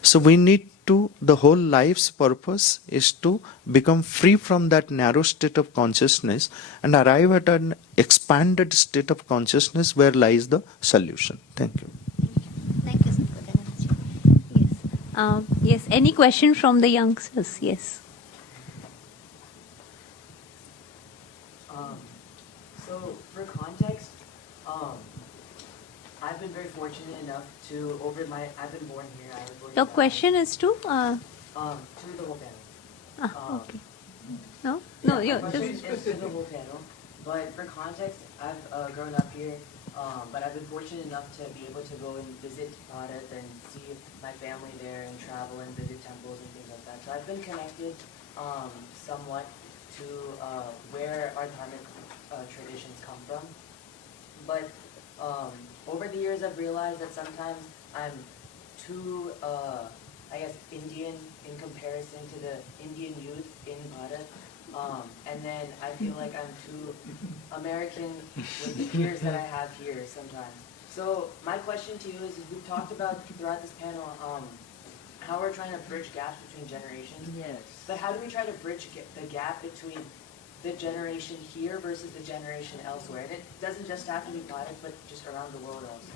So we need to, the whole life's purpose is to become free from that narrow state of consciousness and arrive at an expanded state of consciousness where lies the solution. Thank you. Thank you, Sampadananda. Yes. Yes. Any question from the youngsters? Yes. So for context, I've been very fortunate enough to, I've been born here. I was born Your in question is to? to the whole panel. Okay. No? No, you My question is to the whole panel. But for context, I've grown up here, but I've been fortunate enough to be able to go and visit Bharat and see my family there and travel and visit temples and things like that. So I've been connected somewhat to where our Dharmic traditions come from. But over the years, I've realized that sometimes I'm too, Indian in comparison to the Indian youth in Bharat. And then I feel like I'm too American with the fears that I have here sometimes. So my question to you is we've talked about throughout this panel how we're trying to bridge gaps between generations. Yes. But how do we try to bridge the gap between the generation here versus the generation elsewhere? And it doesn't just have to be Bharat, but just around the world also.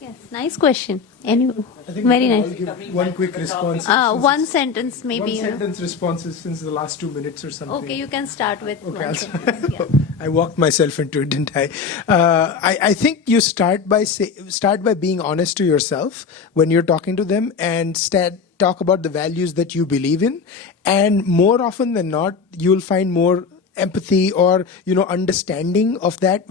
Yes, nice question. I think Very we can nice. all give one quick response. One sentence, maybe. One sentence responses since the last 2 minutes or something. Okay, you can start with Okay, one sentence. Yeah. I walked myself into it, didn't I? I think you start by being honest to yourself when you're talking to them, and talk about the values that you believe in. And more often than not, you'll find more empathy or understanding of that.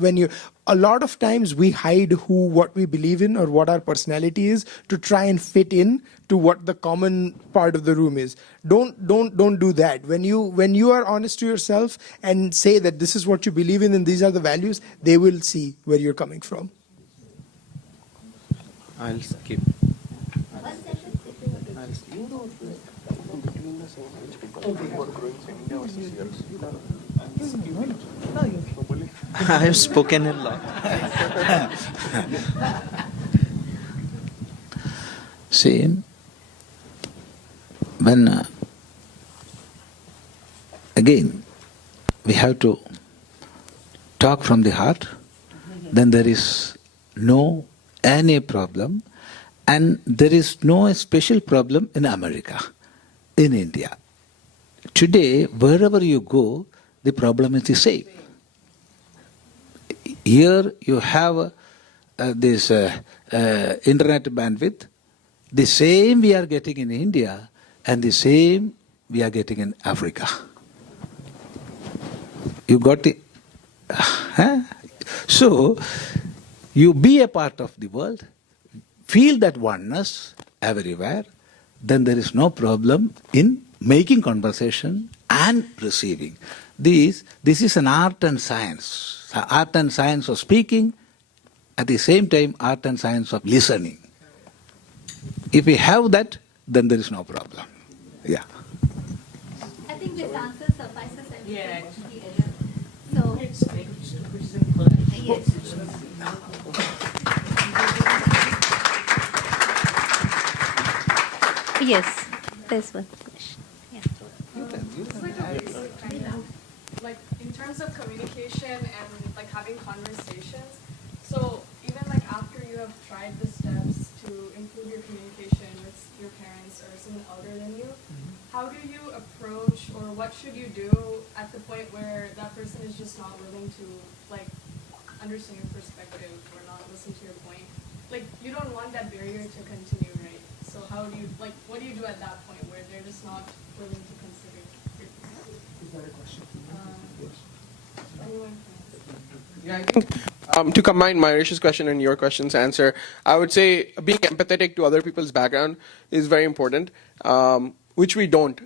A lot of times we hide what we believe in or what our personality is to try and fit in to what the common part of the room is. Don't do that. When you are honest to yourself and say that this is what you believe in and these are the values, they will see where you're coming from. I'll skip. I have spoken a lot. See, when again we have to talk from the heart, then there is no any problem, and there is no special problem in America, in India. Today, wherever you go, the problem is the same. Here you have this internet bandwidth, the same we are getting in India, and the same we are getting in Africa. You got it? So, you be a part of the world, feel that oneness everywhere, then there is no problem in making conversation and receiving. This is an art and science. Art and science of speaking, at the same time art and science of listening. If we have that, then there is no problem. Yeah. I think this answer suffices. Yeah. So, It's simple. yes. Yes, there's one question. Yeah. Like in terms of communication and like having conversations, so even like after you have tried the steps to improve your communication with your parents or someone older than you, how do you approach, or what should you do at the point where that person is just not willing to like understand your perspective or not listen to your point? Like you don't want that barrier to continue, right? So how do you, like, what do you do at that point where they're just not willing to consider your perspective? Is that a question? Anyone? Yeah, I think to combine Maheesh's question and your question's answer, I would say being empathetic to other people's background is very important, which we don't.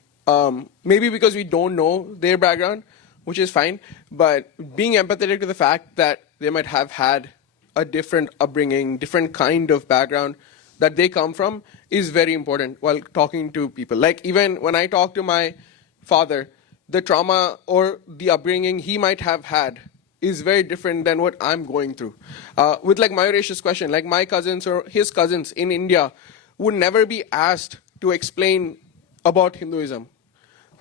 Maybe because we don't know their background, which is fine, but being empathetic to the fact that they might have had a different upbringing, different kind of background that they come from is very important while talking to people. Like even when I talk to my father, the trauma or the upbringing he might have had is very different than what I'm going through. With like Mayuresh's question, like my cousins or his cousins in India would never be asked to explain about Hinduism.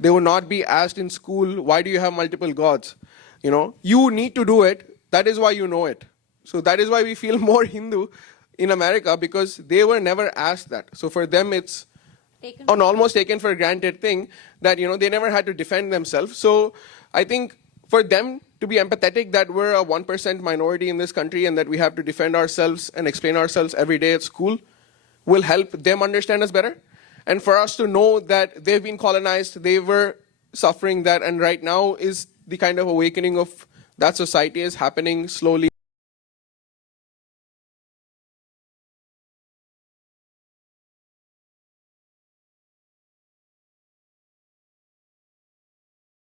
They would not be asked in school, why do you have multiple gods? You need to do it. That is why you know it. So that is why we feel more Hindu in America, because they were never asked that. So for them, it's an almost taken for granted thing that, they never had to defend themselves. So I think for them to be empathetic that we're a 1% minority in this country and that we have to defend ourselves and explain ourselves every day at school will help them understand us better. And for us to know that they've been colonized, they were suffering that, and right now is the kind of awakening of that society is happening slowly.